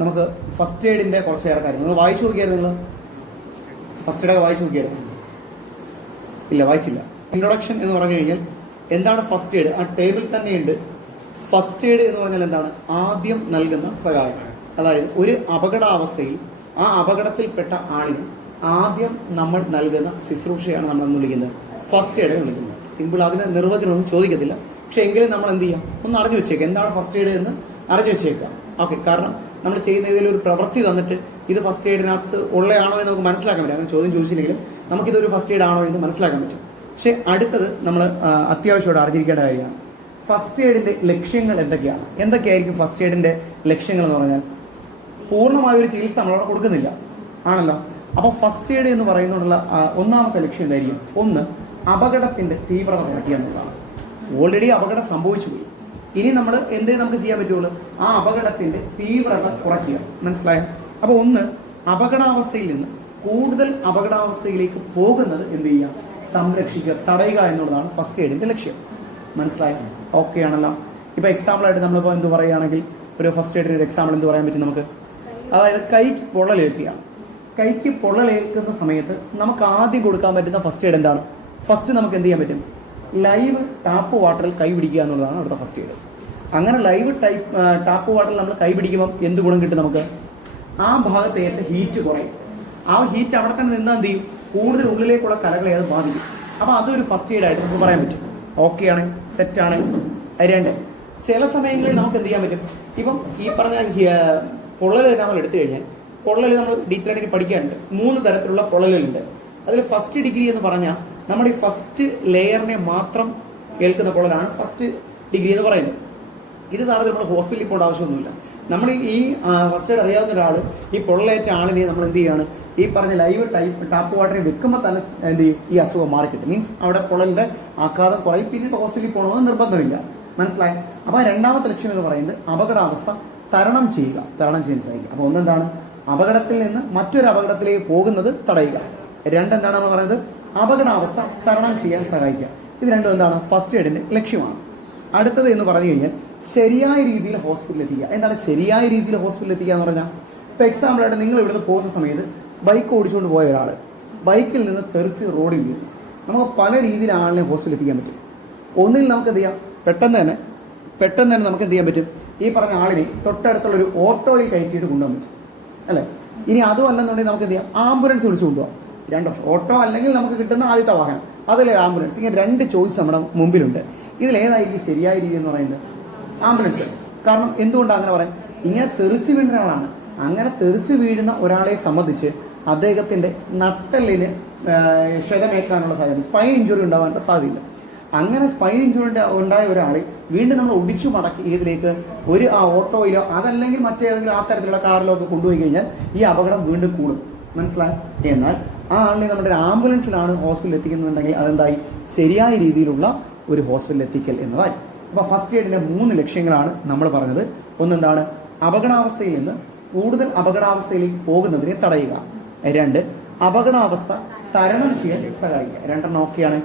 നമുക്ക് ഫസ്റ്റ് എയ്ഡിൻ്റെ കുറച്ചേറെ കാര്യം നിങ്ങൾ വായിച്ചു നോക്കിയായിരുന്നു. നിങ്ങൾ ഫസ്റ്റ് എയ്ഡൊക്കെ വായിച്ചു നോക്കിയായിരുന്നു? ഇല്ല, വായിച്ചില്ല. ഇൻട്രൊഡക്ഷൻ എന്ന് പറഞ്ഞു കഴിഞ്ഞാൽ എന്താണ് ഫസ്റ്റ് എയ്ഡ്? ആ ടേബിൾ തന്നെയുണ്ട്. ഫസ്റ്റ് എയ്ഡ് എന്ന് പറഞ്ഞാൽ എന്താണ്? ആദ്യം നൽകുന്ന സഹായം. അതായത് ഒരു അപകടാവസ്ഥയിൽ ആ അപകടത്തിൽപ്പെട്ട ആളിന് ആദ്യം നമ്മൾ നൽകുന്ന ശുശ്രൂഷയാണ് നമ്മൾ എന്ന് വിളിക്കുന്നത് ഫസ്റ്റ് എയ്ഡ് എന്ന് വിളിക്കുന്നത്. സിമ്പിൾ, അതിന് നിർവചനമൊന്നും ചോദിക്കത്തില്ല. പക്ഷെ എങ്കിലും നമ്മൾ എന്ത് ചെയ്യാം, ഒന്ന് അറിഞ്ഞു വെച്ചേക്കാം എന്താണ് ഫസ്റ്റ് എയ്ഡ് എന്ന് അറിഞ്ഞു വെച്ചേക്കാം. ഓക്കെ, കാരണം നമ്മൾ ചെയ്യുന്ന ഇതിലൊരു പ്രവൃത്തി തന്നിട്ട് ഇത് ഫസ്റ്റ് എയ്ഡിനകത്ത് ഉള്ളയാണോ എന്ന് നമുക്ക് മനസ്സിലാക്കാൻ പറ്റും. അങ്ങനെ ചോദ്യം ചോദിച്ചില്ലെങ്കിലും നമുക്കിതൊരു ഫസ്റ്റ് എയ്ഡ് ആണോ എന്ന് മനസ്സിലാക്കാൻ പറ്റും. പക്ഷെ അടുത്തത് നമ്മൾ അത്യാവശ്യമായിട്ട് അറിഞ്ഞിരിക്കേണ്ട കാര്യമാണ് ഫസ്റ്റ് എയ്ഡിൻ്റെ ലക്ഷ്യങ്ങൾ എന്തൊക്കെയാണ്. എന്തൊക്കെയായിരിക്കും ഫസ്റ്റ് എയ്ഡിൻ്റെ ലക്ഷ്യങ്ങൾ എന്ന് പറഞ്ഞാൽ? പൂർണ്ണമായ ഒരു ചികിത്സ നമ്മളവിടെ കൊടുക്കുന്നില്ല ആണല്ലോ. അപ്പോൾ ഫസ്റ്റ് എയ്ഡ് എന്ന് പറയുന്നതിനുള്ള ഒന്നാമത്തെ ലക്ഷ്യം എന്തായിരിക്കും? ഒന്ന്, അപകടത്തിൻ്റെ തീവ്രത കുറയ്ക്കുക എന്നുള്ളതാണ്. ഓൾറെഡി അപകടം സംഭവിച്ചു പോയി. ഇനി നമ്മൾ എന്തേ നമുക്ക് ചെയ്യാൻ പറ്റുള്ളൂ? ആ അപകടത്തിൻ്റെ തീവ്രത കുറയ്ക്കുക. മനസ്സിലായോ? അപ്പോൾ ഒന്ന്, അപകടാവസ്ഥയിൽ നിന്ന് കൂടുതൽ അപകടാവസ്ഥയിലേക്ക് പോകുന്നത് എന്ത് ചെയ്യുക? സംരക്ഷിക്കുക, തടയുക എന്നുള്ളതാണ് ഫസ്റ്റ് എയ്ഡിൻ്റെ ലക്ഷ്യം. മനസ്സിലായോ? ഓക്കെ ആണല്ലോ. ഇപ്പോൾ എക്സാമ്പിളായിട്ട് നമ്മളിപ്പോൾ എന്ത് പറയുകയാണെങ്കിൽ ഒരു ഫസ്റ്റ് എയ്ഡിൻ്റെ ഒരു എക്സാമ്പിൾ എന്ത് പറയാൻ പറ്റും നമുക്ക്? അതായത് കൈക്ക് പൊള്ളലേൽക്കുകയാണ്. കൈക്ക് പൊള്ളലേൽക്കുന്ന സമയത്ത് നമുക്ക് ആദ്യം കൊടുക്കാൻ പറ്റുന്ന ഫസ്റ്റ് എയ്ഡ് എന്താണ്? ഫസ്റ്റ് നമുക്ക് എന്ത് ചെയ്യാൻ പറ്റും? ലൈവ് ടാപ്പ് വാട്ടറിൽ കൈ പിടിക്കുക എന്നുള്ളതാണ് അവിടുത്തെ ഫസ്റ്റ് എയ്ഡ്. അങ്ങനെ ലൈവ് ടാപ്പ് വാട്ടറിൽ നമ്മൾ കൈ പിടിക്കുമ്പോൾ എന്ത് ഗുണം കിട്ടും നമുക്ക്? ആ ഭാഗത്ത് ഏറ്റവും ഹീറ്റ് കുറയും. ആ ഹീറ്റ് അവിടെ തന്നെ നിന്നാൽ എന്ത് ചെയ്യും? കൂടുതൽ ഉള്ളിലേക്കുള്ള കലകളെ അത് ബാധിക്കും. അപ്പോൾ അതൊരു ഫസ്റ്റ് എയ്ഡ് ആയിട്ട് നമുക്ക് പറയാൻ പറ്റും. ഓക്കെ ആണ്, സെറ്റാണ്. രണ്ട്, ചില സമയങ്ങളിൽ നമുക്ക് എന്ത് ചെയ്യാൻ പറ്റും? ഇപ്പം ഈ പറഞ്ഞ പൊള്ളൽ നമ്മൾ എടുത്തു കഴിഞ്ഞാൽ പൊള്ളൽ നമ്മൾ ഡീറ്റെയിലായിട്ട് പഠിക്കാനുണ്ട്. 3 തരത്തിലുള്ള പൊള്ളലുകളുണ്ട്. അതിൽ ഫസ്റ്റ് ഡിഗ്രി എന്ന് പറഞ്ഞാൽ നമ്മുടെ ഈ ഫസ്റ്റ് ലെയറിനെ മാത്രം കേൾക്കുന്ന പൊള്ളലാണ് ഫസ്റ്റ് ഡിഗ്രി എന്ന് പറയുന്നത്. ഇത് താഴെ നമ്മൾ ഹോസ്പിറ്റലിൽ പോകേണ്ട ആവശ്യമൊന്നുമില്ല. നമ്മൾ ഈ ഫസ്റ്റ് എയ്ഡ് അറിയാവുന്ന ഒരാൾ ഈ പൊള്ളലേറ്റ ആളിനെ നമ്മൾ എന്ത് ചെയ്യാണ്? ഈ പറഞ്ഞ ലൈവ് ടാപ്പ് വാട്ടറിൽ വെക്കുമ്പോൾ തന്നെ എന്ത് ചെയ്യും? ഈ അസുഖം മാറിക്കിട്ടും. മീൻസ് അവിടെ പൊള്ളലിൻ്റെ ആഘാതം കുറയും. പിന്നീട് ഹോസ്പിറ്റലിൽ പോകണമെന്ന് നിർബന്ധമില്ല. മനസ്സിലായി? അപ്പോൾ രണ്ടാമത്തെ ലക്ഷ്യം എന്ന് പറയുന്നത് അപകടാവസ്ഥ തരണം ചെയ്യുക, തരണം ചെയ്യാൻ സാധിക്കുക. അപ്പോൾ ഒന്നെന്താണ്? അപകടത്തിൽ നിന്ന് മറ്റൊരു അപകടത്തിലേക്ക് പോകുന്നത് തടയുക. രണ്ടെന്താണ് നമ്മൾ പറയുന്നത്? അപകടാവസ്ഥ തരണം ചെയ്യാൻ സഹായിക്കുക. ഇത് രണ്ടും എന്താണ്? ഫസ്റ്റ് എയ്ഡിൻ്റെ ലക്ഷ്യമാണ്. അടുത്തത് എന്ന് പറഞ്ഞു കഴിഞ്ഞാൽ ശരിയായ രീതിയിൽ ഹോസ്പിറ്റലിൽ എത്തിക്കുക. എന്താണ് ശരിയായ രീതിയിൽ ഹോസ്പിറ്റലിൽ എത്തിക്കുക എന്ന് പറഞ്ഞാൽ? ഇപ്പോൾ എക്സാമ്പിളായിട്ട് നിങ്ങൾ ഇവിടുന്ന് പോകുന്ന സമയത്ത് ബൈക്ക് ഓടിച്ചുകൊണ്ട് പോയ ഒരാൾ ബൈക്കിൽ നിന്ന് തെറിച്ച് റോഡിൽ വീഴും. നമുക്ക് പല രീതിയിൽ ആളിനെ ഹോസ്പിറ്റലിൽ എത്തിക്കാൻ പറ്റും. ഒന്നിൽ നമുക്ക് എന്ത് ചെയ്യാം? പെട്ടെന്ന് തന്നെ നമുക്ക് എന്ത് ചെയ്യാൻ പറ്റും? ഈ പറഞ്ഞ ആളിനെ തൊട്ടടുത്തുള്ളൊരു ഓട്ടോയിൽ കയറ്റിയിട്ട് കൊണ്ടുപോകാൻ പറ്റും, അല്ലേ? ഇനി അതും അല്ലെന്നുണ്ടെങ്കിൽ നമുക്ക് എന്ത് ചെയ്യാം? ആംബുലൻസ് വിളിച്ച് കൊണ്ടുപോകാം. 2 ഓപ്ഷൻ, ഓട്ടോ അല്ലെങ്കിൽ നമുക്ക് കിട്ടുന്ന ആദ്യത്തെ വാഹനം, അതിലെ ആംബുലൻസ്. ഇങ്ങനെ 2 ചോയ്സ് നമ്മുടെ മുമ്പിലുണ്ട്. ഇതിലേതായിരിക്കും ശരിയായ രീതി എന്ന് പറയുന്നത്? ആംബുലൻസ്. കാരണം എന്തുകൊണ്ടാണ് അങ്ങനെ പറയാം? ഇങ്ങനെ തെറിച്ച് വീഴുന്ന ഒരാളാണ്. അങ്ങനെ തെറിച്ച് വീഴുന്ന ഒരാളെ സംബന്ധിച്ച് അദ്ദേഹത്തിൻ്റെ നട്ടെല്ലിന് ക്ഷതമേക്കാനുള്ള സാധ്യത, സ്പൈൻ ഇഞ്ചുറി ഉണ്ടാകാനുള്ള സാധ്യതയില്ല. അങ്ങനെ സ്പൈൻ ഇഞ്ചുറി ഉണ്ടായ ഒരാളെ വീണ്ടും നമ്മൾ ഒടിച്ചു മടക്കി ഇതിലേക്ക് ഒരു ഓട്ടോയിലോ അതല്ലെങ്കിൽ മറ്റേതെങ്കിലും ആ തരത്തിലുള്ള കാറിലോ ഒക്കെ കൊണ്ടുപോയി കഴിഞ്ഞാൽ ഈ അപകടം വീണ്ടും കൂടും. മനസ്സിലായി? എന്നാൽ ആ ആളിനെ നമ്മുടെ ആംബുലൻസിലാണ് ഹോസ്പിറ്റലിൽ എത്തിക്കുന്നുണ്ടെങ്കിൽ അതെന്തായി? ശരിയായ രീതിയിലുള്ള ഒരു ഹോസ്പിറ്റലിൽ എത്തിക്കൽ എന്നതായി. അപ്പോൾ ഫസ്റ്റ് എയ്ഡിൻ്റെ 3 ലക്ഷ്യങ്ങളാണ് നമ്മൾ പറഞ്ഞത്. ഒന്നെന്താണ്? അപകടാവസ്ഥയിൽ നിന്ന് കൂടുതൽ അപകടാവസ്ഥയിലേക്ക് പോകുന്നതിനെ തടയുക. 2, അപകടാവസ്ഥ തരണം ചെയ്യാൻ സഹായിക്കുക. 2 ഓക്കെയാണ്.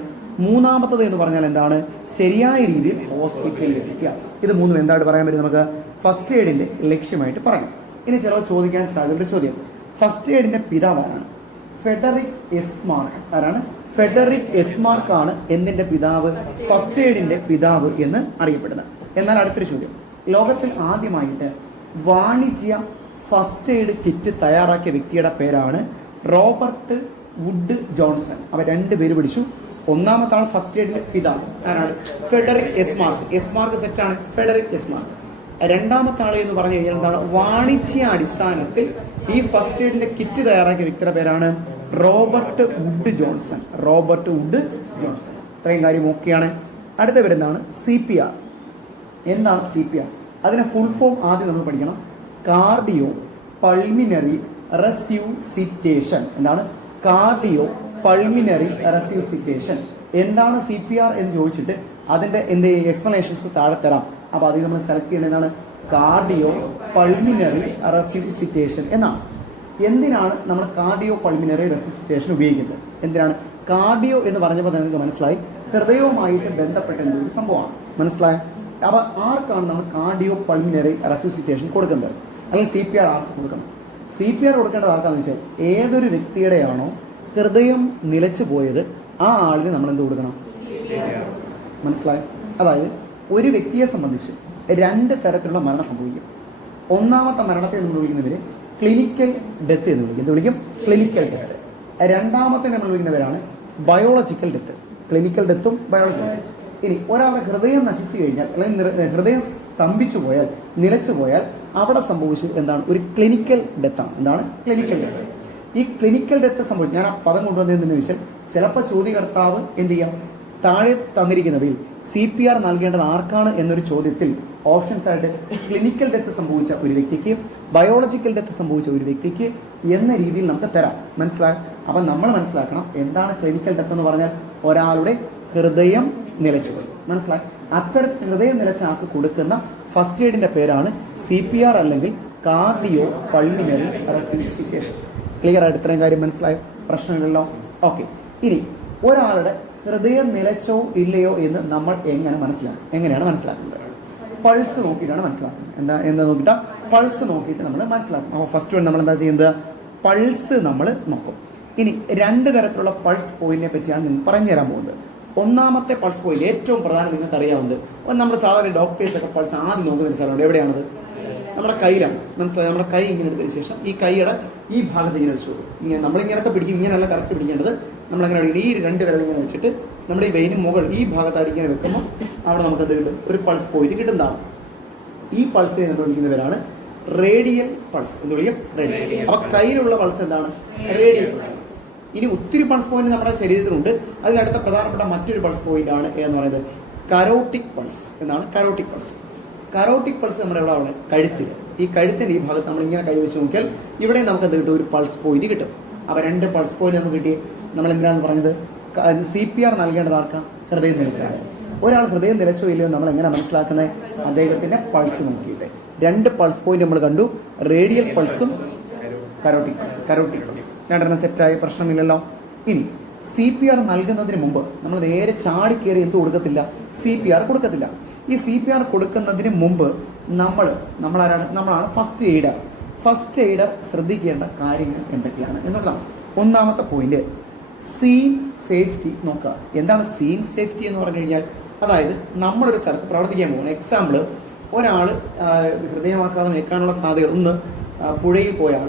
മൂന്നാമത്തത് എന്ന് പറഞ്ഞാൽ എന്താണ്? ശരിയായ രീതിയിൽ ഹോസ്പിറ്റലിൽ എത്തിക്കുക. ഇത് 3 എന്തായിട്ട് പറയാൻ പറ്റും? നമുക്ക് ഫസ്റ്റ് എയ്ഡിൻ്റെ ലക്ഷ്യമായിട്ട് പറയാം. ഇനി ചിലവ് ചോദിക്കാൻ സാധ്യതയുള്ള ചോദ്യം, ഫസ്റ്റ് എയ്ഡിൻ്റെ പിതാവ് ആരാണ്? ഫെഡറിക് എസ്മാർക്ക്. ആരാണ്? ഫെഡറിക് എസ്മാർക്ക് ആണ് എന്തിൻ്റെ പിതാവ്? ഫസ്റ്റ് എയ്ഡിൻ്റെ പിതാവ് എന്ന് അറിയപ്പെടുന്നത്. എന്നാൽ അടുത്തൊരു ചോദ്യം, ലോകത്തിൽ ആദ്യമായിട്ട് വാണിജ്യ ഫസ്റ്റ് എയ്ഡ് കിറ്റ് തയ്യാറാക്കിയ വ്യക്തിയുടെ പേരാണ് റോബർട്ട് വുഡ് ജോൺസൺ. അവ 2 പേര് പിടിച്ചു. ഒന്നാമത്തെ ആൾ ഫസ്റ്റ് എയ്ഡിന്റെ പിതാവ് ആരാണ്? ഫെഡറിക് എസ്മാർക്ക്. എസ്മാർക്ക് സെറ്റാണ്, ഫെഡറിക് എസ്മാർക്ക്. രണ്ടാമത്തെ ആൾ എന്ന് പറഞ്ഞു കഴിഞ്ഞാൽ എന്താണ്? വാണിജ്യ അടിസ്ഥാനത്തിൽ ഈ ഫസ്റ്റ് എയ്ഡിന്റെ കിറ്റ് തയ്യാറാക്കിയ വ്യക്തിയുടെ പേരാണ് Robert Wood Johnson. Robert Wood Johnson. ഇത്രയും കാര്യം ഓക്കെയാണ്. അടുത്ത പേരെന്താണ്? CPR. എന്താണ് CPR? അതിനെ ഫുൾ ഫോം ആദ്യം നമ്മൾ പഠിക്കണം. Cardiopulmonary resuscitation. എന്താണ്? Cardiopulmonary resuscitation. എന്താണ് CPR എന്ന് ചോദിച്ചിട്ട് അതിൻ്റെ എക്സ്പ്ലനേഷൻസ് താഴെ തരാം. അപ്പോൾ അതിൽ നമ്മൾ സെലക്ട് ചെയ്യേണ്ടത് എന്താണ്? കാർഡിയോ പൾമിനറി റെസ്യൂസിറ്റേഷൻ എന്നാണ്. എന്തിനാണ് നമ്മൾ കാർഡിയോ പൾമിനറി റെസ്യൂസിറ്റേഷൻ ഉപയോഗിക്കുന്നത്? എന്തിനാണ്? കാർഡിയോ എന്ന് പറഞ്ഞപ്പോൾ നിങ്ങൾക്ക് മനസ്സിലായി, ഹൃദയവുമായിട്ട് ബന്ധപ്പെട്ട എന്തൊരു സംഭവമാണ്. മനസ്സിലായോ? അപ്പോൾ ആർക്കാണ് നമ്മൾ കാർഡിയോ പൾമിനറി റെസിസിറ്റേഷൻ കൊടുക്കുന്നത്, അല്ലെങ്കിൽ CPR ആർക്ക് കൊടുക്കണം? CPR കൊടുക്കേണ്ടത് ആർക്കാന്ന് വെച്ചാൽ ഏതൊരു വ്യക്തിയുടെയാണോ ഹൃദയം നിലച്ചു പോയത് ആ ആളിന് നമ്മൾ എന്ത് കൊടുക്കണം? മനസ്സിലായോ? അതായത് ഒരു വ്യക്തിയെ സംബന്ധിച്ച് 2 തരത്തിലുള്ള മരണം സംഭവിക്കും. ഒന്നാമത്തെ മരണത്തെ നമ്മൾ വിളിക്കുന്നവര് ക്ലിനിക്കൽ ഡെത്ത് എന്ന് വിളിക്കും. എന്ത് വിളിക്കും? Clinical death. രണ്ടാമത്തെ നമ്മൾ വിളിക്കുന്നവരാണ് ബയോളജിക്കൽ ഡെത്ത്. ക്ലിനിക്കൽ ഡെത്തും ബയോളജിക്കൽ ഡെത്തും. ഇനി ഒരാളുടെ ഹൃദയം നശിച്ചു കഴിഞ്ഞാൽ, അല്ലെങ്കിൽ ഹൃദയം സ്തംഭിച്ചു പോയാൽ, നിലച്ചു പോയാൽ അവിടെ സംഭവിച്ചത് എന്താണ്? ഒരു ക്ലിനിക്കൽ ഡെത്താണ്. എന്താണ് ക്ലിനിക്കൽ ഡെത്ത്? ഈ ക്ലിനിക്കൽ ഡെത്ത് സംഭവിക്കും. ഞാൻ ആ പദം കൊണ്ടുവന്നതെന്ന് വെച്ചാൽ ചിലപ്പോൾ ചോദ്യകർത്താവ് എന്ത് ചെയ്യാം, താഴെ തന്നിരിക്കുന്നതിൽ CPR നൽകേണ്ടത് ആർക്കാണ് എന്നൊരു ചോദ്യത്തിൽ ഓപ്ഷൻസ് ആയിട്ട് ക്ലിനിക്കൽ ഡെത്ത് സംഭവിച്ച ഒരു വ്യക്തിക്ക്, ബയോളജിക്കൽ ഡെത്ത് സംഭവിച്ച ഒരു വ്യക്തിക്ക് എന്ന രീതിയിൽ നമുക്ക് തരാം. മനസ്സിലായി? അപ്പം നമ്മൾ മനസ്സിലാക്കണം എന്താണ് ക്ലിനിക്കൽ ഡെത്ത് എന്ന് പറഞ്ഞാൽ ഒരാളുടെ ഹൃദയം നിലച്ചുപോയി. മനസ്സിലായി? അത്തരത്തിൽ ഹൃദയം നിലച്ച ആൾക്ക് കൊടുക്കുന്ന ഫസ്റ്റ് എയ്ഡിന്റെ പേരാണ് CPR അല്ലെങ്കിൽ കാർഡിയോ പൾമിനറി റെസിസിറ്റേഷൻ. ക്ലിയർ ആയിട്ട് ഇത്രയും കാര്യം മനസ്സിലായോ? പ്രശ്നമില്ലല്ലോ? ഓക്കെ. ഇനി ഒരാളുടെ ഹൃദയം നിലച്ചോ ഇല്ലയോ എന്ന് നമ്മൾ എങ്ങനെയാണ് മനസ്സിലാക്കുന്നത്? പൾസ് നോക്കിയിട്ടാണ് മനസ്സിലാക്കുന്നത്. എന്താ നോക്കിയിട്ടാ? പൾസ് നോക്കിയിട്ട് നമ്മൾ മനസ്സിലാക്കും. അപ്പോൾ ഫസ്റ്റ് നമ്മൾ എന്താ ചെയ്യുന്നത്? പൾസ് നമ്മൾ നോക്കും. ഇനി 2 തരത്തിലുള്ള പൾസ് പോയിന്റിനെ പറ്റിയാണ് നിങ്ങൾ പറഞ്ഞു തരാൻ പോകുന്നത്. ഒന്നാമത്തെ പൾസ് പോയിന്റ് ഏറ്റവും പ്രധാനം നിങ്ങൾക്ക് അറിയാവുന്നത്, നമ്മൾ സാധാരണ ഡോക്ടേഴ്സൊക്കെ പൾസ് ആദ്യം നോക്കുന്ന ഒരു സ്ഥലമുണ്ട്. എവിടെയാണത്? നമ്മുടെ കയ്യിലാണ്. മനസ്സിലായി? നമ്മുടെ കൈ ഇങ്ങനെ എടുത്തതിന് ശേഷം ഈ കൈയുടെ ഈ ഭാഗത്ത് ഇങ്ങനെ വെച്ചു. നമ്മളിങ്ങനത്തെ പിടിക്കും. ഇങ്ങനെയല്ല കറക്റ്റ് പിടിക്കേണ്ടത്. നമ്മളങ്ങനെ ഈ 2 വിരൽ ഇങ്ങനെ വെച്ചിട്ട് നമ്മുടെ ഈ വെയിന് മുകൾ ഈ ഭാഗത്തായിട്ട് ഇങ്ങനെ വെക്കുമ്പോൾ അവിടെ നമുക്കത് കിട്ടും, ഒരു പൾസ് പോയിന്റ് കിട്ടുന്നതാണ്. ഈ പൾസിനെ നമ്മൾ വിളിക്കുന്നവരാണ് റേഡിയൽ പൾസ് എന്ന് വിളിക്കും. റേഡിയൽ. അപ്പൊ കയ്യിലുള്ള പൾസ് എന്താണ്? Radial pulse. ഇനി ഒത്തിരി പൾസ് പോയിന്റ് നമ്മുടെ ശരീരത്തിലുണ്ട്. അതിനടുത്ത പ്രധാനപ്പെട്ട മറ്റൊരു പൾസ് പോയിന്റ് ആണ് എന്ന് പറയുന്നത് കരോട്ടിക് പൾസ് എന്നാണ്. കരോട്ടിക് പൾസ്. കരോട്ടിക് പൾസ് നമ്മുടെ എവിടെ ആണ്? കഴുത്തിൽ. ഈ കഴുത്തിന്റെ ഈ ഭാഗത്ത് നമ്മൾ ഇങ്ങനെ കൈവച്ച് നോക്കിയാൽ ഇവിടെ നമുക്ക് എന്ത് കിട്ടും? ഒരു പൾസ് പോയിന്റ് കിട്ടും. അപ്പൊ 2 പൾസ് പോയിന്റ് നമുക്ക് കിട്ടി. നമ്മൾ എന്തിനാണ് പറഞ്ഞത്? CPR നൽകേണ്ടത് ആർക്കാ? ഹൃദയം നിലച്ചാൽ. ഒരാൾ ഹൃദയം നിലച്ചോ ഇല്ലയോ നമ്മൾ എങ്ങനെ മനസ്സിലാക്കുന്നത്? അദ്ദേഹത്തിന്റെ പൾസ് നോക്കിയിട്ട്. 2 പൾസ് പോയിന്റ് നമ്മൾ കണ്ടു, റേഡിയൽ പൾസും കരോട്ടിക് പൾസ്. കരോട്ടിക് പൾസ് 2 സെറ്റായ പ്രശ്നമില്ലല്ലോ. ഇനി CPR നൽകുന്നതിന് മുമ്പ് നമ്മൾ നേരെ ചാടിക്കേറി എന്ത് കൊടുക്കത്തില്ല? CPR കൊടുക്കത്തില്ല. ഈ CPR കൊടുക്കുന്നതിന് മുമ്പ് നമ്മളാണ് ഫസ്റ്റ് എയ്ഡർ. ഫസ്റ്റ് എയ്ഡർ ശ്രദ്ധിക്കേണ്ട കാര്യങ്ങൾ എന്തൊക്കെയാണ് എന്നുള്ളതാണ്. ഒന്നാമത്തെ പോയിന്റ് സീൻ സേഫ്റ്റി നോക്കുക. എന്താണ് സീൻ സേഫ്റ്റി എന്ന് പറഞ്ഞു കഴിഞ്ഞാൽ, അതായത് നമ്മളൊരു സ്ഥലത്ത് പ്രവർത്തിക്കാൻ പോകുന്നത്. എക്സാമ്പിൾ, ഒരാൾ ഹൃദയമാക്കാതെ വെക്കാനുള്ള സാധ്യത, ഒന്ന് പുഴയിൽ പോയ ആൾ,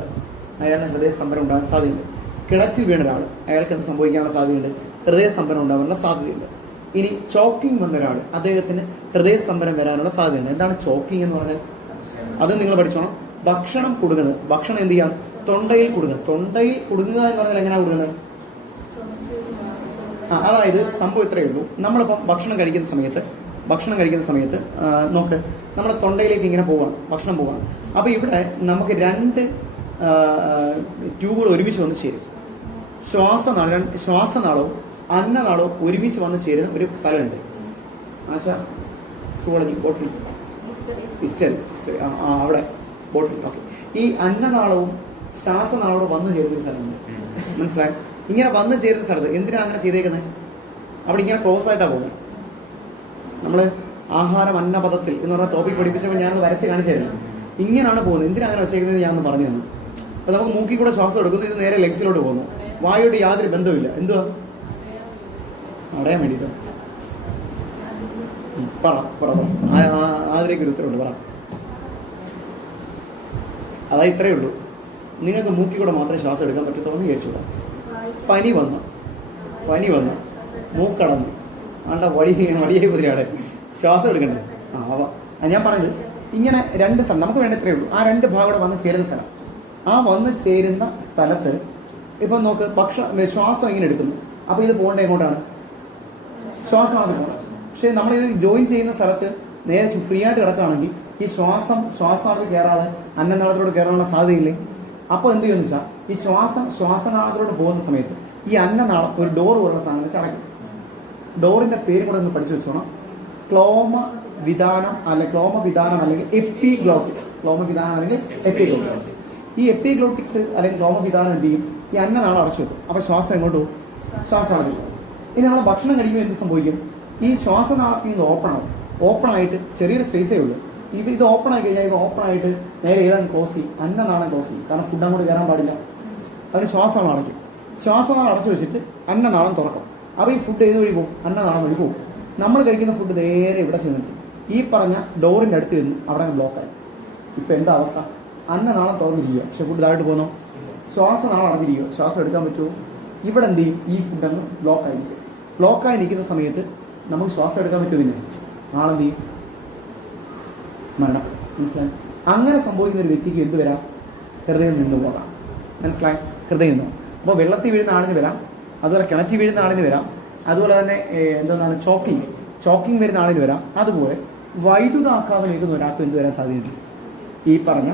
അയാളുടെ ഹൃദയ സ്തംഭനം ഉണ്ടാകാൻ സാധ്യതയുണ്ട്. കിണറ്റിൽ വീണ ഒരാൾ, അയാൾക്ക് എന്ത് സംഭവിക്കാനുള്ള സാധ്യതയുണ്ട്? ഹൃദയ സ്തംഭനം ഉണ്ടാകാനുള്ള സാധ്യതയുണ്ട്. ഇനി ചോക്കിംഗ് വന്ന ഒരാൾ, അദ്ദേഹത്തിന് ഹൃദയ സ്തംഭനം വരാനുള്ള സാധ്യതയുണ്ട്. എന്താണ് ചോക്കിംഗ് എന്ന് പറഞ്ഞാൽ? അത് നിങ്ങൾ പഠിച്ചോണം. ഭക്ഷണം കുടുങ്ങുന്നത്. ഭക്ഷണം എന്ത് ചെയ്യാം? തൊണ്ടയിൽ കുടുങ്ങുക. തൊണ്ടയിൽ കുടുങ്ങുക എന്ന് പറഞ്ഞാൽ എങ്ങനെയാണ് കുടുങ്ങുന്നത്? അതായത് സംഭവം ഇത്രയേ ഉള്ളൂ. നമ്മളിപ്പം ഭക്ഷണം കഴിക്കുന്ന സമയത്ത് നോക്ക്, നമ്മുടെ തൊണ്ടയിലേക്ക് ഇങ്ങനെ പോവാണ്, ഭക്ഷണം പോവാണ്. അപ്പോൾ ഇവിടെ നമുക്ക് 2 ട്യൂബുകൾ ഒരുമിച്ച് വന്ന് ചേരും. ശ്വാസനാളവും അന്നനാളവും ഒരുമിച്ച് വന്ന് ചേരുന്ന ഒരു സ്ഥലമുണ്ട്. ബോട്ടിൽ അവിടെ ബോട്ടിൽ. ഓക്കെ. ഈ അന്നനാളവും ശ്വാസനാളവും വന്നു ചേരുന്ന സ്ഥലമുണ്ട്. മനസ്സിലായി? ഇങ്ങനെ വന്നു ചേരുന്ന സ്ഥലത്ത് എന്തിനാണ് അങ്ങനെ ചെയ്തേക്കുന്നത്? അവിടെ ഇങ്ങനെ ക്ലോസ് ആയിട്ടാണ് പോകുന്നത്. നമ്മൾ ആഹാരം അന്നപദത്തിൽ എന്ന് പറഞ്ഞ ടോപ്പിക് പഠിപ്പിച്ചപ്പോൾ ഞാൻ വരച്ച് കാണിച്ചായിരുന്നു. ഇങ്ങനെയാണ് പോകുന്നത്. എന്തിനാണ് അങ്ങനെ വെച്ചേക്കുന്നത് ഞാൻ പറഞ്ഞു തന്നു. അപ്പോൾ നമുക്ക് മൂക്കിൽ കൂടെ ശ്വാസം എടുക്കുന്നു. ഇത് നേരെ ലെഗ്സിലോട്ട് പോകുന്നു. വായോട്ട് യാതൊരു ബന്ധവുമില്ല. എന്തുവാ? അറിയാൻ വേണ്ടിയിട്ട് പറ ആതിരേക്ക് ഒരു ഉത്തരവുണ്ട്. പറ. അതായത് ഇത്രയേ ഉള്ളൂ. നിങ്ങൾക്ക് മൂക്കിൽ കൂടെ മാത്രമേ ശ്വാസം എടുക്കാൻ പറ്റത്തുള്ളൂ എന്ന് വിചാരിച്ചു. പനി വന്നു മൂക്കടഞ്ഞു വടിയെ കുതിരയാടെ ശ്വാസം എടുക്കണ്ടേ? ഞാൻ പറഞ്ഞത് ഇങ്ങനെ 2 സ്ഥലം നമുക്ക് വേണ്ട ഇത്രയേ ഉള്ളൂ. ആ 2 ഭാഗം വന്ന് ചേരുന്ന സ്ഥലം. ആ വന്ന് ചേരുന്ന സ്ഥലത്ത് ഇപ്പം നോക്ക്, ശ്വാസം ഇങ്ങനെ എടുക്കുന്നു. അപ്പോൾ ഇത് പോകേണ്ട എങ്ങോട്ടാണ്? ശ്വാസനാളത്തിൽ പോകണം. പക്ഷേ നമ്മളിത് ജോയിൻ ചെയ്യുന്ന സ്ഥലത്ത് നേരെ ഫ്രീ ആയിട്ട് കിടക്കുകയാണെങ്കിൽ ഈ ശ്വാസനാളത്തിൽ കയറാതെ അന്നനാളത്തിലൂടെ കയറാനുള്ള സാധ്യതയില്ലേ? അപ്പോൾ എന്ത് ചെയ്യുമെന്ന് വെച്ചാൽ ഈ ശ്വാസനാളത്തിലൂടെ പോകുന്ന സമയത്ത് ഈ അന്നനാളം ഒരു ഡോർ പോലുള്ള സാധനം വെച്ച് അടയ്ക്കും. ഡോറിൻ്റെ പേര് കൂടെ ഒന്ന് പഠിച്ചു വെച്ചോണം. ക്ലോമ വിധാനം അല്ലെങ്കിൽ എപ്പിഗ്ലോട്ടിക്സ്. ഈ എപ്പിഗ്ലോട്ടിക്സ് അല്ലെങ്കിൽ ക്ലോമ വിധാനം എന്ത് ചെയ്യും? ഈ അന്നനാളം അടച്ചു വെക്കും. അപ്പോൾ ശ്വാസം എങ്ങോട്ട് പോകും? ശ്വാസനാളത്തിൽ പോകും. ഇനി നമ്മൾ ഭക്ഷണം കഴിക്കുമ്പോൾ എന്ത് സംഭവിക്കും? ഈ ശ്വാസനാളത്തിൽ നിന്ന് ഓപ്പൺ ആയിട്ട് ചെറിയൊരു സ്പേസേ ഉള്ളൂ. ഇത് ഓപ്പൺ ആയി കഴിഞ്ഞാൽ ഓപ്പൺ ആയിട്ട് നേരെ ഏതാണ് ക്ലോസ് ചെയ്യും? അന്നനാളം ക്ലോസ് ചെയ്യും. കാരണം ഫുഡ് അങ്ങോട്ട് കയറാൻ പാടില്ല. അതിന് ശ്വാസനാളം അടയ്ക്കും. ശ്വാസനാളം അടച്ചു വെച്ചിട്ട് അന്നനാളം തുറക്കും. അപ്പോൾ ഈ ഫുഡ് ഏത് വഴി പോകും? അന്നനാളം വഴി പോകും. നമ്മൾ കഴിക്കുന്ന ഫുഡ് നേരെ ഇവിടെ ചെന്നിട്ട് ഈ പറഞ്ഞ ഡോറിൻ്റെ അടുത്ത് നിന്ന് അവിടെ ബ്ലോക്കായി. ഇപ്പം എന്താ അവസ്ഥ? അന്നനാളം തുറന്നിരിക്കുക, പക്ഷെ ഫുഡ് ഇതായിട്ട് പോകുന്നു. ശ്വാസനാളം അടഞ്ഞിരിക്കുക, ശ്വാസം എടുക്കാൻ പറ്റുമോ? ഇവിടെ എന്ത് ചെയ്യും? ഈ ഫുഡ് അങ്ങ് ബ്ലോക്കായിരിക്കും. ബ്ലോക്കായി നിൽക്കുന്ന സമയത്ത് നമുക്ക് ശ്വാസം എടുക്കാൻ പറ്റുമോ? പിന്നെ നാളെന്ത് ചെയ്യും? മരണം. മനസ്സിലായി? അങ്ങനെ സംഭവിക്കുന്ന ഒരു വ്യക്തിക്ക് എന്ത് വരാം? ഹൃദയം നിന്ന് പോകാം. മനസ്സിലായി? ഹൃദയം നിന്നോ. അപ്പോൾ വെള്ളത്തിൽ വീഴുന്ന ആളിന് വരാം, അതുപോലെ കിണറ്റിൽ വീഴുന്ന ആളിന് വരാം, അതുപോലെ തന്നെ എന്താണ് ചോക്കിങ് വരുന്ന ആളിന് വരാം. അതുപോലെ വൈദ്യുതാഘാതം ഏൽക്കുന്ന ഒരാൾക്ക് എന്ത് വരാൻ സാധ്യതയുണ്ട്? ഈ പറഞ്ഞ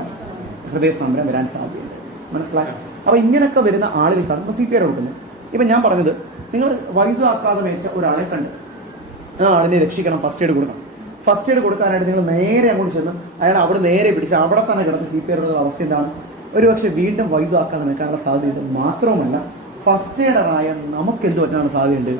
ഹൃദയസ്തംഭനം വരാൻ സാധ്യതയുണ്ട്. മനസ്സിലായോ? അപ്പോൾ ഇങ്ങനെയൊക്കെ വരുന്ന ആളുകൾക്കാണ് ഇപ്പോൾ CPR കൊടുക്കുന്നത്. ഇപ്പം ഞാൻ പറഞ്ഞത്, നിങ്ങൾ വൈദ്യുതാഘാതമേറ്റ ഒരാളെ കണ്ട് ആ ആളിനെ രക്ഷിക്കണം, ഫസ്റ്റ് എയ്ഡ് കൊടുക്കണം. ഫസ്റ്റ് എയ്ഡ് കൊടുക്കാനായിട്ട് നിങ്ങൾ നേരെ അങ്ങോട്ട് ചെന്ന് അയാൾ അവിടെ നേരെ പിടിച്ച് അവിടെ തന്നെ കിടന്ന് CPR കൊടുക്കുന്ന അവസ്ഥ എന്താണ്? ഒരുപക്ഷെ വീണ്ടും വൈദ്യുതാഘാതം വെക്കാനുള്ള സാധ്യതയുണ്ട്. മാത്രവുമല്ല ഫസ്റ്റ് എയ്ഡറായ നമുക്ക് എന്ത് പറ്റാനുള്ള സാധ്യതയുണ്ട്?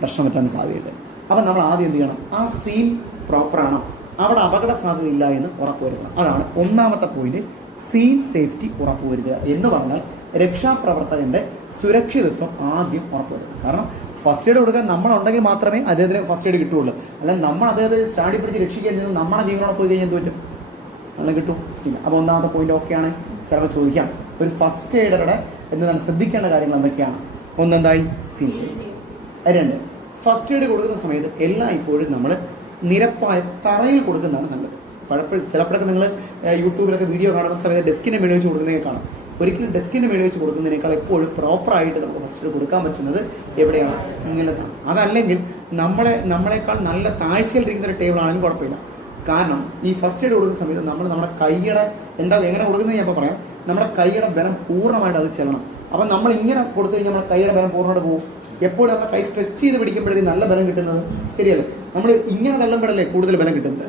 പ്രശ്നം പറ്റാൻ സാധ്യതയുണ്ട്. അപ്പം നമ്മൾ ആദ്യം എന്ത് ചെയ്യണം? ആ സീൻ പ്രോപ്പറാണോ, അവിടെ അപകട സാധ്യത ഇല്ല എന്ന് ഉറപ്പുവരുത്തണം. അതാണ് ഒന്നാമത്തെ പോയിന്റ്. സീൻ സേഫ്റ്റി ഉറപ്പുവരുത്തുക എന്ന് പറഞ്ഞാൽ രക്ഷാപ്രവർത്തകന്റെ സുരക്ഷിതത്വം ആദ്യം ഉറപ്പുവരുത്തുക. കാരണം ഫസ്റ്റ് എയ്ഡ് കൊടുക്കാൻ നമ്മളുണ്ടെങ്കിൽ മാത്രമേ അദ്ദേഹത്തിന് ഫസ്റ്റ് എയ്ഡ് കിട്ടുകയുള്ളൂ. അല്ലെങ്കിൽ നമ്മൾ അദ്ദേഹത്തെ ചാടി പിടിച്ച് രക്ഷിക്കാൻ ചെയ്യുന്നത് നമ്മുടെ ജീവനോടെ പോയി കഴിഞ്ഞാൽ എന്ത് പറ്റും? അങ്ങനെ കിട്ടും ഇല്ല. അപ്പോൾ ഒന്നാമത്തെ പോയിന്റ് ഓക്കെയാണ്. ചിലപ്പോൾ ചോദിക്കാം, ഒരു ഫസ്റ്റ് എയ്ഡറുടെ എന്താണ് ശ്രദ്ധിക്കേണ്ട കാര്യങ്ങൾ എന്തൊക്കെയാണ്? ഒന്നെന്തായി? Scene safety. രണ്ട്, ഫസ്റ്റ് എയ്ഡ് കൊടുക്കുന്ന സമയത്ത് ഇപ്പോഴും നമ്മൾ നിരപ്പായ തറയിൽ കൊടുക്കുന്നതാണ് നല്ലത്. ചിലപ്പോഴൊക്കെ നിങ്ങൾ യൂട്യൂബിലൊക്കെ വീഡിയോ കാണുന്ന സമയത്ത് ഡെസ്കിനെ മേടി വെച്ച് കൊടുക്കുന്നതിനെ കാണും. ഒരിക്കലും ഡെസ്കിനെ മേടി വെച്ച് കൊടുക്കുന്നതിനേക്കാൾ എപ്പോഴും പ്രോപ്പറായിട്ട് നമുക്ക് ഫസ്റ്റ് എയ്ഡ് കൊടുക്കാൻ പറ്റുന്നത് എവിടെയാണ്? നിലത്താണ്. അതല്ലെങ്കിൽ നമ്മളെക്കാൾ നല്ല താഴ്ചയിലിരിക്കുന്ന ഒരു ടേബിൾ ആണെങ്കിലും കുഴപ്പമില്ല. കാരണം ഈ ഫസ്റ്റ് എയ്ഡ് കൊടുക്കുന്ന സമയത്ത് നമ്മുടെ കൈയുടെ എങ്ങനെ കൊടുക്കുന്നത് ഞാൻ ഇപ്പോൾ പറയാം. നമ്മുടെ കൈയുടെ ബലം പൂർണ്ണമായിട്ട് അത് ചെല്ലണം. അപ്പം നമ്മൾ ഇങ്ങനെ കൊടുത്തു കഴിഞ്ഞാൽ നമ്മുടെ കൈയുടെ ബലം പൂർണ്ണമായിട്ട് പോകും. എപ്പോഴും നമ്മുടെ കൈ സ്ട്രെച്ച് ചെയ്ത് പിടിക്കുമ്പോഴത്തേക്കും നല്ല ബലം കിട്ടുന്നത് ശരിയല്ല. നമ്മൾ ഇങ്ങനെ തള്ളുമ്പോഴല്ലേ കൂടുതൽ ബലം കിട്ടുന്നത്.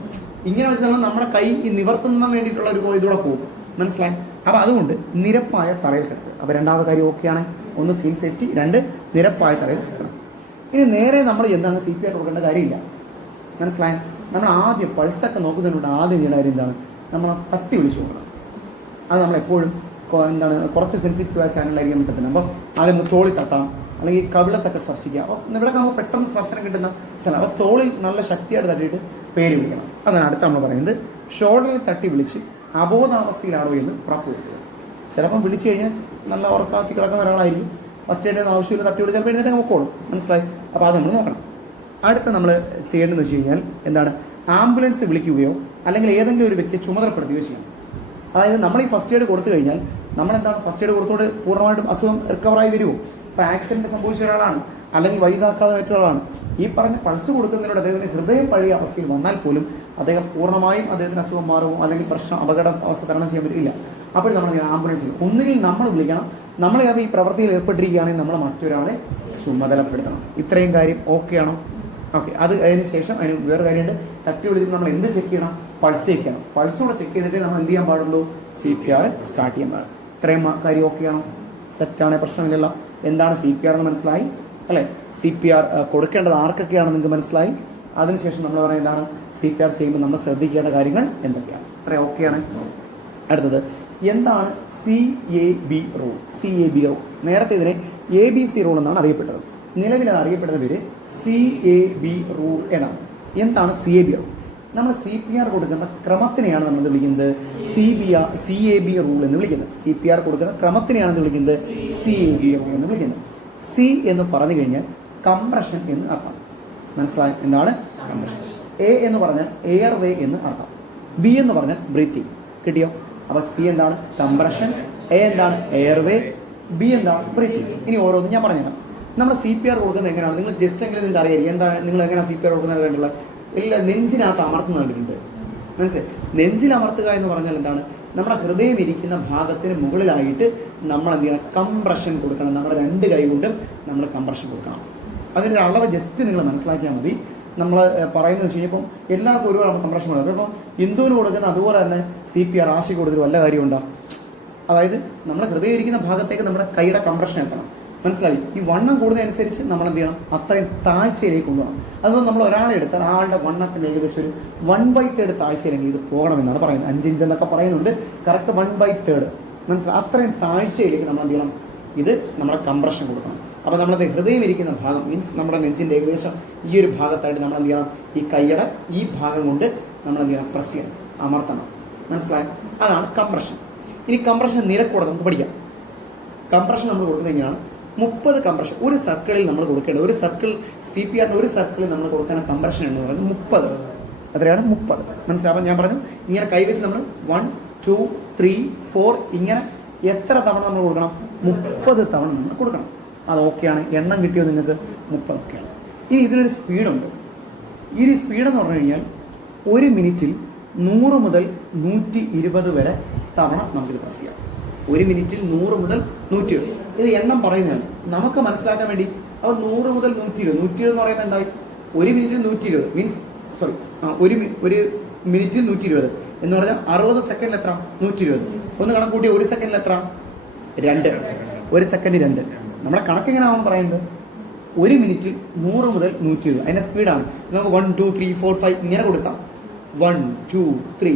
ഇങ്ങനെ വെച്ച് നമ്മുടെ കൈ നിവർത്തുന്ന വേണ്ടിയിട്ടുള്ള ഒരു ഇതൂടെ പോകും. മനസ്സിലായി? അപ്പോൾ അതുകൊണ്ട് നിരപ്പായ തറയിൽ കിടക്കുക. അപ്പോൾ രണ്ടാമത്തെ കാര്യം ഓക്കെയാണ്. ഒന്ന് സീൻ സേഫ്റ്റി, രണ്ട് നിരപ്പായ തറയിൽ കിടക്കണം. ഇനി നേരെ നമ്മൾ എന്താണ് CPR കൊടുക്കേണ്ട കാര്യമില്ല. മനസ്സിലായി? നമ്മൾ ആദ്യം പൾസൊക്കെ നോക്കുന്നതിനോട് ആദ്യം ചെയ്യുന്ന കാര്യം എന്താണ്? നമ്മൾ തട്ടി വിളിച്ചു നോക്കണം. അത് നമ്മളെപ്പോഴും കുറച്ച് സെൻസിറ്റീവായ സാധനങ്ങളായിരിക്കും കിട്ടുന്നത്. അപ്പോൾ ആദ്യം നമുക്ക് തോളിൽ തട്ടാം, അല്ലെങ്കിൽ കവിളത്തൊക്കെ സ്പർശിക്കുക. അപ്പോൾ ഇവിടെ നമുക്ക് പെട്ടെന്ന് സ്പർശനം കിട്ടുന്ന സ്ഥലം. അപ്പോൾ തോളിൽ നല്ല ശക്തിയായിട്ട് തട്ടിയിട്ട് പേര് വിളിക്കണം. അതാണ് അടുത്ത് നമ്മൾ പറയുന്നത്. ഷോൾഡറിൽ തട്ടി വിളിച്ച് അബോധാവസ്ഥയിലാണോ എന്ന് ഉറപ്പുവരുത്തുക. ചിലപ്പം വിളിച്ചു കഴിഞ്ഞാൽ നല്ല ഉറക്കാക്കി കിടക്കുന്ന ഒരാളായിരിക്കും. ഫസ്റ്റ് എയ്ഡ് ആവശ്യമില്ല, തട്ടി വിളിച്ചാൽ എഴുന്നേറ്റ് നോക്കോളും. മനസ്സിലായി? അപ്പോൾ അത് നമ്മൾ നോക്കണം. അടുത്ത നമ്മൾ ചെയ്യേണ്ടതെന്ന് വെച്ച് കഴിഞ്ഞാൽ എന്താണ്? ആംബുലൻസ് വിളിക്കുകയോ അല്ലെങ്കിൽ ഏതെങ്കിലും ഒരു വ്യക്തിയെ ചുമതലപ്പെടുത്തുകയോ ചെയ്യണം. അതായത് നമ്മൾ ഈ ഫസ്റ്റ് എയ്ഡ് കൊടുത്തു കഴിഞ്ഞാൽ നമ്മളെന്താണ് ഫസ്റ്റ് എയ്ഡ് കൊടുത്തോണ്ട് പൂർണ്ണമായിട്ടും അസുഖം റിക്കവറായി വരുമോ? ഇപ്പോൾ ആക്സിഡൻറ്റ് സംഭവിച്ച ഒരാളാണ്, അല്ലെങ്കിൽ വൈദ്യുതാഘാതം വെച്ച ഒരാളാണ്. ഈ പറഞ്ഞ പൾസ് കൊടുക്കുന്നതിലൂടെ അദ്ദേഹത്തിന് ഹൃദയം പഴയ അവസ്ഥയിൽ വന്നാൽ പോലും അദ്ദേഹം പൂർണ്ണമായും അദ്ദേഹത്തിന് അസുഖം മാറുമോ, അല്ലെങ്കിൽ അപകട അവസ്ഥ തരണം ചെയ്യാൻ പറ്റില്ല. അപ്പോൾ നമ്മൾ ആംബുലൻസിൽ ഒന്നുകിൽ നമ്മൾ വിളിക്കണം, നമ്മളെ ഈ പ്രവൃത്തിയിൽ ഏർപ്പെട്ടിരിക്കുകയാണെങ്കിൽ നമ്മൾ മറ്റൊരാളെ ചുമതലപ്പെടുത്തണം. ഇത്രയും കാര്യം ഓക്കെയാണോ? ഓക്കെ. അതിന് ശേഷം അതിന് വേറെ കാര്യമുണ്ട്. തട്ടി വിളിച്ചിട്ട് നമ്മൾ എന്ത് ചെക്ക് ചെയ്യണം? പൾസ് ചെക്ക് ചെയ്യണം. പൾസോടെ ചെക്ക് ചെയ്തിട്ട് നമ്മൾ എന്ത് ചെയ്യാൻ പാടുള്ളൂ? CPR സ്റ്റാർട്ട് ചെയ്യാൻ പാടുള്ളൂ. ഇത്രയും കാര്യം ഓക്കെയാണോ? സെറ്റാണ്, പ്രശ്നമില്ലല്ലോ. എന്താണ് CPR എന്ന് മനസ്സിലായി അല്ലേ? CPR കൊടുക്കേണ്ടത് ആർക്കൊക്കെയാണെന്ന് നിങ്ങൾക്ക് മനസ്സിലായി. അതിനുശേഷം നമ്മൾ പറയുന്നത് എന്താണ്? CPR ചെയ്യുമ്പോൾ നമ്മൾ ശ്രദ്ധിക്കേണ്ട കാര്യങ്ങൾ എന്തൊക്കെയാണ്? ഇത്ര ഓക്കെയാണ്. അടുത്തത് എന്താണ് CAB റൂൾ? CAB റൂൾ നേരത്തെ ഇതിനെ ABC റൂൾ എന്നാണ് അറിയപ്പെട്ടത്. നിലവിൽ അത് അറിയപ്പെടുന്ന പേര് CAB റൂൾ എന്നാണ്. എന്താണ് CAB റൂൾ? നമ്മൾ CPR കൊടുക്കുന്ന ക്രമത്തിനെയാണ് നമ്മൾ വിളിക്കുന്നത് CAB റൂൾ എന്ന് വിളിക്കുന്നത്. CPR കൊടുക്കുന്ന ക്രമത്തിനെയാണ് വിളിക്കുന്നത് CAB റൂൾ എന്ന് വിളിക്കുന്നത്. C എന്ന് പറഞ്ഞു കഴിഞ്ഞാൽ കംപ്രഷൻ എന്ന് അർത്ഥം. മനസ്സിലായി? എന്താണ് കംപ്രഷൻ? A എന്ന് പറഞ്ഞാൽ എയർവേ എന്ന് അർത്ഥം. B എന്ന് പറഞ്ഞാൽ ബ്രീത്തിങ്. കിട്ടിയോ? അപ്പോൾ C എന്താണ്? കംപ്രഷൻ. A എന്താണ്? എയർവേ. B എന്താണ്? ബ്രീത്തിങ്. ഇനി ഓരോന്നും ഞാൻ പറഞ്ഞുതരാം. നമ്മൾ CPR കൊടുക്കുന്നത് എങ്ങനെയാണ്? നിങ്ങൾ ജസ്റ്റ് എങ്കിലും നിങ്ങൾക്ക് അറിയാം എന്താ നിങ്ങൾ എങ്ങനെയാണ് CPR കൊടുക്കുന്നത് വേണ്ടിയുള്ള ഇല്ല. നെഞ്ചിനകത്ത് അമർത്തുന്ന കണ്ടിട്ടുണ്ട്. മനസ്സിലായി? നെഞ്ചിൽ അമർത്തുക എന്ന് പറഞ്ഞാൽ എന്താണ്? നമ്മുടെ ഹൃദയം ഇരിക്കുന്ന ഭാഗത്തിന് മുകളിലായിട്ട് നമ്മൾ എന്ത് ചെയ്യണം? കംപ്രഷൻ കൊടുക്കണം. നമ്മുടെ രണ്ട് കൈ കൊണ്ടും നമ്മൾ കംപ്രഷൻ കൊടുക്കണം. അതിനൊരു അളവ് ജസ്റ്റ് നിങ്ങൾ മനസ്സിലാക്കിയാൽ മതി. നമ്മൾ പറയുന്നത് വെച്ച് കഴിഞ്ഞപ്പം എല്ലാവർക്കും ഒരുപാട് കംപ്രഷൻ കൊടുക്കും. ഇപ്പം ഹിന്ദുവിന് കൊടുക്കുന്ന അതുപോലെ തന്നെ CPR ആശയ്ക്ക് കൊടുത്തിട്ട് വല്ല കാര്യമുണ്ടോ? അതായത് നമ്മുടെ ഹൃദയം ഇരിക്കുന്ന ഭാഗത്തേക്ക് നമ്മുടെ കൈയുടെ കംപ്രഷൻ എത്തണം. മനസ്സിലായി? ഈ വണ്ണം കൂടുന്നതനുസരിച്ച് നമ്മൾ എന്ത് ചെയ്യണം? അത്രയും താഴ്ചയിലേക്ക് കൊണ്ടുപോകണം. അതുകൊണ്ട് നമ്മൾ ഒരാളെ എടുത്താൽ ആളുടെ വണ്ണത്തിൻ്റെ ഏകദേശം ഒരു 1/3 താഴ്ചയിലെങ്കിൽ ഇത് പോകണമെന്നാണ് പറയുന്നത്. 5 ഇഞ്ച് എന്നൊക്കെ പറയുന്നുണ്ട്. കറക്റ്റ് 1/3 മനസ്സിലായി? അത്രയും താഴ്ചയിലേക്ക് നമ്മൾ എന്ത് ചെയ്യണം? ഇത് നമ്മുടെ കംപ്രഷൻ കൊടുക്കണം. അപ്പോൾ നമ്മളത് ഹൃദയം ഇരിക്കുന്ന ഭാഗം മീൻസ് നമ്മുടെ നെഞ്ചിൻ്റെ ഏകദേശം ഈ ഒരു ഭാഗത്തായിട്ട് നമ്മൾ എന്ത് ചെയ്യണം? ഈ കൈയുടെ ഈ ഭാഗം കൊണ്ട് നമ്മൾ എന്ത് ചെയ്യണം? പ്രസ് ചെയ്യണം, അമർത്തണം. മനസ്സിലായി? അതാണ് കംപ്രഷൻ. ഇനി കംപ്രഷൻ നിരക്കൂടെ നമുക്ക് പഠിക്കാം. കംപ്രഷൻ നമ്മൾ കൊടുക്കുന്നത് എങ്ങനെയാണ്? 30 കംപ്രഷൻ ഒരു സർക്കിളിൽ നമ്മൾ കൊടുക്കേണ്ടത്. ഒരു സർക്കിൾ CPRന്റെ ഒരു സർക്കിളിൽ നമ്മൾ കൊടുക്കുന്ന കംപ്രഷൻ എന്ന് പറയുന്നത് 30. എത്രയാണ്? 30. മനസ്സിലാവാൻ ഞാൻ പറഞ്ഞു, ഇങ്ങനെ കൈവച്ച് നമ്മൾ 1 2 3 4 ഇങ്ങനെ എത്ര തവണ നമ്മൾ കൊടുക്കണം? 30 തവണ നമ്മൾ കൊടുക്കണം. അത് ഓക്കെയാണ്. എണ്ണം കിട്ടിയോ നിങ്ങൾക്ക്? 30 ഒക്കെയാണ്. ഇനി ഇതിനൊരു സ്പീഡുണ്ട്. ഈ സ്പീഡെന്ന് പറഞ്ഞു കഴിഞ്ഞാൽ 1 മിനിറ്റിൽ 100 മുതൽ 120 വരെ തവണ നമുക്കിത് പ്രസ് ചെയ്യാം. 1 മിനിറ്റിൽ 100 മുതൽ 120. ഇത് എണ്ണം പറയുന്നതാണ് നമുക്ക് മനസ്സിലാക്കാൻ വേണ്ടി. അപ്പോൾ 100 മുതൽ 120 എന്ന് പറയുമ്പോൾ എന്തായി? 1 മിനിറ്റിൽ 120 മീൻസ് ഒരു മിനിറ്റിൽ 120 എന്ന് പറഞ്ഞാൽ 60 സെക്കൻഡിൽ എത്ര? 120. ഒന്ന് കണക്കൂട്ടി 1 സെക്കൻഡിൽ എത്ര? 2. 1 സെക്കൻഡ് 2. നമ്മളെ കണക്ക് എങ്ങനെയാണെന്ന് പറയുന്നത് 1 മിനിറ്റിൽ 100 മുതൽ 120. അതിൻ്റെ സ്പീഡാണ്. നമുക്ക് 1 2 3 4 5 ഇങ്ങനെ കൊടുക്കാം. 1 2 3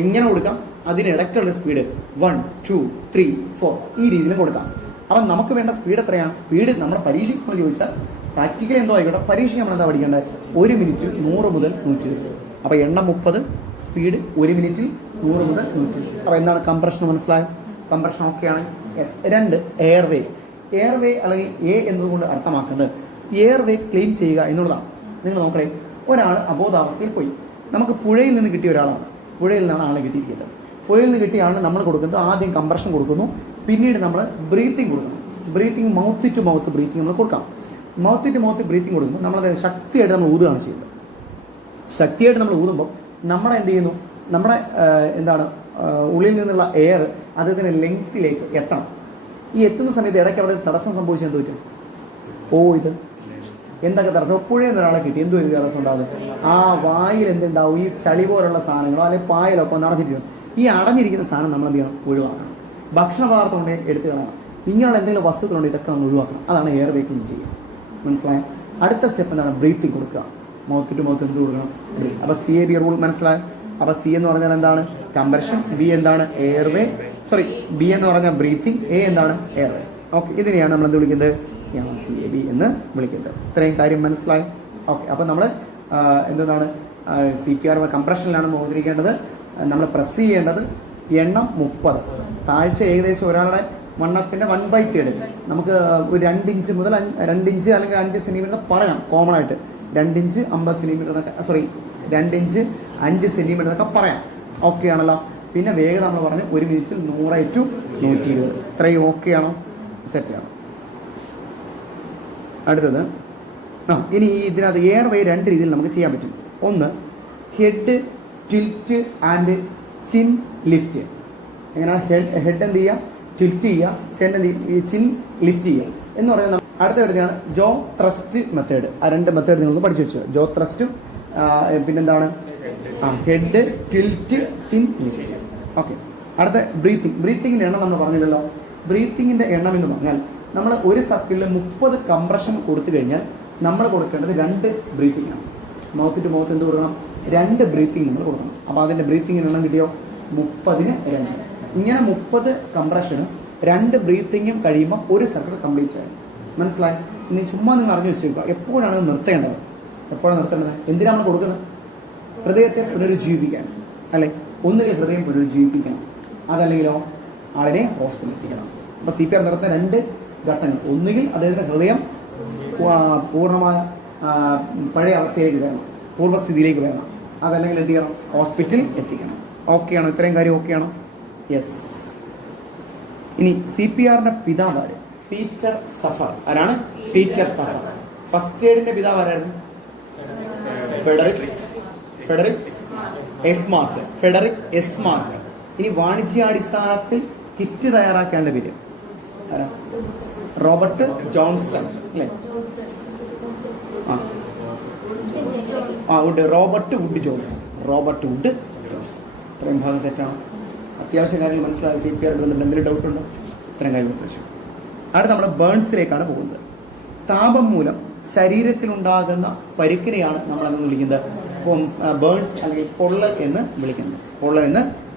എങ്ങനെ കൊടുക്കാം? അതിനിടയ്ക്കുള്ള സ്പീഡ് 1 2 3 4 ഈ രീതിയിൽ കൊടുക്കാം. അപ്പം നമുക്ക് വേണ്ട സ്പീഡ് എത്രയാണ്? സ്പീഡ് നമ്മുടെ പരീക്ഷയ്ക്ക് നമ്മൾ ചോദിച്ചാൽ പ്രാക്ടിക്കലി എന്തോ ആയിക്കോട്ടെ, പരീക്ഷയ്ക്ക് നമ്മൾ എന്താ പഠിക്കേണ്ടത്? 1 മിനിറ്റിൽ 100 മുതൽ 120. അപ്പോൾ എണ്ണം 30, സ്പീഡ് 1 മിനിറ്റിൽ 100 മുതൽ 120. അപ്പോൾ എന്താണ് കംപ്രഷൻ? മനസ്സിലായോ? കംപ്രഷൻ ഓക്കെയാണ്. യെസ്. 2 എയർവേ. എയർവേ അല്ലെങ്കിൽ എ എന്നതുകൊണ്ട് അർത്ഥമാക്കുന്നത് എയർവേ ക്ലെയിം ചെയ്യുക എന്നുള്ളതാണ്. നിങ്ങൾ നോക്കണേ, ഒരാൾ അബോധാവസ്ഥയിൽ പോയി. നമുക്ക് പുഴയിൽ നിന്ന് കിട്ടിയ ഒരാളാണ്. പുഴയിൽ നിന്നാണ് ആളെ കിട്ടിയിരിക്കുന്നത്. പുഴയിൽ നിന്ന് കിട്ടിയ ആളിന് നമ്മൾ കൊടുക്കുന്നത് ആദ്യം കംപ്രഷൻ കൊടുക്കുന്നു, പിന്നീട് നമ്മൾ ബ്രീത്തിങ് കൊടുക്കണം. Breathing mouth to mouth breathing നമ്മൾ കൊടുക്കാം. മൗത്ത് ടു മൗത്ത് ബ്രീത്തിങ് കൊടുക്കുമ്പോൾ നമ്മളത് ശക്തിയായിട്ട് നമ്മൾ ഊതുകയാണ് ചെയ്യുന്നത്. ശക്തിയായിട്ട് നമ്മൾ ഊതുമ്പോൾ നമ്മുടെ എന്ത് ചെയ്യുന്നു? നമ്മുടെ ഉള്ളിൽ നിന്നുള്ള എയർ അദ്ദേഹത്തിൻ്റെ ലങ്സിലേക്ക് എത്തണം. ഈ എത്തുന്ന സമയത്ത് ഇടയ്ക്ക് അവിടെ തടസ്സം സംഭവിച്ചാൽ എന്ത് പറ്റും? ഇത് എന്തൊക്കെ തടസ്സം? പുഴയിൽ നിന്ന് ഒരാളെ കിട്ടി, എന്തും തടസ്സം ഉണ്ടാകും? ആ വായിൽ എന്തുണ്ടാവും? ഈ ചളി പോലുള്ള സാധനങ്ങളോ അല്ലെങ്കിൽ പായലൊക്കെ നടന്നിരിക്കണം. ഈ അടഞ്ഞിരിക്കുന്ന സാധനം നമ്മൾ എന്ത് ചെയ്യണം? ഒഴിവാക്കണം. ഭക്ഷണ പദാർത്ഥം കൊണ്ട് എടുത്ത് കളയണം. ഇങ്ങനെയുള്ള എന്തെങ്കിലും വസ്തുക്കളുണ്ട്, ഇതൊക്കെ നമ്മൾ ഒഴിവാക്കണം. അതാണ് എയർ വേ ക്ലീൻ ചെയ്യുക. മനസ്സിലായോ? അടുത്ത സ്റ്റെപ്പ് എന്താണ്? ബ്രീത്തിങ് കൊടുക്കുക. മൗത്ത് ടു മൗത്ത് എന്ത് കൊടുക്കണം? അപ്പോൾ CAB റൂൾ മനസ്സിലായോ? അപ്പോൾ C എന്ന് പറഞ്ഞാൽ എന്താണ്? കംപ്രഷൻ. B എന്താണ്? എയർവേ. B എന്ന് പറഞ്ഞാൽ ബ്രീത്തിങ്. A എന്താണ്? എയർവേ. ഓക്കെ, ഇതിനെയാണ് നമ്മൾ എന്ത് വിളിക്കുന്നത്? CAB എന്ന് വിളിക്കുന്നത്. ഇത്രയും കാര്യം മനസ്സിലായി? ഓക്കെ, അപ്പോൾ നമ്മൾ എന്താണ് CPR കംപ്രഷനിലാണ് മോദിരിക്കേണ്ടത്. നമ്മൾ പ്രസ് ചെയ്യേണ്ടത് എണ്ണം 30. താഴ്ച ഏകദേശം ഒരാളുടെ വണ്ണത്തിൻ്റെ 1/3. നമുക്ക് ഒരു 2 ഇഞ്ച് മുതൽ 2 ഇഞ്ച് അല്ലെങ്കിൽ 5 സെൻറ്റിമീറ്റർ പറയാം. കോമൺ ആയിട്ട് 2 ഇഞ്ച് 50 സെൻറ്റിമീറ്റർ എന്നൊക്കെ 2 ഇഞ്ച് 5 സെൻറ്റിമീറ്റർ എന്നൊക്കെ പറയാം. ഓക്കെ ആണല്ലോ? പിന്നെ വേഗത നമ്മൾ പറഞ്ഞു 1 മിനിറ്റിൽ 100 to 120. ഇത്രയും ഓക്കെ ആണോ? സെറ്റാണ്. അടുത്തത് ഇനി ഇതിനകത്ത് എയർവേ 2 രീതിയിൽ നമുക്ക് ചെയ്യാൻ പറ്റും. ഒന്ന്, head tilt and chin lift. എങ്ങനെയാണ്? ഹെഡ് എന്ത് ചെയ്യുക? ടിൽറ്റ് ചെയ്യുക. ചിൻ ലിഫ്റ്റ് ചെയ്യുക എന്ന് പറയുന്നത്. അടുത്ത വരുന്നതാണ് ജോ ത്രസ്റ്റ് മെത്തേഡ്. ആ 2 മെത്തേഡ് നിങ്ങൾക്ക് പഠിച്ചു വെച്ചു. ജോ ത്രസ്റ്റും പിന്നെന്താണ്? Head tilt chin lift. Okay, അടുത്ത ബ്രീത്തിങ്. ബ്രീത്തിങ്ങിൻ്റെ എണ്ണം നമ്മൾ പറഞ്ഞില്ലല്ലോ. ബ്രീത്തിങ്ങിൻ്റെ എണ്ണം എന്ന് പറഞ്ഞാൽ നമ്മൾ ഒരു സർക്കിളിൽ 30 കംപ്രഷൻ കൊടുത്തു കഴിഞ്ഞാൽ നമ്മൾ കൊടുക്കേണ്ടത് 2 ബ്രീത്തിങ് ആണ്. മൗത്ത് ടു മൗത്ത് എന്ത് കൊടുക്കണം? 2 ബ്രീത്തിങ് നമ്മൾ കൊടുക്കണം. അപ്പോൾ അതിൻ്റെ ബ്രീത്തിങ്ങിന് എണ്ണം കിട്ടിയോ? 30ന് 2. ഇങ്ങനെ 30 കംപ്രഷനും 2 ബ്രീത്തിങ്ങും കഴിയുമ്പോൾ ഒരു സർക്കിൾ കംപ്ലീറ്റ് ആയി. മനസ്സിലായി? ഇനി ചുമ്മാ നിങ്ങൾ അറിഞ്ഞു വെച്ചേക്കുക, എപ്പോഴാണ് ഇത് നിർത്തേണ്ടത്? എപ്പോഴാണ് നിർത്തേണ്ടത്? എന്തിനാണ് നമ്മൾ കൊടുക്കുന്നത്? ഹൃദയത്തെ പുനരുജ്ജീവിപ്പിക്കാൻ അല്ലേ? ഒന്നുകിൽ ഹൃദയം പുനരുജ്ജീവിപ്പിക്കണം, അതല്ലെങ്കിലോ ആളിനെ ഹോസ്പിറ്റലിൽ എത്തിക്കണം. അപ്പോൾ CPR നിർത്തുന്ന 2 ഘട്ടങ്ങൾ. ഒന്നുകിൽ അദ്ദേഹത്തിൻ്റെ ഹൃദയം പൂർണ്ണമായ പഴയ അവസ്ഥയിലേക്ക് വരണം, പൂർവ്വസ്ഥിതിയിലേക്ക് വരണം, അതല്ലെങ്കിൽ എന്ത് ചെയ്യണം? ഹോസ്പിറ്റലിൽ എത്തിക്കണം. ഓക്കെയാണോ? ഇത്രയും കാര്യം ഓക്കെയാണോ? യെസ്. ഇനി CPRന്റെ പിതാവ് ആര്? Peter Safar. ആരാണ്? Peter Safar. ഫസ്റ്റ് എയ്ഡിന്റെ പിതാവ് ആരായിരുന്നു? Friedrich Esmarch. ഇനി വാണിജ്യാടിസ്ഥാനത്തിൽ കിറ്റ് തയ്യാറാക്കാനുള്ള പേര് റോബർട്ട് ജോൺസൺ അല്ലേ? Robert Wood Johnson. ഇത്രയും ഭാഗം സെറ്റാണ്. അത്യാവശ്യം കാര്യങ്ങൾ മനസ്സിലായി. CPR എന്തെങ്കിലും ഡൗട്ട് ഉണ്ടോ? ഇത്രയും കാര്യം വെച്ചു. അടുത്ത നമ്മൾ ബേൺസിലേക്കാണ് പോകുന്നത്. താപം മൂലം ശരീരത്തിലുണ്ടാകുന്ന പരിക്കിനെയാണ് നമ്മൾ എന്ന് വിളിക്കുന്നത് ബേൺസ് അല്ലെങ്കിൽ പൊള്ളൽ എന്ന്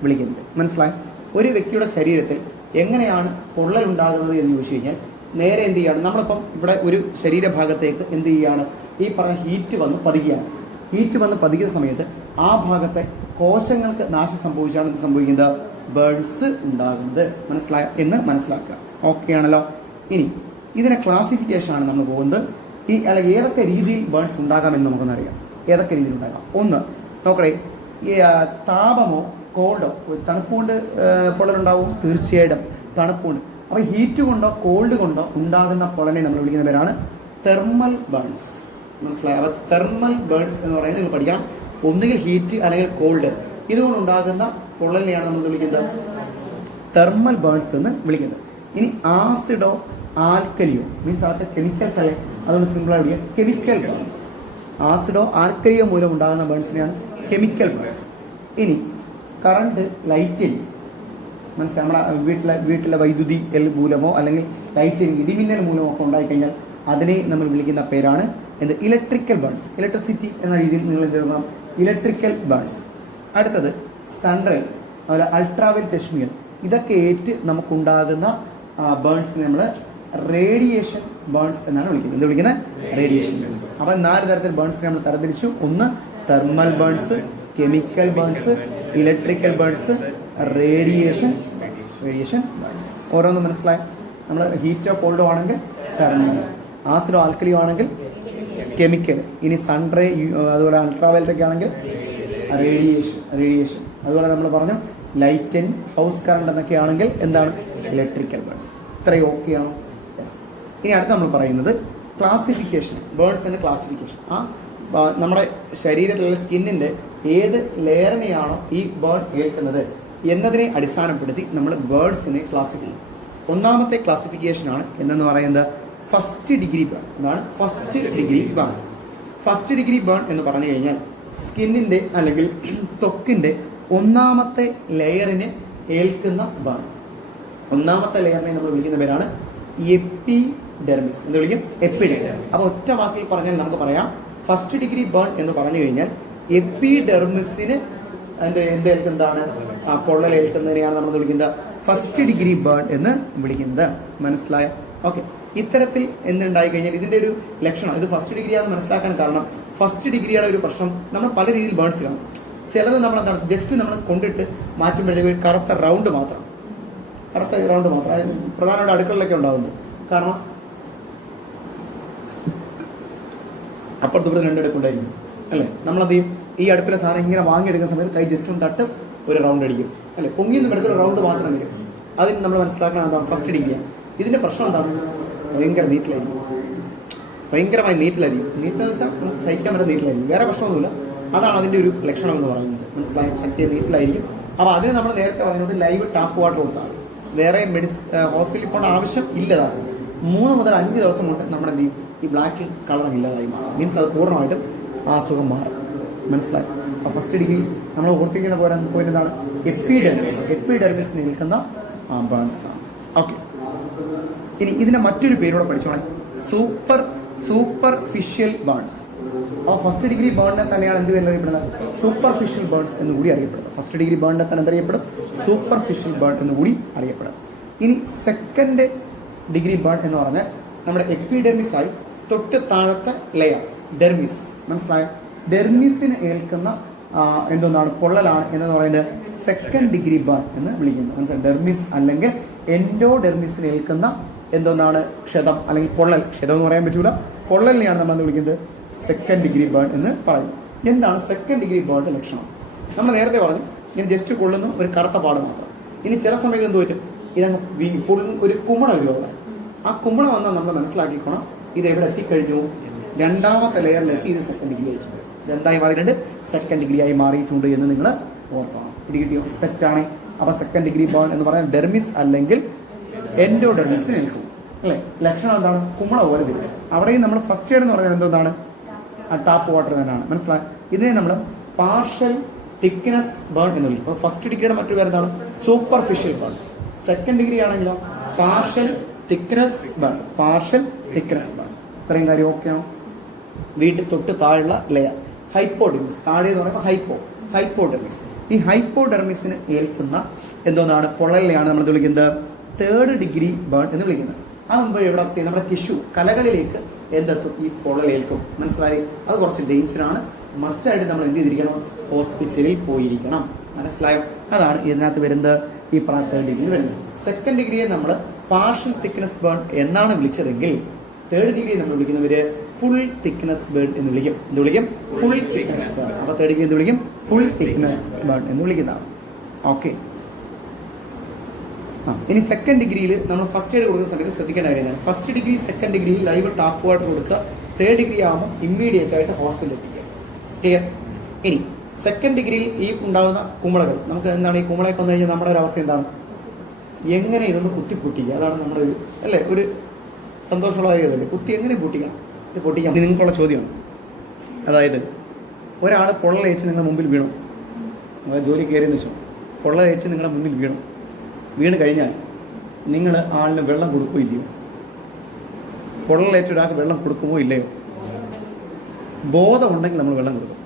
വിളിക്കുന്നത്. മനസ്സിലായി? ഒരു വ്യക്തിയുടെ ശരീരത്തിൽ എങ്ങനെയാണ് പൊള്ളൽ ഉണ്ടാകുന്നത് എന്ന് ചോദിച്ചു കഴിഞ്ഞാൽ നേരെ എന്ത് ചെയ്യാണ്, നമ്മളിപ്പം ഇവിടെ ഒരു ശരീരഭാഗത്തേക്ക് എന്ത് ചെയ്യുകയാണ്, ഈ പറഞ്ഞ ഹീറ്റ് വന്ന് പതിക്കുകയാണ്. ഹീറ്റ് വന്ന് പതിക്കുന്ന സമയത്ത് ആ ഭാഗത്തെ കോശങ്ങൾക്ക് നാശം സംഭവിച്ചാണ് എന്ത് സംഭവിക്കുന്നത്, ബേൺസ് ഉണ്ടാകുന്നത്. മനസ്സിലാക്കുക. ഓക്കെ ആണല്ലോ. ഇനി ഇതിനെ ക്ലാസിഫിക്കേഷനാണ് നമ്മൾ പോകുന്നത്. അല്ലെങ്കിൽ ഏതൊക്കെ രീതിയിൽ ബേൺസ് ഉണ്ടാകാമെന്ന് നമുക്കൊന്നറിയാം. ഏതൊക്കെ രീതിയിൽ ഉണ്ടാകാം? ഒന്ന് നോക്കണേ, ഈ താപമോ കോൾഡോ, തണുപ്പുകൊണ്ട് പൊള്ളലുണ്ടാവും, തീർച്ചയായിട്ടും തണുപ്പുകൊണ്ട്. അപ്പോൾ ഹീറ്റ് കൊണ്ടോ കോൾഡ് കൊണ്ടോ ഉണ്ടാകുന്ന പൊള്ളനെ നമ്മൾ വിളിക്കുന്ന പേരാണ് തെർമൽ ബേൺസ്. മനസ്സിലായി? അപ്പോൾ തെർമൽ ബേൺസ് എന്ന് പറയുന്നത് നിങ്ങൾ പഠിക്കണം. ഒന്നുകിൽ ഹീറ്റ് അല്ലെങ്കിൽ കോൾഡ്, ഇതുകൊണ്ടുണ്ടാകുന്ന പൊള്ളലിനെയാണ് നമ്മൾ വിളിക്കുന്നത് തെർമൽ ബേൺസ് എന്ന് വിളിക്കുന്നത്. ഇനി ആസിഡോ ആൽക്കലിയോ മീൻസ് അതൊക്കെ കെമിക്കൽസ് അല്ലേ, അതുകൊണ്ട് സിമ്പിളായി വിളിക്കുക കെമിക്കൽ ബേൺസ്. ആസിഡോ ആൽക്കലിയോ മൂലം ഉണ്ടാകുന്ന ബേൺസിനെയാണ് കെമിക്കൽ ബേൺസ്. ഇനി കറണ്ട്, ലൈറ്റിംഗ്, മനസ്സിലായി, നമ്മുടെ വീട്ടിലെ വൈദ്യുതി മൂലമോ അല്ലെങ്കിൽ ലൈറ്റിംഗ് ഇടിമിന്നൽ മൂലമോ ഒക്കെ ഉണ്ടായിക്കഴിഞ്ഞാൽ അതിനെ നമ്മൾ വിളിക്കുന്ന പേരാണ് എന്ത്, ഇലക്ട്രിക്കൽ ബേൺസ്. ഇലക്ട്രിസിറ്റി എന്ന രീതിയിൽ നിങ്ങൾ എന്ത് ചെയ്യണം, ഇലക്ട്രിക്കൽ ബേൺസ്. അടുത്തത് സൺറൈ, അതുപോലെ അൾട്രാവയലറ്റ് രശ്മികൾ, ഇതൊക്കെ ഏറ്റ് നമുക്കുണ്ടാകുന്ന ബേൺസിനെ നമ്മൾ റേഡിയേഷൻ ബേൺസ് എന്നാണ് വിളിക്കുന്നത്. എന്ത് വിളിക്കുന്നത്, റേഡിയേഷൻ ബേൺസ്. അപ്പം 4 തരത്തിൽ ബേൺസിനെ നമ്മൾ തരംതിരിച്ചു. ഒന്ന് thermal burns, chemical burns, electrical burns, radiation burns. ഓരോന്നും മനസ്സിലായി? നമ്മൾ ഹീറ്റോ കോൾഡോ ആണെങ്കിൽ തെർമൽ, ആസിഡോ ആൽക്കലിയോ ആണെങ്കിൽ കെമിക്കൽ, ഇനി സൺറേ അതുപോലെ അൾട്രാവയലറ്റ് ഒക്കെ ആണെങ്കിൽ റേഡിയേഷൻ. അതുപോലെ നമ്മൾ പറഞ്ഞു ലൈറ്റനിങ്, ഹൗസ് കറണ്ട് എന്നൊക്കെ ആണെങ്കിൽ എന്താണ്, ഇലക്ട്രിക്കൽ ബേൺസ്. ഇത്രയും ഓക്കെയാണോ? യെസ്. ഇനി അടുത്ത് നമ്മൾ പറയുന്നത് ക്ലാസിഫിക്കേഷൻ, ബേൺസിൻ്റെ ക്ലാസിഫിക്കേഷൻ. നമ്മുടെ ശരീരത്തിലുള്ള സ്കിന്നിൻ്റെ ഏത് ലെയറിനെയാണോ ഈ ബേൺ ഏൽക്കുന്നത് എന്നതിനെ അടിസ്ഥാനപ്പെടുത്തി നമ്മൾ ബേൺസിനെ ക്ലാസിഫൈ ചെയ്യും. ഒന്നാമത്തെ ക്ലാസിഫിക്കേഷനാണ് എന്നു പറയുന്നത് ഫസ്റ്റ് ഡിഗ്രി ബേൺ. ഇതാണ് first degree burn. First degree burn എന്ന് പറഞ്ഞു കഴിഞ്ഞാൽ സ്കിന്നിൻ്റെ അല്ലെങ്കിൽ ത്വക്കിൻ്റെ ഒന്നാമത്തെ ലെയറിന് ഏൽക്കുന്ന ബേൺ. ഒന്നാമത്തെ ലെയറിനെ നമ്മൾ വിളിക്കുന്ന പേരാണ് എപ്പിഡെർമിസ്. എന്ന് വിളിക്കും, എപ്പിഡെർമിസ്. അപ്പോൾ ഒറ്റ വാക്കിൽ പറഞ്ഞാൽ നമുക്ക് പറയാം ഫസ്റ്റ് ഡിഗ്രി ബേൺ എന്ന് പറഞ്ഞു കഴിഞ്ഞാൽ എപ്പിഡെർമിസിന് എന്താണ് പൊള്ളൽ ഏൽക്കുന്നതിനെയാണ് നമ്മൾ വിളിക്കുന്നത് ഫസ്റ്റ് ഡിഗ്രി ബേൺ എന്ന് വിളിക്കുന്നത്. മനസ്സിലായ? ഓക്കെ. ഇത്തരത്തിൽ എന്തുണ്ടായി കഴിഞ്ഞാൽ ഇതിൻ്റെ ഒരു ലക്ഷണം, ഇത് ഫസ്റ്റ് ഡിഗ്രി ആണെന്ന് മനസ്സിലാക്കാൻ കാരണം ഫസ്റ്റ് ഡിഗ്രിയുടെ ഒരു പ്രശ്നം നമ്മൾ പല രീതിയിൽ ബേൺസ് കാണും. ചിലത് നമ്മൾ എന്താണ് ജസ്റ്റ് നമ്മൾ കൊണ്ടിട്ട് മാറ്റുമ്പോഴത്തേക്ക് ഒരു കറുത്ത റൗണ്ട് മാത്രം, അത് പ്രധാനമായിട്ട് അടുക്കളയിലൊക്കെ ഉണ്ടാകുന്നത്. കാരണം അപ്പുറത്ത് 2 അടുക്കുണ്ടായിരിക്കും അല്ലേ. നമ്മളത് ഈ അടുപ്പിലെ സാധനം ഇങ്ങനെ വാങ്ങിയെടുക്കുന്ന സമയത്ത് കൈ ജസ്റ്റ് ഒന്ന് തട്ട് ഒരു റൗണ്ട് അടിക്കും അല്ലേ, പൊങ്ങിയൊന്നും എടുത്തൊരു റൗണ്ട് മാത്രം വരും. അതിന് നമ്മൾ മനസ്സിലാക്കണം എന്താണ് ഫസ്റ്റ് ഡിഗ്രിയാണ്. ഇതിൻ്റെ പ്രശ്നം എന്താണ്, ഭയങ്കര നീറ്റിലായിരിക്കും, ഭയങ്കരമായി നീറ്റിലായിരിക്കും. നീറ്റെന്ന് വെച്ചാൽ നമുക്ക് സഹിക്കാൻ പറ്റുന്ന നീറ്റിലായിരിക്കും, വേറെ പ്രശ്നമൊന്നുമില്ല. അതാണ് അതിൻ്റെ ഒരു ലക്ഷണം എന്ന് പറയുന്നത്. മനസ്സിലായി? ശക്തി നീറ്റിലായിരിക്കും. അപ്പോൾ അതിന് നമ്മൾ നേരത്തെ പറഞ്ഞുകൊണ്ട് ലൈവ് ടാപ്പ് വാട്ടർ കൊടുത്താണ്, വേറെ ഹോസ്പിറ്റലിൽ പോകേണ്ട ആവശ്യം ഇല്ലതാണ്. 3 മുതൽ 5 ദിവസം കൊണ്ട് നമ്മുടെ എന്ത് ചെയ്യും, ഈ ബ്ലാക്ക് കളർ ഇല്ലാതായി മാറും. മീൻസ് അത് പൂർണ്ണമായിട്ടും ആ അസുഖം മാറും. മനസ്സിലായി? അപ്പോൾ ഫസ്റ്റ് ഡിഗ്രി നമ്മൾ ഓർത്തിക്കുന്ന പോയിന്റ് എന്താണ്, എപ്പിഡെർമിസിന് നിൽക്കുന്ന ബേൺസ് ആണ്. ഓക്കെ. ഇനി ഇതിൻ്റെ മറ്റൊരു പേരോടെ പഠിച്ചോളാം, സൂപ്പർഫിഷ്യൽ ബേൺസ്. അപ്പോൾ ഫസ്റ്റ് ഡിഗ്രി ബേണിനെ തന്നെയാണ് എന്ത് പേരിൽ അറിയപ്പെടുന്നത്, സൂപ്പർഫിഷ്യൽ ബേൺസ് എന്ന് കൂടി അറിയപ്പെടുന്നത്. ഫസ്റ്റ് ഡിഗ്രി ബേണിനെ തന്നെ എന്തറിയപ്പെടും, സൂപ്പർഫിഷ്യൽ ബേൺ എന്ന് കൂടി അറിയപ്പെടും. ഇനി സെക്കൻഡ് ഡിഗ്രി ബേൺ എന്ന് പറഞ്ഞാൽ നമ്മുടെ എപ്പിഡെർമിസായി തൊട്ട് താഴത്തെ ലെയർ ഡെർമിസ്. മനസ്സിലായോ? ഡെർമിസിന് ഏൽക്കുന്ന എന്താണ് പൊള്ളലാണ് എന്ന് പറയുന്നത് സെക്കൻഡ് ഡിഗ്രി ബേൺ എന്ന് വിളിക്കുന്നത്. മനസ്സിലായി? ഡെർമിസ് അല്ലെങ്കിൽ എൻഡോഡെർമിസിന് ഏൽക്കുന്ന എന്താണ് ക്ഷതം അല്ലെങ്കിൽ പൊള്ളൽ. ക്ഷതം എന്ന് പറയാൻ പറ്റൂല, പൊള്ളലിനെയാണ് നമ്മൾ വിളിക്കുന്നത് സെക്കൻഡ് ഡിഗ്രി ബേൺ എന്ന് പറയും. എന്താണ് സെക്കൻഡ് ഡിഗ്രി ബേണിന്റെ ലക്ഷണം? നമ്മൾ നേരത്തെ പറഞ്ഞു ഞാൻ ജസ്റ്റ് കൊള്ളുന്ന ഒരു കറുത്ത പാട് മാത്രം. ഇനി ചില സമയത്ത് എന്ത് പറ്റും, ഇതങ്ങ് ഒരു കുമണ വരുമോ, ആ കുമണ വന്നാൽ നമ്മൾ മനസ്സിലാക്കിക്കോണം ഇത് എവിടെ എത്തിക്കഴിഞ്ഞു, രണ്ടാമത്തെ ലെയറിലെത്തി ഇത് സെക്കൻഡ് ഡിഗ്രി ആയിട്ടുണ്ട്, രണ്ടായി മാറിയിട്ടുണ്ട്, സെക്കൻഡ് ഡിഗ്രി ആയി മാറിയിട്ടുണ്ട് എന്ന് നിങ്ങൾ ഓർക്കണം. ഇത് കിട്ടിയോ? സെറ്റാണ്. അപ്പോൾ സെക്കൻഡ് ഡിഗ്രി ബേൺ എന്ന് പറയാൻ ഡെർമിസ് അല്ലെങ്കിൽ എൻഡോഡെർമിസിന് ഏൽക്കും അല്ലേ. ലക്ഷണം എന്താണ്, കുമള പോലെ വരും. അവിടെയും നമ്മൾ ഫസ്റ്റ് എയ്ഡ് എന്ന് പറഞ്ഞാൽ എന്താണ്, ടാപ്പ് വാട്ടർ തന്നെയാണ്. മനസ്സിലായി? ഇതിനെ നമ്മൾ പാർഷ്യൽ തിക്നെസ് ബേൺ എന്ന് വിളിക്കും. ഫസ്റ്റ് ഡിഗ്രിയുടെ മറ്റൊരു പേര് എന്താണ്, സൂപ്പർഫിഷ്യൽ ബേൺസ്. സെക്കൻഡ് ഡിഗ്രി ആണെങ്കിലോ partial thickness burn, partial thickness burn. ഇത്രയും കാര്യം ഓക്കെയാണോ? വീട്ടിൽ തൊട്ട് താഴെയുള്ള ലെയർ ഹൈപ്പോഡെർമിസ്, താഴെ എന്ന് പറയുമ്പോൾ ഹൈപ്പോഡെർമിസ്. ഈ ഹൈപ്പോഡെർമിസിന് ഏൽക്കുന്ന എന്തോന്നാണ് പൊള്ളലിനെയാണ് നമ്മൾ വിളിക്കുന്നത് 3rd ഡിഗ്രി ബേൺ എന്ന് വിളിക്കുന്നത്. അത് മുമ്പ് ഇവിടെ നമ്മുടെ ടിഷ്യൂ കലകളിലേക്ക് എന്തെത്തും? ഈ പൊള്ളലേൽക്കും. മനസ്സിലായി? അത് കുറച്ച് ഡേഞ്ചറാണ്. മസ്റ്റായിട്ട് നമ്മൾ എന്ത് ചെയ്തിരിക്കണം? ഹോസ്പിറ്റലിൽ പോയിരിക്കണം. മനസ്സിലായോ? അതാണ് ഇതിനകത്ത് വരുന്നത്, ഈ 3rd ഡിഗ്രി വരുന്നത്. 2nd ഡിഗ്രിയെ നമ്മൾ പാർഷ്യൽ തിക്നെസ് ബേൺ എന്നാണ് വിളിച്ചതെങ്കിൽ 3rd ഡിഗ്രി നമ്മൾ വിളിക്കുന്നവര് ഫുൾ തിക്നെസ് ബേൺ എന്ന് വിളിക്കും. എന്ത് വിളിക്കും? Full thickness burn. അപ്പൊ 3rd ഡിഗ്രി എന്ത് വിളിക്കും? ഫുൾ തിക്നെസ് ബേൺ എന്ന് വിളിക്കുന്നതാണ്. ഓക്കെ. ഇനി 2nd ഡിഗ്രിയിൽ നമ്മൾ ഫസ്റ്റ് എയ്ഡ് കൊടുക്കുന്ന സമയത്ത് ശ്രദ്ധിക്കേണ്ട കാര്യമാണ്, 1st ഡിഗ്രി 2nd ഡിഗ്രിയിൽ ലൈവ് ടാപ്പ് വാട്ടർ കൊടുക്കുക. 3rd ഡിഗ്രി ആകുമ്പോൾ ഇമ്മീഡിയറ്റ് ആയിട്ട് ഹോസ്പിറ്റലിൽ എത്തിക്കുക. ക്ലിയർ? ഇനി 2nd ഡിഗ്രിയിൽ ഈ ഉണ്ടാകുന്ന കുമ്പളകൾ, നമുക്ക് എന്താണ് ഈ കുമ്പളയൊക്കെ വന്നു കഴിഞ്ഞാൽ നമ്മുടെ ഒരു അവസ്ഥ എന്താണ്? എങ്ങനെ ഇതൊന്ന് കുത്തി പൊട്ടിക്കുക, അതാണ് നമ്മുടെ ഒരു അല്ലേ ഒരു സന്തോഷമുള്ള കാര്യമല്ലേ. കുത്തി എങ്ങനെ പൊട്ടിക്കണം? ഇത് പൊട്ടിക്കാം. ഇത് നിങ്ങൾക്കുള്ള ചോദ്യമാണ്. അതായത് ഒരാൾ പൊള്ളലേച്ച് നിങ്ങളുടെ മുമ്പിൽ വീണു, ജോലി കയറിയെന്ന് വെച്ചു, പൊള്ളലേച്ച് നിങ്ങളുടെ മുന്നിൽ വീണ് കഴിഞ്ഞാൽ നിങ്ങൾ ആളിന് വെള്ളം കൊടുക്കുകയോ ഇല്ലയോ? പൊള്ളലേറ്റ് ഒരാൾക്ക് വെള്ളം കൊടുക്കുമോ ഇല്ലയോ? ബോധം ഉണ്ടെങ്കിൽ നമ്മൾ വെള്ളം കൊടുക്കും,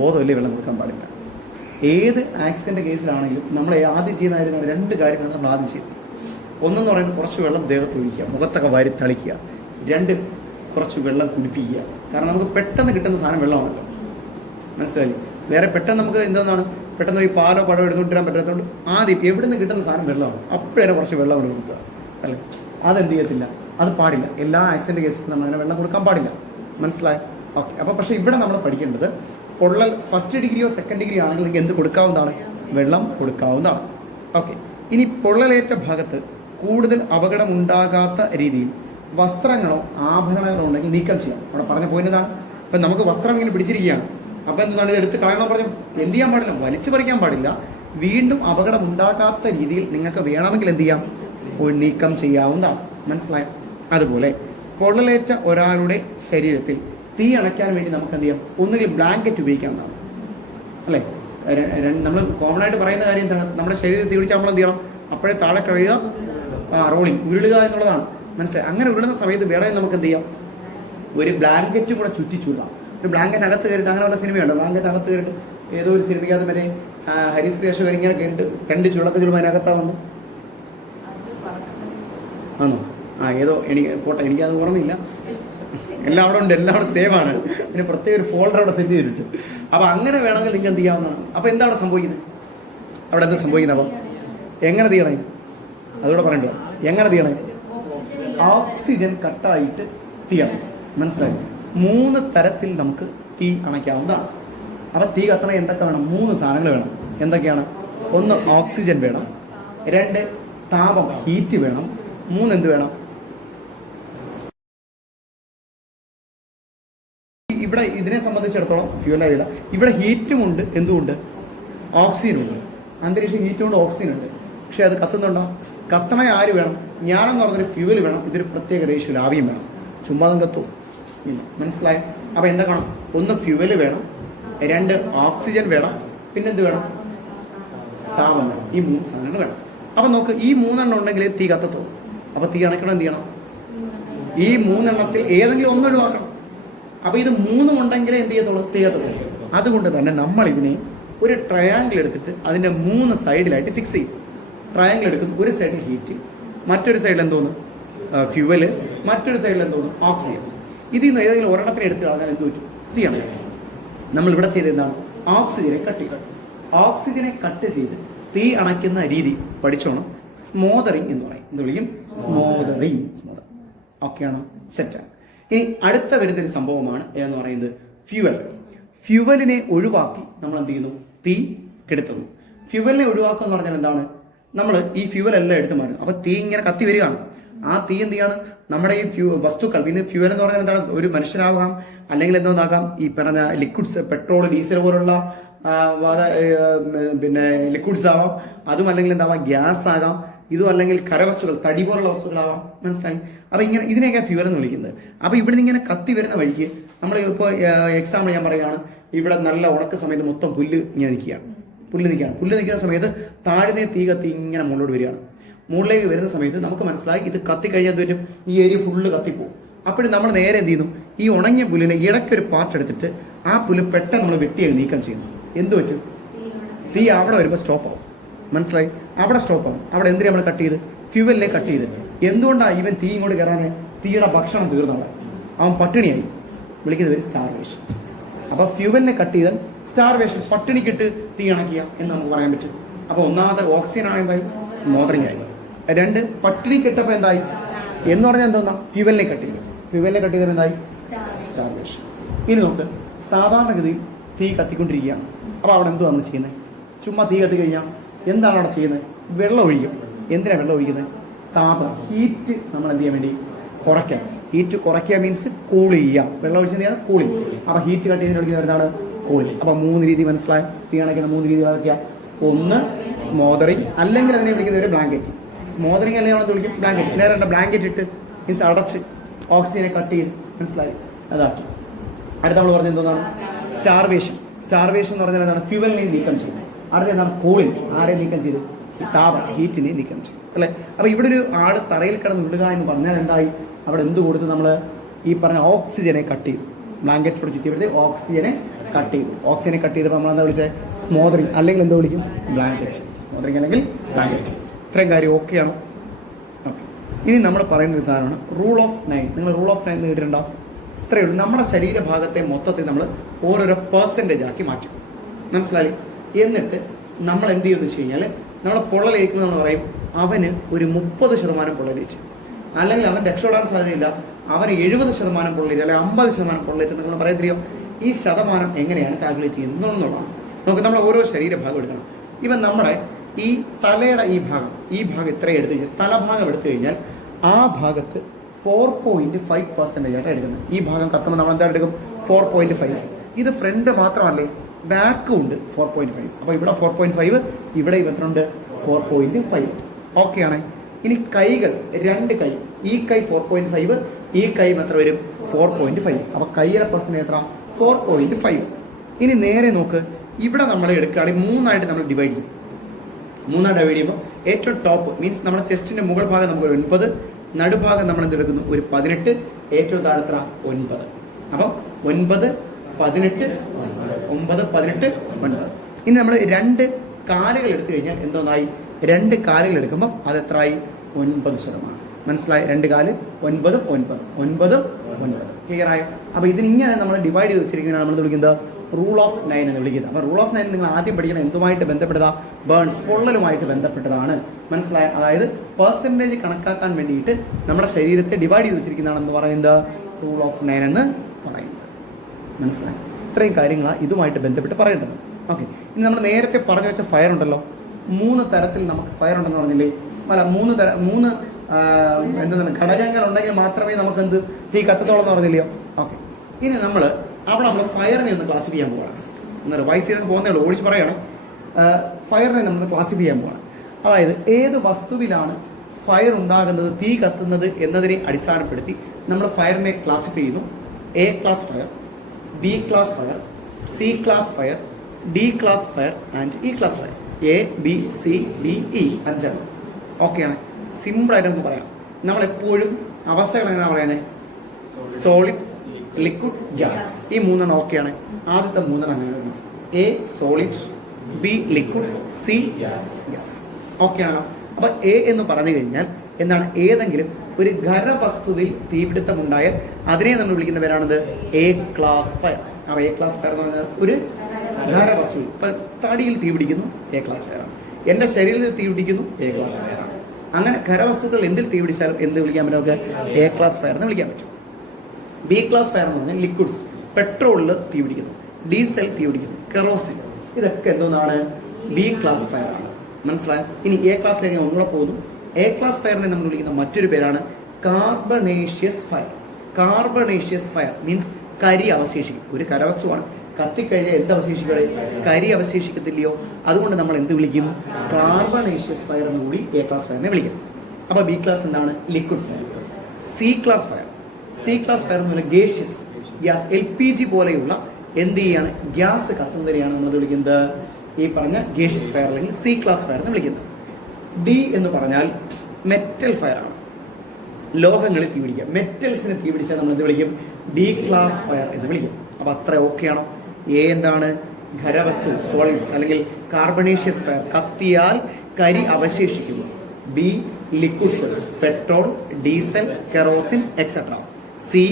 ബോധമില്ലേ വെള്ളം കൊടുക്കാൻ പാടില്ല. ഏത് ആക്സിഡന്റ് കേസിലാണെങ്കിലും നമ്മൾ ആദ്യം ചെയ്യുന്ന കാര്യം 2 കാര്യങ്ങളാണ് നമ്മൾ ആദ്യം ചെയ്യുന്നത്. ഒന്നെന്ന് പറയുന്നത് കുറച്ച് വെള്ളം ദേഹത്ത് ഒഴിക്കുക, മുഖത്തൊക്കെ വാരി തളിക്കുക. 2, കുറച്ച് വെള്ളം കുടിപ്പിക്കുക. കാരണം നമുക്ക് പെട്ടെന്ന് കിട്ടുന്ന സാധനം വെള്ളമാണല്ലോ. മനസ്സിലായി? വേറെ പെട്ടെന്ന് നമുക്ക് എന്താണ് പെട്ടെന്ന് ഈ പാലോ പഴമോ എടുത്തുകൊണ്ടിരാൻ പറ്റാത്തതുകൊണ്ട് ആദ്യം എവിടെ നിന്ന് കിട്ടുന്ന സാധനം വെള്ളമാണ്, അപ്പോഴേ കുറച്ച് വെള്ളം കൊണ്ട് കൊടുക്കുക അല്ലേ. അതെന്ത് ചെയ്യത്തില്ല, അത് പാടില്ല. എല്ലാ ആക്സിഡന്റ് കേസിലും നമ്മൾ അങ്ങനെ വെള്ളം കൊടുക്കാൻ പാടില്ല. മനസ്സിലായി? ഓക്കെ. അപ്പോൾ പക്ഷേ ഇവിടെ നമ്മൾ പഠിക്കേണ്ടത് പൊള്ളൽ 1st ഡിഗ്രിയോ 2nd ഡിഗ്രി ആണെങ്കിൽ നിങ്ങൾക്ക് എന്ത് കൊടുക്കാവുന്നതാണ്? വെള്ളം കൊടുക്കാവുന്നതാണ്. ഓക്കെ. ഇനി പൊള്ളലേറ്റ ഭാഗത്ത് കൂടുതൽ അപകടമുണ്ടാകാത്ത രീതിയിൽ വസ്ത്രങ്ങളോ ആഭരണങ്ങളോ ഉണ്ടെങ്കിൽ നീക്കം ചെയ്യാം. അവിടെ പറഞ്ഞ പോയിന്റ് ഇതാണ്. അപ്പം നമുക്ക് വസ്ത്രം ഇങ്ങനെ പിടിച്ചിരിക്കുകയാണ്, അപ്പം എന്താണ് ഇത് എടുത്ത് കളയണം പറഞ്ഞു? എന്ത് ചെയ്യാൻ പാടില്ല? വലിച്ചു പറിക്കാൻ പാടില്ല. വീണ്ടും അപകടം ഉണ്ടാകാത്ത രീതിയിൽ നിങ്ങൾക്ക് വേണമെങ്കിൽ എന്ത് ചെയ്യാം? നീക്കം ചെയ്യാവുന്നതാണ്. മനസ്സിലായോ? അതുപോലെ പൊള്ളലേറ്റ ഒരാളുടെ ശരീരത്തിൽ തീ അണയ്ക്കാൻ വേണ്ടി നമുക്ക് എന്ത് ചെയ്യാം? ഒന്നുകിൽ ബ്ലാങ്കറ്റ് ഉപയോഗിക്കാവുന്നതാണ് അല്ലേ. നമ്മൾ കോമൺ ആയിട്ട് പറയുന്ന കാര്യം എന്താണ്? നമ്മുടെ ശരീരത്തിൽ തീ പിടിച്ചാൽ നമ്മൾ എന്ത് ചെയ്യണം? അപ്പോഴേ താഴെ കഴിയുക, റോളിങ്, ഉരുളുക എന്നുള്ളതാണ്. മനസ്സിലായി? അങ്ങനെ ഉരുളുന്ന സമയത്ത് വേണമെങ്കിൽ നമുക്ക് എന്ത് ചെയ്യാം? ഒരു ബ്ലാങ്കറ്റും കൂടെ ചുറ്റിച്ചുള്ളാം. ഒരു ബ്ലാങ്കറ്റ് അകത്ത് കയറിയിട്ട്, അങ്ങനെ ഉള്ള സിനിമയുണ്ട്, ബ്ലാങ്കറ്റ് അകത്ത് കയറിയിട്ട് ഏതോ ഒരു സിനിമയ്ക്കകത്ത് മറ്റേ ഹരീസ് ദേശം ഇങ്ങനെ കയറിയിട്ട് 2 ചുള്ളൊക്കെ ചുള്ളുമ്പോൾ അതിനകത്താവുന്നു ആണോ? ഏതോ എനിക്ക് പോട്ടെ, എനിക്കത് ഓർമ്മയില്ല. എല്ലാം അവിടെ ഉണ്ട്, എല്ലാം അവിടെ സേവ് ആണ്. പിന്നെ പ്രത്യേക ഒരു ഫോൾഡർ അവിടെ സെറ്റ് ചെയ്തിട്ട്. അപ്പൊ അങ്ങനെ വേണമെങ്കിൽ നിങ്ങൾക്ക് എന്ത് ചെയ്യാവുന്നതാണ്. അപ്പൊ എന്താ അവിടെ സംഭവിക്കുന്നത്? അവിടെ എന്താ സംഭവിക്കുന്നത്? അപ്പം എങ്ങനെ തീയണേ? അതുകൂടെ പറയണ്ടോ? എങ്ങനെ തീയണേ? ഓക്സിജൻ കട്ടായിട്ട് തീയണം. മനസ്സിലായി? 3 തരത്തിൽ നമുക്ക് തീ അണയ്ക്കാവുന്നതാണ്. അപ്പൊ തീ കത്തണ എന്തൊക്കെ വേണം? 3 സാധനങ്ങൾ വേണം. എന്തൊക്കെയാണ്? 1 ഓക്സിജൻ വേണം, 2 താപം ഹീറ്റ് വേണം, 3 എന്ത് വേണം? ഇവിടെ ഇതിനെ സംബന്ധിച്ചിടത്തോളം ഫ്യൂൽ ആയില്ല. ഇവിടെ ഹീറ്റും ഉണ്ട്, എന്തുകൊണ്ട്? ഓക്സിജനും ഉണ്ട്. അന്തരീക്ഷം ഹീറ്റും ഉണ്ട്, ഓക്സിജൻ ഉണ്ട്. പക്ഷെ അത് കത്തുന്നുണ്ടോ? കത്തണ ആര് വേണം? ഞാനെന്ന് പറഞ്ഞൊരു ഫ്യൂവൽ വേണം. ഇതൊരു പ്രത്യേക റേഷ്യോയിൽ ആവിയും വേണം. ചുമ്മാതും കത്തും ഇല്ല. മനസ്സിലായോ? അപ്പൊ എന്താ കാണാം? 1 ഫ്യൂവൽ വേണം, 2 ഓക്സിജൻ വേണം, പിന്നെന്ത് വേണം? താപം വേണം. ഈ 3 സാധനങ്ങൾ വേണം. അപ്പൊ നോക്ക്, ഈ 3 എണ്ണം ഉണ്ടെങ്കിൽ തീ കത്തത്തോ. അപ്പൊ തീ അണയ്ക്കണം, എന്ത് ചെയ്യണം? ഈ 3 എണ്ണത്തിൽ ഏതെങ്കിലും ഒന്ന് ഒഴിവാക്കണം. അപ്പൊ ഇത് 3 ഉണ്ടെങ്കിലേ എന്ത് ചെയ്യത്തുള്ളൂ? തീ കത്തത്തുള്ളൂ. അതുകൊണ്ട് തന്നെ നമ്മൾ ഇതിനെ ഒരു ട്രയാങ്കിൾ എടുത്തിട്ട് അതിന്റെ 3 സൈഡിലായിട്ട് ഫിക്സ് ചെയ്യും. ട്രയാങ്കിൾ എടുക്കും, ഒരു സൈഡിൽ ഹീറ്റ്, മറ്റൊരു സൈഡിൽ എന്തോന്ന്? ഫ്യൂവല്, മറ്റൊരു സൈഡിൽ എന്തോന്ന്? ഓക്സിജൻ. ഇതിൽ നിന്ന് ഏതെങ്കിലും ഒരെണ്ണത്തിന് എടുത്ത് കളഞ്ഞാൽ എന്ത് പറ്റും? തീയാണ്. നമ്മൾ ഇവിടെ ചെയ്ത് എന്താണ്? ഓക്സിജനെ കട്ട് ചെയ്യും. ഓക്സിജനെ കട്ട് ചെയ്ത് തീ അണയ്ക്കുന്ന രീതി പഠിച്ചോണം. സ്മോദറിങ് എന്ന് പറയും. എന്ത് വിളിക്കും? സ്മോദറിങ്. ഓക്കെയാണോ? സെറ്റാണ്. ഇനി അടുത്ത വരുന്നൊരു സംഭവമാണ് എന്ന് പറയുന്നത് ഫ്യൂവൽ. ഫ്യൂവലിനെ ഒഴിവാക്കി നമ്മൾ എന്ത് ചെയ്യുന്നു? തീ കെടുത്തുന്നു. ഫ്യൂവലിനെ ഒഴിവാക്കുക എന്ന് പറഞ്ഞാൽ എന്താണ്? നമ്മൾ ഈ ഫ്യൂവൽ എല്ലാം എടുത്ത് മാറും. അപ്പൊ തീ ഇങ്ങനെ കത്തി വരികയാണ്. ആ തീ എന്ത് ചെയ്യാണ്? നമ്മുടെ ഈ വസ്തുക്കൾ, പിന്നെ ഫ്യൂവൽ എന്ന് പറഞ്ഞാൽ എന്താണ്? ഒരു മനുഷ്യരാകാം, അല്ലെങ്കിൽ എന്തോന്നാകാം, ഈ പറഞ്ഞ ലിക്വിഡ്സ്, പെട്രോൾ, ഡീസൽ പോലുള്ള പിന്നെ ലിക്വിഡ്സ് ആവാം. അതും അല്ലെങ്കിൽ എന്താവാം? ഗ്യാസ് ആകാം. ഇതും അല്ലെങ്കിൽ കരവസ്തുക്കൾ, തടി പോലുള്ള വസ്തുക്കളാവാം. മനസ്സിലായി? അപ്പൊ ഇങ്ങനെ ഇതിനെയൊക്കെ ഫ്യൂവൽ എന്ന് വിളിക്കുന്നത്. അപ്പൊ ഇവിടെ നിന്ന് ഇങ്ങനെ കത്തി വരുന്ന വഴിക്ക് നമ്മൾ ഇപ്പോൾ എക്സാമ്പിൾ ഞാൻ പറയുകയാണ്, ഇവിടെ നല്ല ഉണക്ക സമയത്ത് മൊത്തം പുല്ല് ഇങ്ങനെ നിൽക്കുകയാണ്. പുല്ല് നിൽക്കുന്ന സമയത്ത് താഴ്ന്നേ തീ കത്തി ഇങ്ങനെ മുകളിലോട്ട് വരികയാണ്. മുകളിലേക്ക് വരുന്ന സമയത്ത് നമുക്ക് മനസ്സിലായി ഇത് കത്തിക്കഴിഞ്ഞാൽ വരും ഈ ഏരിയ ഫുള്ള് കത്തിപ്പോവും. അപ്പോഴും നമ്മൾ നേരെ എന്ത് ചെയ്യുന്നു, ഈ ഉണങ്ങിയ പുല്ലിനെ ഇടയ്ക്കൊരു പാർട്ട് എടുത്തിട്ട് ആ പുല്ല് പെട്ടെന്ന് നമ്മൾ വെട്ടിയാൽ നീക്കം ചെയ്യുന്നു. എന്ത് പറ്റും? തീ അവിടെ വരുമ്പോൾ സ്റ്റോപ്പ് ആവും. മനസ്സിലായി? അവിടെ സ്റ്റോപ്പ് ആവും. അവിടെ എന്തിനാ നമ്മൾ കട്ട് ചെയ്ത്? ഫ്യൂവലിനെ കട്ട് ചെയ്ത്. എന്തുകൊണ്ടാണ് ഇവൻ തീ ഇങ്ങോട്ട് കയറാൻ? തീയുടെ ഭക്ഷണം തീർന്നവിടെ അവൻ പട്ടിണിയായി. വിളിക്കുന്നത് പേര് സ്റ്റാർവേഷൻ. അപ്പൊ ഫ്യൂവലിനെ കട്ട് ചെയ്താൽ സ്റ്റാർവേഷൻ, പട്ടിണിക്കിട്ട് തീ അണക്കിയ എന്ന് നമുക്ക് പറയാൻ പറ്റും. അപ്പൊ ഒന്നാമത്തെ ഓക്സിജൻ ആയി സ്മോദറിംഗ് ആയി. രണ്ട്, പട്ടിണി കെട്ടപ്പോ എന്തായി എന്ന് പറഞ്ഞാൽ എന്തോന്നാ? ഫ്യൂവലിനെ കട്ട് ചെയ്തു. ഫ്യൂവലിനെ കട്ട് ചെയ്താൽ എന്തായി? സ്റ്റാർവേഷൻ. ഇനി നമുക്ക് സാധാരണഗതിയിൽ തീ കത്തിക്കൊണ്ടിരിക്കുകയാണ്. അപ്പൊ അവിടെ എന്തോ നമ്മൾ ചെയ്യുന്നത്? ചുമ്മാ തീ കത്തി കഴിഞ്ഞാൽ എന്താണ് അവിടെ ചെയ്യുന്നത്? വെള്ളം ഒഴിക്കും. എന്തിനാ വെള്ളം ഒഴിക്കുന്നത്? താപം, ഹീറ്റ് നമ്മൾ എന്ത് ചെയ്യാൻ വേണ്ടി? കുറയ്ക്കാം. ഹീറ്റ് കുറയ്ക്കുക മീൻസ് കൂൾ ചെയ്യാം. വെള്ളം ഒഴിച്ചതാണ് കൂളിംഗ്. അപ്പൊ ഹീറ്റ് കട്ട് ചെയ്തിട്ട് വിളിക്കുന്നത് എന്താണ്? കൂളിംഗ്. അപ്പൊ 3 രീതി മനസ്സിലായി? തീ അണയ്ക്കുന്ന 3 രീതി വരയ്ക്കുക. ഒന്ന് സ്മോദറിങ്, അല്ലെങ്കിൽ അതിനെ വിളിക്കുന്ന ഒരു ബ്ലാങ്കറ്റ്. സ്മോദറിങ് അല്ലെങ്കിൽ നമ്മൾ വിളിക്കും ബ്ലാങ്കറ്റ്. നേരെ ബ്ലാങ്കറ്റ് ഇട്ട് മീൻസ് അടച്ച് ഓക്സിജനെ കട്ട് ചെയ്ത് മനസ്സിലായി അതാക്കി. അടുത്ത നമ്മൾ പറഞ്ഞത് എന്താണ്? സ്റ്റാർവേഷൻ. സ്റ്റാർവേഷൻ എന്ന് പറഞ്ഞാൽ എന്താണ്? ഫ്യൂവലിനെ നീക്കം ചെയ്യും. അടുത്ത എന്താണ്? കൂളിംഗ്. ആരെ നീക്കം ചെയ്ത്? ഈ താപം, ഹീറ്റിനെ നീക്കം ചെയ്യും അല്ലെ? അപ്പൊ ഇവിടെ ഒരു ആള് തറയിൽ കിടന്ന് വിടുക എന്ന് പറഞ്ഞാൽ എന്തായി? അവിടെ എന്ത് കൊടുത്ത് നമ്മൾ ഈ പറഞ്ഞ ഓക്സിജനെ കട്ട് ചെയ്തു. ബ്ലാങ്കറ്റ് കൂടെ ചുറ്റിയപ്പോഴത്തെ ഓക്സിജനെ കട്ട് ചെയ്തു. ഓക്സിജനെ കട്ട് ചെയ്തപ്പോൾ നമ്മൾ എന്താ വിളിച്ചത്? സ്മോദറിങ്, അല്ലെങ്കിൽ എന്താ വിളിക്കും? ബ്ലാങ്കറ്റ്. സ്മോദറിങ് അല്ലെങ്കിൽ ബ്ലാങ്കറ്റ്. ഇത്രയും കാര്യം ഓക്കെയാണോ? ഓക്കെ. ഇനി നമ്മൾ പറയുന്ന ഒരു സാധനമാണ് റൂൾ ഓഫ് 9. നിങ്ങൾ റൂൾ ഓഫ് 9 കേട്ടിട്ടുണ്ടോ? ഇത്രയേ ഉള്ളൂ. നമ്മുടെ ശരീരഭാഗത്തെ മൊത്തത്തിൽ നമ്മൾ ഓരോരോ പെർസെൻറ്റേജ് ആക്കി മാറ്റും. മനസ്സിലായി? എന്നിട്ട് നമ്മൾ എന്ത് ചെയ്യുമെന്ന് വെച്ച് കഴിഞ്ഞാൽ നമ്മളെ പൊള്ളലേക്കുന്നത് നമ്മൾ പറയും അവന് ഒരു 30% പൊള്ളലേറ്റ്, അല്ലെങ്കിൽ അവൻ രക്ഷപ്പെടാൻ സാധ്യതയില്ല, അവന് 70% പൊള്ളലേറ്റ്, അല്ലെങ്കിൽ 50% പൊള്ളലേറ്റ് നമ്മൾ പറയത്തില്ലയോ? ഈ ശതമാനം എങ്ങനെയാണ് കാൽക്കുലേറ്റ് ചെയ്യുന്നത് എന്നുള്ളതാണ്. നമുക്ക് നമ്മൾ ഓരോ ശരീരഭാഗം എടുക്കണം. ഇവൻ നമ്മുടെ ഈ തലയുടെ ഈ ഭാഗം ഇത്രയും എടുത്തു കഴിഞ്ഞാൽ, തലഭാഗം എടുത്തു കഴിഞ്ഞാൽ ആ ഭാഗത്ത് 4.5% ആയിട്ട് എടുക്കുന്നത്. ഈ ഭാഗം കത്തുമ്പോൾ നമ്മൾ എന്താ എടുക്കും? 4.5. ഇത് ഫ്രണ്ട് മാത്രമല്ലേ, ബാക്കും ഉണ്ട് 4.5. അപ്പോൾ ഇവിടെ 4.5, ഇവിടെ എത്രയുണ്ട്? 4.5. ഓക്കെ ആണ്. ഇനി കൈകൾ, 2 കൈ, ഈ കൈ 4.5, ഈ കൈ എത്ര വരും? 4.5. അപ്പൊ കൈയുടെ പെർസെന്റ് എത്ര? 4.5. ഇനി നേരെ നോക്ക്, ഇവിടെ നമ്മൾ എടുക്കുകയാണെങ്കിൽ 3 നമ്മൾ ഡിവൈഡ് ചെയ്യും. 3 ഡിവൈഡ് ചെയ്യുമ്പോൾ ഏറ്റവും ടോപ്പ് മീൻസ് നമ്മുടെ ചെസ്റ്റിന്റെ മുകൾ ഭാഗം നമുക്ക് ഒരു 9, നടുഭാഗം നമ്മൾ എന്തെടുക്കുന്നു? ഒരു 18, ഏറ്റവും താഴെത്ര 9. അപ്പം 9, 18, 9, 18, 9. ഇനി നമ്മൾ 2 കാലുകൾ എടുത്തു കഴിഞ്ഞാൽ എന്തോന്നായി? 2 കാലുകൾ എടുക്കുമ്പോൾ അത് എത്രയായി? 9%. മനസ്സിലായി? 2 കാല് 9, 9, 9, 9. ക്ലിയർ ആയോ? അപ്പൊ ഇതിനിങ്ങനെ നമ്മൾ ഡിവൈഡ് ചെയ്ത് വെച്ചിരിക്കുന്നതാണ് നമ്മൾ വിളിക്കുന്നത് റൂൾ ഓഫ് 9 എന്ന് വിളിക്കുന്നത്. അപ്പൊ റൂൾ ഓഫ് 9 നിങ്ങൾ ആദ്യം പഠിക്കണം. എന്തുമായിട്ട് ബന്ധപ്പെട്ടതാ? ബേൺസ്, പൊള്ളലുമായിട്ട് ബന്ധപ്പെട്ടതാണ്. മനസ്സിലായ? അതായത് പെർസെൻറ്റേജ് കണക്കാക്കാൻ വേണ്ടിയിട്ട് നമ്മുടെ ശരീരത്തെ ഡിവൈഡ് ചെയ്ത് വെച്ചിരിക്കുന്നതാണെന്ന് പറയുന്നത് റൂൾ ഓഫ് 9 എന്ന് പറയുന്നത്. മനസ്സിലായി? ഇത്രയും കാര്യങ്ങളാണ് ഇതുമായിട്ട് ബന്ധപ്പെട്ട് പറയേണ്ടത്. ഓക്കെ. ഇനി നമ്മൾ നേരത്തെ പറഞ്ഞു വെച്ച ഫയർ ഉണ്ടല്ലോ, 3 തരത്തിൽ നമുക്ക് ഫയർ ഉണ്ടെന്ന് പറഞ്ഞില്ലേ? അല്ല, 3 എന്താണ് ഘടകങ്ങൾ ഉണ്ടെങ്കിൽ മാത്രമേ നമുക്ക് എന്ത് തീ കത്തത്തോളം എന്ന് പറഞ്ഞില്ലയോ? ഓക്കെ. ഇനി നമ്മൾ ഫയറിനെ ഒന്ന് ക്ലാസിഫൈ ചെയ്യാൻ പോവാണ്. ഒന്ന് റിവൈസ് ചെയ്യാൻ പോകുന്നേ ഉള്ളൂ, ഓടിച്ച് പറയണം. ഫയറിനെ നമ്മൾ ക്ലാസിഫൈ ചെയ്യാൻ പോവാണ്. അതായത് ഏത് വസ്തുവിലാണ് ഫയർ ഉണ്ടാകുന്നത്, തീ കത്തുന്നത് എന്നതിനെ അടിസ്ഥാനപ്പെടുത്തി നമ്മൾ ഫയറിനെ ക്ലാസിഫൈ ചെയ്യുന്നു. A class fire, B class fire, C class fire, D class fire and E class fire. A, B, C, D, E 5. ഓക്കെയാണ്. സിമ്പിൾ ആയിട്ട് നമുക്ക് പറയാം. നമ്മൾ എപ്പോഴും അവസ്ഥകൾ എങ്ങനെയാണ് പറയുന്നത്? Solid, liquid, gas. ഈ 3 ഓക്കെയാണ്. ആദ്യത്തെ 3 അങ്ങനെ A solid, B liquid, C gas. ഓക്കെയാണോ? അപ്പൊ എ എന്ന് പറഞ്ഞു കഴിഞ്ഞാൽ എന്താണ്? ഏതെങ്കിലും ഒരു ഖരവസ്തുവിൽ തീപിടുത്തം ഉണ്ടായാൽ അതിനെ നമ്മൾ വിളിക്കുന്ന പേരാണത് എ ക്ലാസ് ഫയർ. അപ്പൊ എ ക്ലാസ് ഫയർ എന്ന് പറഞ്ഞാൽ ഒരു ഖരവസ്തുവിൽ, ഇപ്പൊ തടിയിൽ തീപിടിക്കുന്നു, എ ക്ലാസ് ഫയർ ആണ്. എന്റെ ശരീരത്തിൽ തീപിടിക്കുന്നു, എ ക്ലാസ് ഫയർ ആണ്. അങ്ങനെ ഖരവസ്തുക്കൾ എന്തിൽ തീപിടിച്ചാലും എന്ത് വിളിക്കാൻ പറ്റും? നമുക്ക് എ ക്ലാസ് ഫയർ എന്ന് വിളിക്കാൻ പറ്റും. ബി ക്ലാസ് ഫയർ എന്ന് പറഞ്ഞാൽ ലിക്വിഡ്സ്, പെട്രോളിൽ തീപിടിക്കുന്നു, ഡീസൽ തീപിടിക്കുന്നു, കെറോസിൻ, ഇതൊക്കെ എന്തോന്നാണ്? ബി ക്ലാസ് ഫയർ ആണ്. മനസ്സിലായി? ഇനി എ ക്ലാസ്സിലേക്ക് ഒന്നുകൂടെ പോകുന്നു. എ ക്ലാസ് ഫയറിനെ നമ്മൾ വിളിക്കുന്ന മറ്റൊരു പേരാണ് carbonaceous fire. Carbonaceous fire means കരി അവശേഷിക്കും. ഒരു കരവസ്തുവാണ്, കത്തിക്കഴിഞ്ഞാൽ എന്ത് അവശേഷിക്കട്ടെ? കരി അവശേഷിക്കത്തില്ലയോ? അതുകൊണ്ട് നമ്മൾ എന്ത് വിളിക്കും? കാർബണേഷ്യസ് ഫയർ എന്ന് കൂടി എ ക്ലാസ് ഫയറിനെ വിളിക്കും. അപ്പൊ ബി ക്ലാസ് എന്താണ്? Liquid fire. C class fire, C class fire എന്ന് പറഞ്ഞാൽ ഗേഷ്യസ് ഗ്യാസ്, LPG പോലെയുള്ള എന്ത് ചെയ്യാണ്? ഗ്യാസ് കത്തുന്നതിനെയാണ് നമ്മൾ വിളിക്കുന്നത് ഈ പറഞ്ഞ ഗേഷ്യസ് ഫയർ അല്ലെങ്കിൽ സി ക്ലാസ് ഫയർ എന്ന് വിളിക്കുന്നത്. ഡി എന്ന് പറഞ്ഞാൽ മെറ്റൽ ഫയർ ആണ്, ലോഹങ്ങളിൽ തീ പിടിക്കുക. മെറ്റൽസിന് തീ പിടിച്ചാൽ നമ്മൾ എന്ത് വിളിക്കും? ഡി ക്ലാസ് ഫയർ എന്ന് വിളിക്കും. അപ്പൊ അത്ര ഓക്കെ ആണോ? എ എന്താണ്? ഖരവസ്തു സോളിഡ്സ് അല്ലെങ്കിൽ കാർബണേഷ്യസ് ഫയർ, കത്തിയാൽ കരി അവശേഷിക്കുന്നു. B liquids, petrol, diesel, kerosene etcetera. C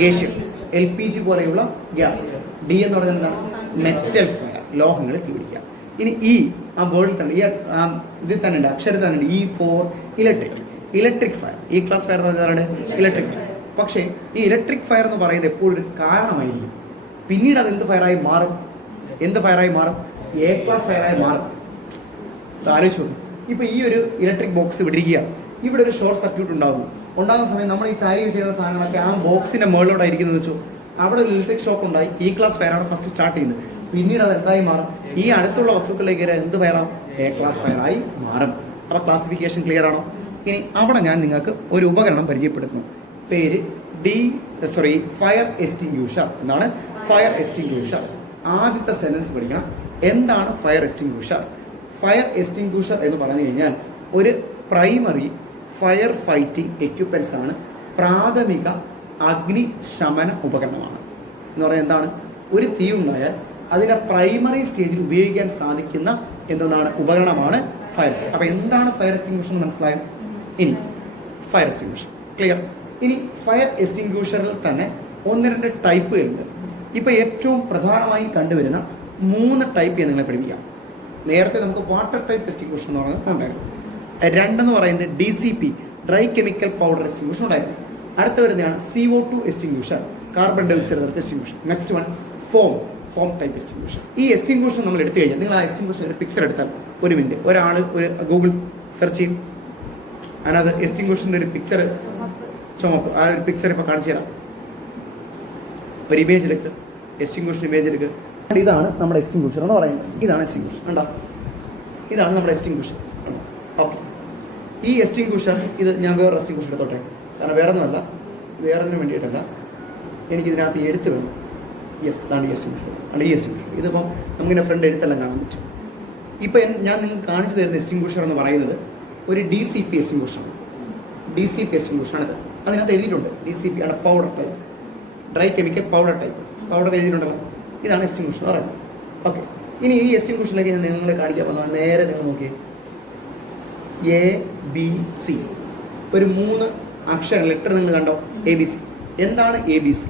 gaseous, LPG പോലെയുള്ള ഗ്യാസ്. ഡി എന്ന് പറയുന്നത് എന്താണ്? മെറ്റൽ ഫയർ, ലോഹങ്ങളിൽ തീ പിടിക്കുക. ഇനി ഇ ആ ബോർഡിൽ തന്നെ ഇതിൽ തന്നെ ഉണ്ട്, അക്ഷരത്തിൽ തന്നെ ഉണ്ട്, E for electric. Electric fire, ഈ ക്ലാസ് ഫയർ എന്ന് പറഞ്ഞാൽ ഇലക്ട്രിക് ഫയർ. പക്ഷേ ഈ ഇലക്ട്രിക് ഫയർ എന്ന് പറയുന്നത് എപ്പോഴും ഒരു കാരണമായിരിക്കും. പിന്നീട് അത് എന്ത് ഫയറായി മാറും? എന്ത് ഫയറായി മാറും? എ ക്ലാസ് ഫയറായി മാറും. ആലോചിച്ചു. ഇപ്പൊ ഈ ഒരു ഇലക്ട്രിക് ബോക്സ് വിടിരിക്കുക, ഇവിടെ ഒരു ഷോർട്ട് സർക്യൂട്ട് ഉണ്ടാകുന്ന സമയം നമ്മൾ ഈ ചാരി ചെയ്യുന്ന സാധനങ്ങളൊക്കെ ആ ബോക്സിന്റെ മുകളിലോട്ടായിരിക്കുന്നത് വെച്ചു, അവിടെ ഒരു ഇലക്ട്രിക് ഷോക്ക് ഉണ്ടായി. ഈ ക്ലാസ് ഫയറാണ് ഫസ്റ്റ് സ്റ്റാർട്ട് ചെയ്യുന്നത്. പിന്നീട് അത് എന്തായി മാറും? ഈ അടുത്തുള്ള വസ്തുക്കളിലേക്ക് എന്ത് ഫയറാം? എ ക്ലാസ് ഫയറായി മാറും. അപ്പൊ ക്ലാസിഫിക്കേഷൻ ക്ലിയർ ആണോ? ഇനി അവിടെ ഞാൻ നിങ്ങൾക്ക് ഒരു ഉപകരണം പരിചയപ്പെടുത്തുന്നു. പേര് ഫയർ എക്സ്റ്റിങ്ക്യൂഷർ. എന്താണ് ഫയർ എക്സ്റ്റിങ്ക്യൂഷർ? ആദ്യത്തെ സെന്റൻസ് പഠിക്കണം. എന്താണ് ഫയർ എക്സ്റ്റിങ്ക്യൂഷർ? ഫയർ എക്സ്റ്റിങ്ക്യൂഷർ എന്ന് പറഞ്ഞു കഴിഞ്ഞാൽ ഒരു പ്രൈമറി ഫയർ ഫൈറ്റിംഗ് എക്യുപ്മെന്റ്സ് ആണ്, പ്രാഥമിക അഗ്നിശമന ഉപകരണമാണ്. എന്ന് പറഞ്ഞാൽ എന്താണ്? ഒരു തീ ഉണ്ടായാൽ അതിന്റെ പ്രൈമറി സ്റ്റേജിൽ ഉപയോഗിക്കാൻ സാധിക്കുന്ന എന്താണ് ഉപകരണമാണ് ഫയർ. അപ്പൊ എന്താണ് ഫയർ എക്സ്റ്റിങ്ക്യൂഷർ എന്ന് മനസ്സിലായോ? ഇനി ഫയർ എക്സ്റ്റിങ്ക്യൂഷർ ക്ലിയർ. ഇനി ഫയർ എക്സ്റ്റിങ്ക്യൂഷറിൽ തന്നെ 1-2 ടൈപ്പുകളുണ്ട്. ഇപ്പൊ ഏറ്റവും പ്രധാനമായി കണ്ടുവരുന്ന 3 ടൈപ്പ് നിങ്ങളെ പഠിപ്പിക്കാം. നേരത്തെ നമുക്ക് വാട്ടർ ടൈപ്പ് എക്സ്റ്റിങ്ക്യൂഷൻ എന്ന് പറയുന്നത് 2 എന്ന് പറയുന്നത് DCP, dry chemical powder extinguisher ഉണ്ടായിരുന്നു. അടുത്ത വരുന്നതാണ് CO2 extinguisher, carbon dioxide extinguisher. Next one foam type extinguisher. ഈ എക്സ്റ്റിങ്ക്യൂഷൻ നമ്മൾ എടുത്തു കഴിഞ്ഞാൽ നിങ്ങൾ ആ എക്സ്റ്റിങ്ക്യൂഷൻ ഒരു പിക്ചർ എടുത്താൽ 1 മിനിറ്റ് ഒരാൾ ഒരു ഗൂഗിൾ സെർച്ച് ചെയ്യും, അതിനകത്ത് എക്സ്റ്റിങ്ക്യൂഷൻ്റെ ഒരു പിക്ചർ, ചുമപ്പ്, ആ ഒരു പിക്ചർ ഇപ്പൊ കാണിച്ചു തരാം. ഒരു ഇമേജ് എടുക്കുക, എക്സ്റ്റിങ്ക്യൂഷൻ ഇമേജ് എടുക്കുക. ഇതാണ് നമ്മുടെ എക്സ്റ്റിങ്ക്യൂഷർ എന്ന് പറയുന്നത്. ഇതാണ് എക്സ്റ്റിങ്ക്യൂഷർ, കണ്ടോ? ഇതാണ് നമ്മുടെ എക്സ്റ്റിങ്ക്യൂഷർ. ഓക്കെ, ഈ എക്സ്റ്റിങ്ക്യൂഷർ ഇത് ഞാൻ വേറെ എക്സ്റ്റിങ്ക്യൂഷർ എടുത്തോട്ടെ, കാരണം വേറൊന്നുമല്ല, വേറൊന്നിനും വേണ്ടിയിട്ടല്ല, എനിക്കിതിനകത്ത് എഴുത്ത് വേണം. യെസ്, ഇതാണ് ഈ എക്സ്റ്റിങ്ക്യൂഷർ. ആണ് ഈ എക്സ്റ്റിങ്ക്യൂഷർ. ഇതിപ്പം നമുക്കിങ്ങനെ ഫ്രണ്ട് എഴുത്തെല്ലാം കാണാൻ പറ്റും. ഇപ്പം ഞാൻ നിങ്ങൾക്ക് കാണിച്ചു തരുന്ന എക്സ്റ്റിങ്ക്യൂഷർ എന്ന് പറയുന്നത് ഒരു DCP എക്സ്റ്റിങ്ക്യൂഷർ. DCP എക്സ്റ്റിങ്ക്യൂഷർ ആണിത്. അതിനകത്ത് എഴുതിയിട്ടുണ്ട് DCP ആണ്, powder type, dry chemical powder type. Powder എഴുതിയിട്ടുണ്ടല്ലോ. ഇതാണ് എക്സ്റ്റിങ്ക്യൂഷർ പറയുന്നത്. ഓക്കെ, ഇനി ഈ എക്സ്റ്റിങ്ക്യൂഷറിലേക്ക് ഞാൻ നിങ്ങളെ കാണിക്കാൻ പോകുന്നത്, നേരെ നിങ്ങൾ നോക്കിയേ, ABC, ഒരു 3 അക്ഷരം ലെറ്റർ നിങ്ങൾ കണ്ടോ? ABC. എന്താണ് ABC?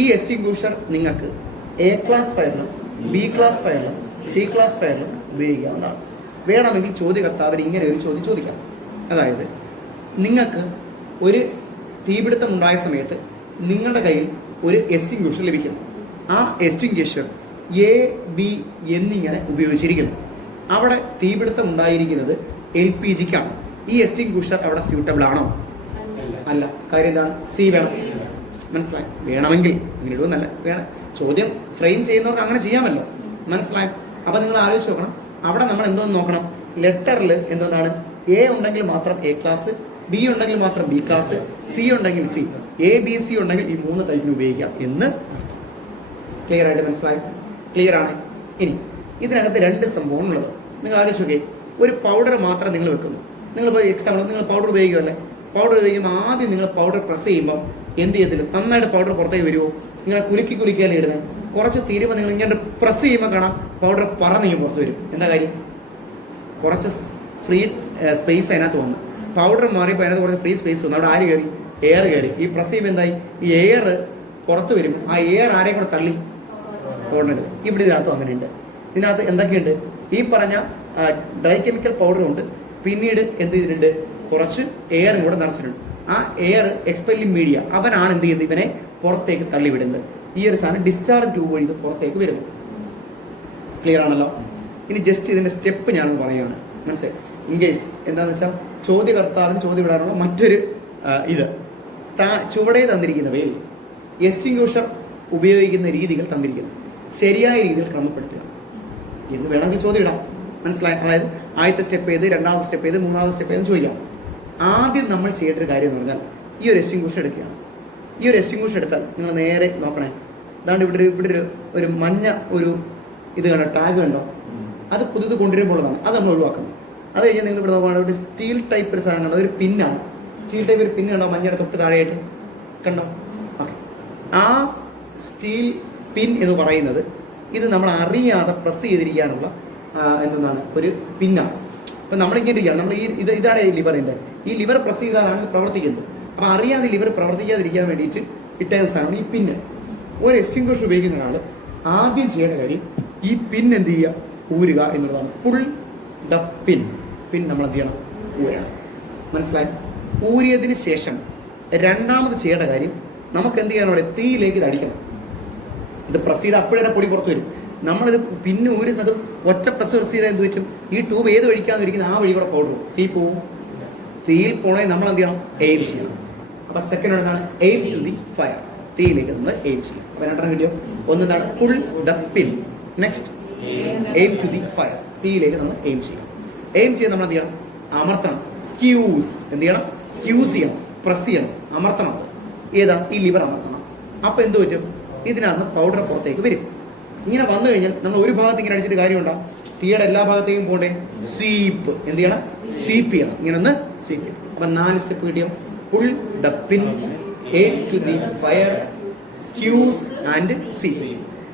ഈ എക്സ്റ്റിങ്ക്യൂഷർ നിങ്ങൾക്ക് A ക്ലാസ് ഫയറിലും B ക്ലാസ് ഫയറിലും C ക്ലാസ് ഫയറിലും ഉപയോഗിക്കാവുന്നതാണ്. വേണമെങ്കിൽ ചോദ്യകർത്താവിന് ഇങ്ങനെ ഒരു ചോദ്യം ചോദിക്കാം. അതായത് നിങ്ങൾക്ക് ഒരു തീപിടുത്തം ഉണ്ടായ സമയത്ത് നിങ്ങളുടെ കയ്യിൽ ഒരു എക്സ്റ്റിങ്ക്യൂഷർ ലഭിക്കുന്നു. ആ എക്സ്റ്റിങ്ക്യൂഷർ A, B എന്നിങ്ങനെ ഉപയോഗിച്ചിരിക്കുന്നു. അവിടെ തീപിടുത്തം ഉണ്ടായിരിക്കുന്നത് LPGക്കാണ്. ഈ എക്സ്റ്റിങ്ക്യൂഷർ അവിടെ സ്യൂട്ടബിൾ ആണോ? അല്ല. കാര്യം എന്താണ്? C വേണം. മനസ്സിലായി? വേണമെങ്കിൽ അങ്ങനെ ഇടുവെന്നല്ല, വേണം. ചോദ്യം ഫ്രെയിം ചെയ്യുന്നവർക്ക് അങ്ങനെ ചെയ്യാമല്ലോ. മനസ്സിലായി? അപ്പൊ നിങ്ങൾ ആലോചിച്ച് നോക്കണം, അവിടെ നമ്മൾ എന്തോന്ന് നോക്കണം? ലെറ്ററിൽ എന്താണ്? A ഉണ്ടെങ്കിൽ മാത്രം A ക്ലാസ്, B ഉണ്ടെങ്കിൽ മാത്രം B ക്ലാസ്, C ഉണ്ടെങ്കിൽ C, ABC ഉണ്ടെങ്കിൽ ഈ 3 ടൈപ്പിന് ഉപയോഗിക്കാം എന്ന്. ക്ലിയർ ആയിട്ട് മനസ്സിലായി? ക്ലിയർ ആണ്. ഇനി ഇതിനകത്ത് 2 സംഭവങ്ങളുള്ളത്. നിങ്ങൾ ആലോചിച്ച് നോക്കിയേ, ഒരു പൗഡർ മാത്രം നിങ്ങൾ വെക്കുന്നു. നിങ്ങളിപ്പോൾ എക്സാമ്പിൾ നിങ്ങൾ പൗഡർ ഉപയോഗിക്കുമല്ലേ? പൗഡർ ഉപയോഗിക്കുമ്പോൾ ആദ്യം നിങ്ങൾ പൗഡർ പ്രസ് ചെയ്യുമ്പോൾ എന്ത് ചെയ്യത്തില്ല, നന്നായിട്ട് പൗഡർ പുറത്തേക്ക് വരുമോ? നിങ്ങൾ കുലുക്കിയല്ലേ ഇടുന്നത്. കുറച്ച് തീരുമ്പോൾ നിങ്ങൾ ഇങ്ങനെ പ്രസ് ചെയ്യുമ്പോൾ കാണാം പൗഡർ പറന്ന് പുറത്ത് വരും. എന്താ കാര്യം? കുറച്ച് ഫ്രീ സ്പേസ് അതിനകത്ത് വന്നു. പൗഡർ മാറിയപ്പോൾ അതിനകത്ത് കുറച്ച് ഫ്രീ സ്പേസ് വന്നു. അവിടെ ആര് കയറി? എയർ കയറി. ഈ പ്രസ് ചെയ്യുമ്പോൾ എന്തായി? ഈ എയർ പുറത്ത് വരും. ആ എയർ ആരെയും കൂടെ തള്ളി പൗഡറിന്. ഇവിടെ ഇതിനകത്തും അങ്ങനെയുണ്ട്. ഇതിനകത്ത് എന്തൊക്കെയുണ്ട്? ഈ പറഞ്ഞ ഡ്രൈ കെമിക്കൽ പൗഡർ ഉണ്ട്. പിന്നീട് എന്ത് ചെയ്തിട്ടുണ്ട്? കുറച്ച് എയറും കൂടെ നിറച്ചിട്ടുണ്ട്. ആ എയർ എക്സ്പെല്ലിംഗ് മീഡിയ അവനാണ് എന്ത് ചെയ്യുന്നത്? ഇവനെ പുറത്തേക്ക് തള്ളിവിടുന്നത്. ഈ ഒരു സാധനം ഡിസ്ചാർജ് ട്യൂബ് വഴി ഇത് പുറത്തേക്ക് വരുന്നു. ക്ലിയർ ആണല്ലോ? ഇനി ജസ്റ്റ് ഇതിന്റെ സ്റ്റെപ്പ് ഞാൻ പറയുകയാണ്. മനസ്സിലായി? ഇൻകേസ് എന്താണെന്ന് വെച്ചാൽ ചോദ്യകർത്താവിന് ചോദ്യം വിടാനുള്ള മറ്റൊരു ഇത് ചുവടെ തന്നിരിക്കുന്നവയിൽ എക്സ്റ്റിങ്ക്യൂഷർ ഉപയോഗിക്കുന്ന രീതികൾ തന്നിരിക്കുന്നു. ശരിയായ രീതിയിൽ ക്രമപ്പെടുത്തുക എന്ന് വേണമെങ്കിൽ ചോദ്യം ഇടാം. മനസ്സിലായി? അതായത് ആദ്യത്തെ സ്റ്റെപ്പ് ഏത്, രണ്ടാമത്തെ സ്റ്റെപ്പ് ഏത്, മൂന്നാമത്തെ സ്റ്റെപ്പ് ഏതെന്ന് ചോദിക്കാം. ആദ്യം നമ്മൾ ചെയ്യേണ്ട ഒരു കാര്യം എന്ന് പറഞ്ഞാൽ ഈ ഒരു എക്സ്റ്റിങ്ക്യൂഷർ എടുക്കുകയാണ്. ഈ ഒരു എക്സ്റ്റിങ്ക്യൂഷർ എടുത്താൽ നിങ്ങൾ നേരെ നോക്കണേ. അതാണ്ട് ഇവിടെ ഒരു മഞ്ഞ ഒരു ഇത് കണ്ടോ, ടാഗ് കണ്ടോ? അത് പുതിയത് കൊണ്ടുവരുമ്പോഴാണ് അത് നമ്മൾ ഒഴിവാക്കുന്നത്. അത് കഴിഞ്ഞാൽ നിങ്ങൾ ഇവിടെ നോക്കുകയാണെങ്കിൽ ഒരു സ്റ്റീൽ ടൈപ്പ് ഒരു സാധനം കണ്ടോ, ഒരു പിന്നാണ്. സ്റ്റീൽ ടൈപ്പ് ഒരു പിന്ന് കണ്ടോ, മഞ്ഞയുടെ തൊട്ട് താഴെയായിട്ട് കണ്ടോ. ഓക്കെ, ആ സ്റ്റീൽ പിൻ എന്ന് പറയുന്നത് ഇത് നമ്മൾ അറിയാതെ പ്രസ് ചെയ്തിരിക്കാനുള്ള എന്താണ് ഒരു പിന്നാണ്. അപ്പം നമ്മളിങ്ങനെ ഇരിക്കുകയാണ്, നമ്മൾ ഇതാണ് ലിവറിൻ്റെ, ഈ ലിവർ പ്രസ് ചെയ്താലാണ് ഇത് പ്രവർത്തിക്കുന്നത്. അപ്പം അറിയാതെ ലിവർ പ്രവർത്തിക്കാതിരിക്കാൻ വേണ്ടിയിട്ട് ഇട്ടേന്ന സാധനമാണ് ഈ പിന്ന്. ഒരു എക്സ്റ്റിംഗ്വിഷർ ഉപയോഗിക്കുന്ന ഒരാൾ ആദ്യം ചെയ്യേണ്ട കാര്യം ഈ പിൻ എന്ത് ചെയ്യുക, ഊരുക എന്നുള്ളതാണ്. പുൾ ദ പിൻ. പിൻ നമ്മൾ എന്ത് ചെയ്യണം, ഊരണം. മനസ്സിലായി? ഊരിയതിന് ശേഷം രണ്ടാമത് ചെയ്യേണ്ട കാര്യം നമുക്ക് എന്ത് ചെയ്യണം, അവിടെ തീയിലേക്ക് ഇത് അടിക്കണം. ഇത് പ്രസ് ചെയ്ത് അപ്പോഴേ പൊടി പുറത്തു വരും. നമ്മളിത് പിന്നെ ഊരുന്നതും ഒറ്റ പ്രസ് ചെയ്താൽ എന്ത് വെച്ചും ഈ ട്യൂബ് ഏത് വഴിക്കാന്നിരിക്കുന്ന ആ വഴി കൂടെ പൗഡർ തീ പോവും. തീയിൽ പോണേ നമ്മൾ എന്ത് ചെയ്യണം, എയിം ചെയ്യണം. അപ്പൊ സെക്കൻഡ് എന്താണ്, എയിം ടു ദി ഫയർ. തീയിലേക്ക് നമ്മൾ എയിം ചെയ്യും. അപ്പൊ രണ്ടെണ്ണം വീഡിയോ, ഒന്നെന്താണ് pull the pin, next aim to the fire. തീയിലേക്ക് നമ്മൾ എയിം ചെയ്യണം. എയിം ചെയ്യാൻ നമ്മൾ എന്ത് ചെയ്യണം, അമർത്തണം. സ്ക്യൂസ് എന്ത് ചെയ്യണം, സ്ക്യൂസ് ചെയ്യണം, പ്രസ് ചെയ്യണം, അമർത്തണം. ഏതാ, ഈ ലിവർ അമർത്തണം. അപ്പൊ എന്ത് പറ്റും, ഇതിനകത്ത് പൗഡർ പുറത്തേക്ക് വരും. ഇങ്ങനെ വന്നു കഴിഞ്ഞാൽ നമ്മൾ ഒരു ഭാഗത്ത് ഇങ്ങനെ അടിച്ചിട്ട് കാര്യമുണ്ടാവും, തീയുടെ എല്ലാ ഭാഗത്തേക്കും പോകണ്ടേ, സ്വീപ്പ് എന്ത് ചെയ്യണം, സ്വീപ്പ് ചെയ്യണം. ഇങ്ങനെ ഒന്ന് സ്വീപ്പ് ചെയ്യണം. അപ്പൊ 4 സ്റ്റെപ്പ് കിട്ടിയോ, pull the pin, aim to the fire, squeeze and sweep.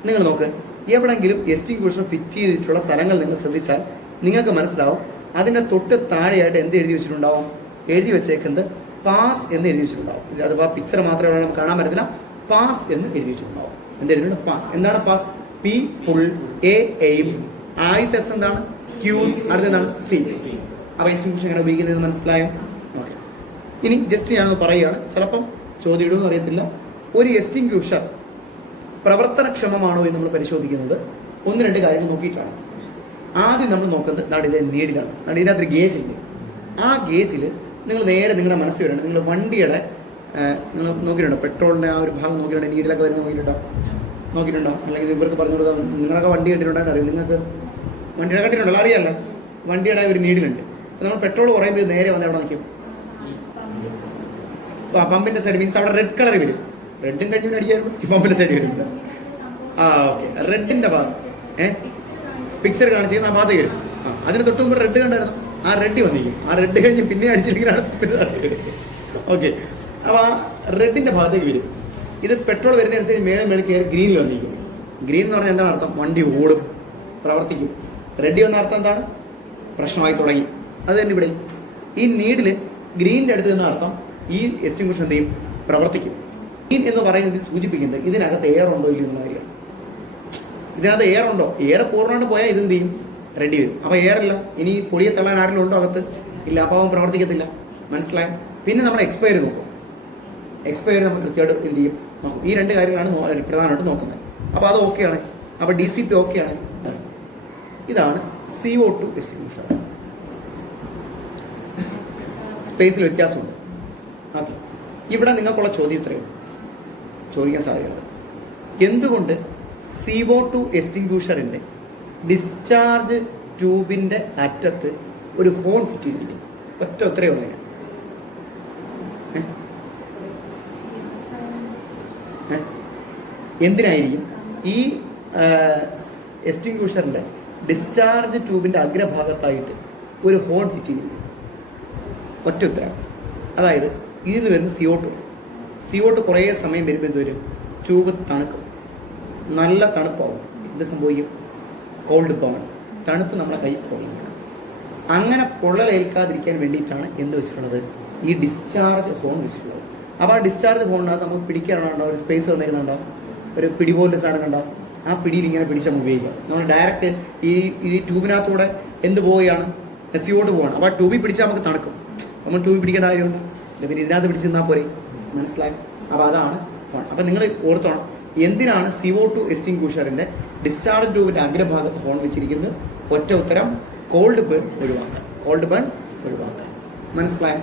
നിങ്ങൾ നോക്ക്, എവിടെങ്കിലും എക്സ്റ്റിംഗ്വിഷർ ഫിറ്റ് ചെയ്തിട്ടുള്ള സ്ഥലങ്ങൾ നിങ്ങൾ ശ്രദ്ധിച്ചാൽ നിങ്ങൾക്ക് മനസ്സിലാവും, അതിന്റെ തൊട്ട് താഴെയായിട്ട് എന്ത് എഴുതി വെച്ചിട്ടുണ്ടാവും, എഴുതി വെച്ചേക്കുന്നത് പാസ് എന്ന് എഴുതി വെച്ചിട്ടുണ്ടാവും. അഥവാ പിക്ചർ മാത്രമേ നമുക്ക് കാണാൻ പറ്റത്തില്ല, പാസ് എന്ന് എഴുതി വെച്ചിട്ടുണ്ടാവും. എന്ത് എഴുതിയിട്ടുണ്ട്, പാസ്. എന്താണ് pass, P pull, A aim, ആദ്യത്തെ എസ് എന്താണ്, സ്ക്യൂസ്, അടുത്തെന്താണ്, സ്വീപ്പ്. അപ്പൊ എക്സ്റ്റിംഗ്വിഷർ എങ്ങനെ ഉപയോഗിക്കുന്നത് മനസ്സിലായോ? ഓക്കെ, ഇനി ജസ്റ്റ് ഞാനൊന്ന് പറയുകയാണ്, ചിലപ്പം ചോദ്യം ഇടുമെന്ന് അറിയത്തില്ല. ഒരു എക്സ്റ്റിംഗ്വിഷർ പ്രവർത്തനക്ഷമമാണോ എന്ന് നമ്മൾ പരിശോധിക്കുന്നത് 1-2 കാര്യങ്ങൾ നോക്കിയിട്ടാണ്. ആദ്യം നമ്മൾ നോക്കുന്നത് ഇതിലെ നീഡിലാണ്. ഇതിനകത്തൊരു ഗേജ് ഉണ്ട്. ആ ഗേജിൽ നിങ്ങൾ നേരെ നിങ്ങളുടെ മനസ്സിൽ വരണം. നിങ്ങൾ വണ്ടിയുടെ നിങ്ങൾ നോക്കിയിട്ടുണ്ടോ, പെട്രോളിൻ്റെ ആ ഒരു ഭാഗം നോക്കിയിട്ടുണ്ടോ, നീഡിലൊക്കെ വരുന്ന നോക്കിയിട്ടുണ്ടോ? അല്ലെങ്കിൽ ഇവർക്ക് പറഞ്ഞു കൊടുക്കാൻ, നിങ്ങളൊക്കെ വണ്ടി കണ്ടിട്ടുണ്ടായിട്ട് അറിയാം. നിങ്ങൾക്ക് വണ്ടിയുടെ കണ്ടിട്ടുണ്ടല്ലോ, അറിയാമല്ലോ, വണ്ടിയുടെ ഒരു നീഡിലുണ്ട്. അപ്പോൾ നമ്മൾ പെട്രോൾ പറയുമ്പോൾ നേരെ വന്ന് എവിടെ നിൽക്കും, പമ്പിന്റെ സൈഡ്, മീൻസ് അവിടെ റെഡ് കളർ വരും. റെഡും കഴിഞ്ഞ് അടിക്കാൻ പമ്പിന്റെ സൈഡ് വരുന്നുണ്ട്. ഓക്കെ, റെഡിന്റെ ഭാഗം പിക്ചർ കാണിച്ചിരിക്കുന്ന ആ ഭാഗത്ത് വരും. അതിന് തൊട്ട് മുമ്പ് റെഡ് കണ്ടായിരുന്നു, ആ റെഡ് വന്നിരിക്കും. ആ റെഡ് കഴിഞ്ഞ് പിന്നെ അടിച്ചിരിക്കുന്നതാണ്. ഓക്കെ, അപ്പോൾ ആ റെഡിന്റെ ഭാഗത്തേക്ക് വരും. ഇത് പെട്രോൾ വരുന്നതനുസരിച്ച് മേളിൽ കയറി ഗ്രീനിൽ വന്നിരിക്കും. ഗ്രീൻ എന്ന് പറഞ്ഞാൽ എന്താണ് അർത്ഥം, വണ്ടി ഓടും, പ്രവർത്തിക്കും. റെഡ് എന്ന അർത്ഥം എന്താണ്, പ്രശ്നമായി തുടങ്ങി. അത് തന്നെ ഇവിടെ ഈ നീഡിൽ ഗ്രീനിന്റെ അടുത്ത് നിന്ന അർത്ഥം ഈ എക്സ്റ്റിംഗ്വിഷർ എന്ത് ചെയ്യും, പ്രവർത്തിക്കും. ഗ്രീൻ എന്ന് പറയുന്നത് സൂചിപ്പിക്കുന്നത് ഇതിനകത്ത് എയർ ഉണ്ടോ ഇല്ലയോ എന്ന കാര്യമാണ്. ഇതിനകത്ത് എയർ ഉണ്ടോ, എയർ പൂർണ്ണമായിട്ട് പോയാൽ ഇതെന്ത് ചെയ്യും, റെഡി വരും. അപ്പോൾ എയർ ഇല്ല, ഇനി പൊടിയെ തള്ളാൻ ആരെങ്കിലും ഉണ്ടോ അകത്ത്, ഇല്ല, അപ്പോൾ അവൻ പ്രവർത്തിക്കത്തില്ല. മനസ്സിലായോ? പിന്നെ നമ്മൾ എക്സ്പയർ നോക്കും. എക്സ്പയർ നമ്മൾ കൃത്യമായിട്ട് എന്ത് ചെയ്യും, നോക്കും. ഈ 2 കാര്യങ്ങളാണ് പ്രധാനമായിട്ട് നോക്കുന്നത്. അപ്പോൾ അത് ഓക്കെയാണ്. അപ്പോൾ DCP ഓക്കെയാണ്. ഇതാണ് CO2 എക്സ്റ്റിംഗ്വിഷർ. സ്പേസിൽ വ്യത്യാസമുണ്ട്. ഓക്കെ, ഇവിടെ നിങ്ങൾക്കുള്ള ചോദ്യം ഇത്രയും ചോദിക്കാൻ സാധ്യതയുണ്ട്. എന്തുകൊണ്ട് CO2 എക്സ്റ്റിംഗ്വിഷറിന്റെ ഡിസ്ചാർജ് ട്യൂബിന്റെ അറ്റത്ത് ഒരു ഹോൺ ഫിറ്റ് ചെയ്തിരിക്കുന്നു? ഒറ്റ ഉത്തരവേ ഉള്ളതിന്. എന്തിനായിരിക്കും ഈ എക്സ്റ്റിംഗ്വിഷറിന്റെ ഡിസ്ചാർജ് ട്യൂബിന്റെ അഗ്രഭാഗത്തായിട്ട് ഒരു ഹോൺ ഫിറ്റ് ചെയ്തിരിക്കുന്നു? ഒറ്റ ഉത്തരം. അതായത് ഇതിൽ നിന്ന് വരുന്ന CO2 കുറേ സമയം വരുമ്പോൾ എന്ത് വരും, ട്യൂബ് തണുക്കും, നല്ല തണുപ്പാവും. എന്ത് സംഭവിക്കും, കോൾഡ് ബേൺ, തണുപ്പ് നമ്മളെ കൈ പൊള്ളിക്കും. അങ്ങനെ പൊള്ളലേൽക്കാതിരിക്കാൻ വേണ്ടിയിട്ടാണ് എന്ത് വെച്ചിട്ടുള്ളത്, ഈ ഡിസ്ചാർജ് ഹോൺ വെച്ചിട്ടുള്ളത്. അപ്പോൾ ആ ഡിസ്ചാർജ് ഹോണിനകത്ത് നമുക്ക് പിടിക്കാനുണ്ടോ, ഒരു സ്പേസ് വന്നിരുന്നുണ്ടോ, ഒരു പിടി പോലൊരു സാധനം കണ്ടോ, ആ പിടിയിൽ ഇങ്ങനെ പിടിച്ച് നമുക്ക് ഉപയോഗിക്കാം. നമ്മൾ ഡയറക്റ്റ് ഈ ട്യൂബിനകത്തൂടെ എന്ത് പോവുകയാണ്, CO2 പോവാണ്. അപ്പോൾ ആ ട്യൂബിൽ പിടിച്ചാൽ നമുക്ക് തണുക്കും. നമ്മൾ ട്യൂബിൽ പിടിക്കേണ്ട കാര്യമുണ്ട്, പിന്നെ ഇതിനകത്ത് പിടിച്ച് നിന്നാൽ പോരെ. മനസ്സിലായി? അപ്പോൾ അതാണ് ഹോൺ. അപ്പോൾ നിങ്ങൾ ഓർത്തോണം, എന്തിനാണ് CO2 എക്സ്റ്റിംഗ്വിഷറിന്റെ ഡിസ്ചാർജ് ട്യൂബിന്റെ അഗ്രഭാഗത്ത് ഹോൺ വെച്ചിരിക്കുന്നത്? ഒറ്റ ഉത്തരം, കോൾഡ് ബേൺ ഒഴിവാക്കാൻ. മനസ്സിലായോ?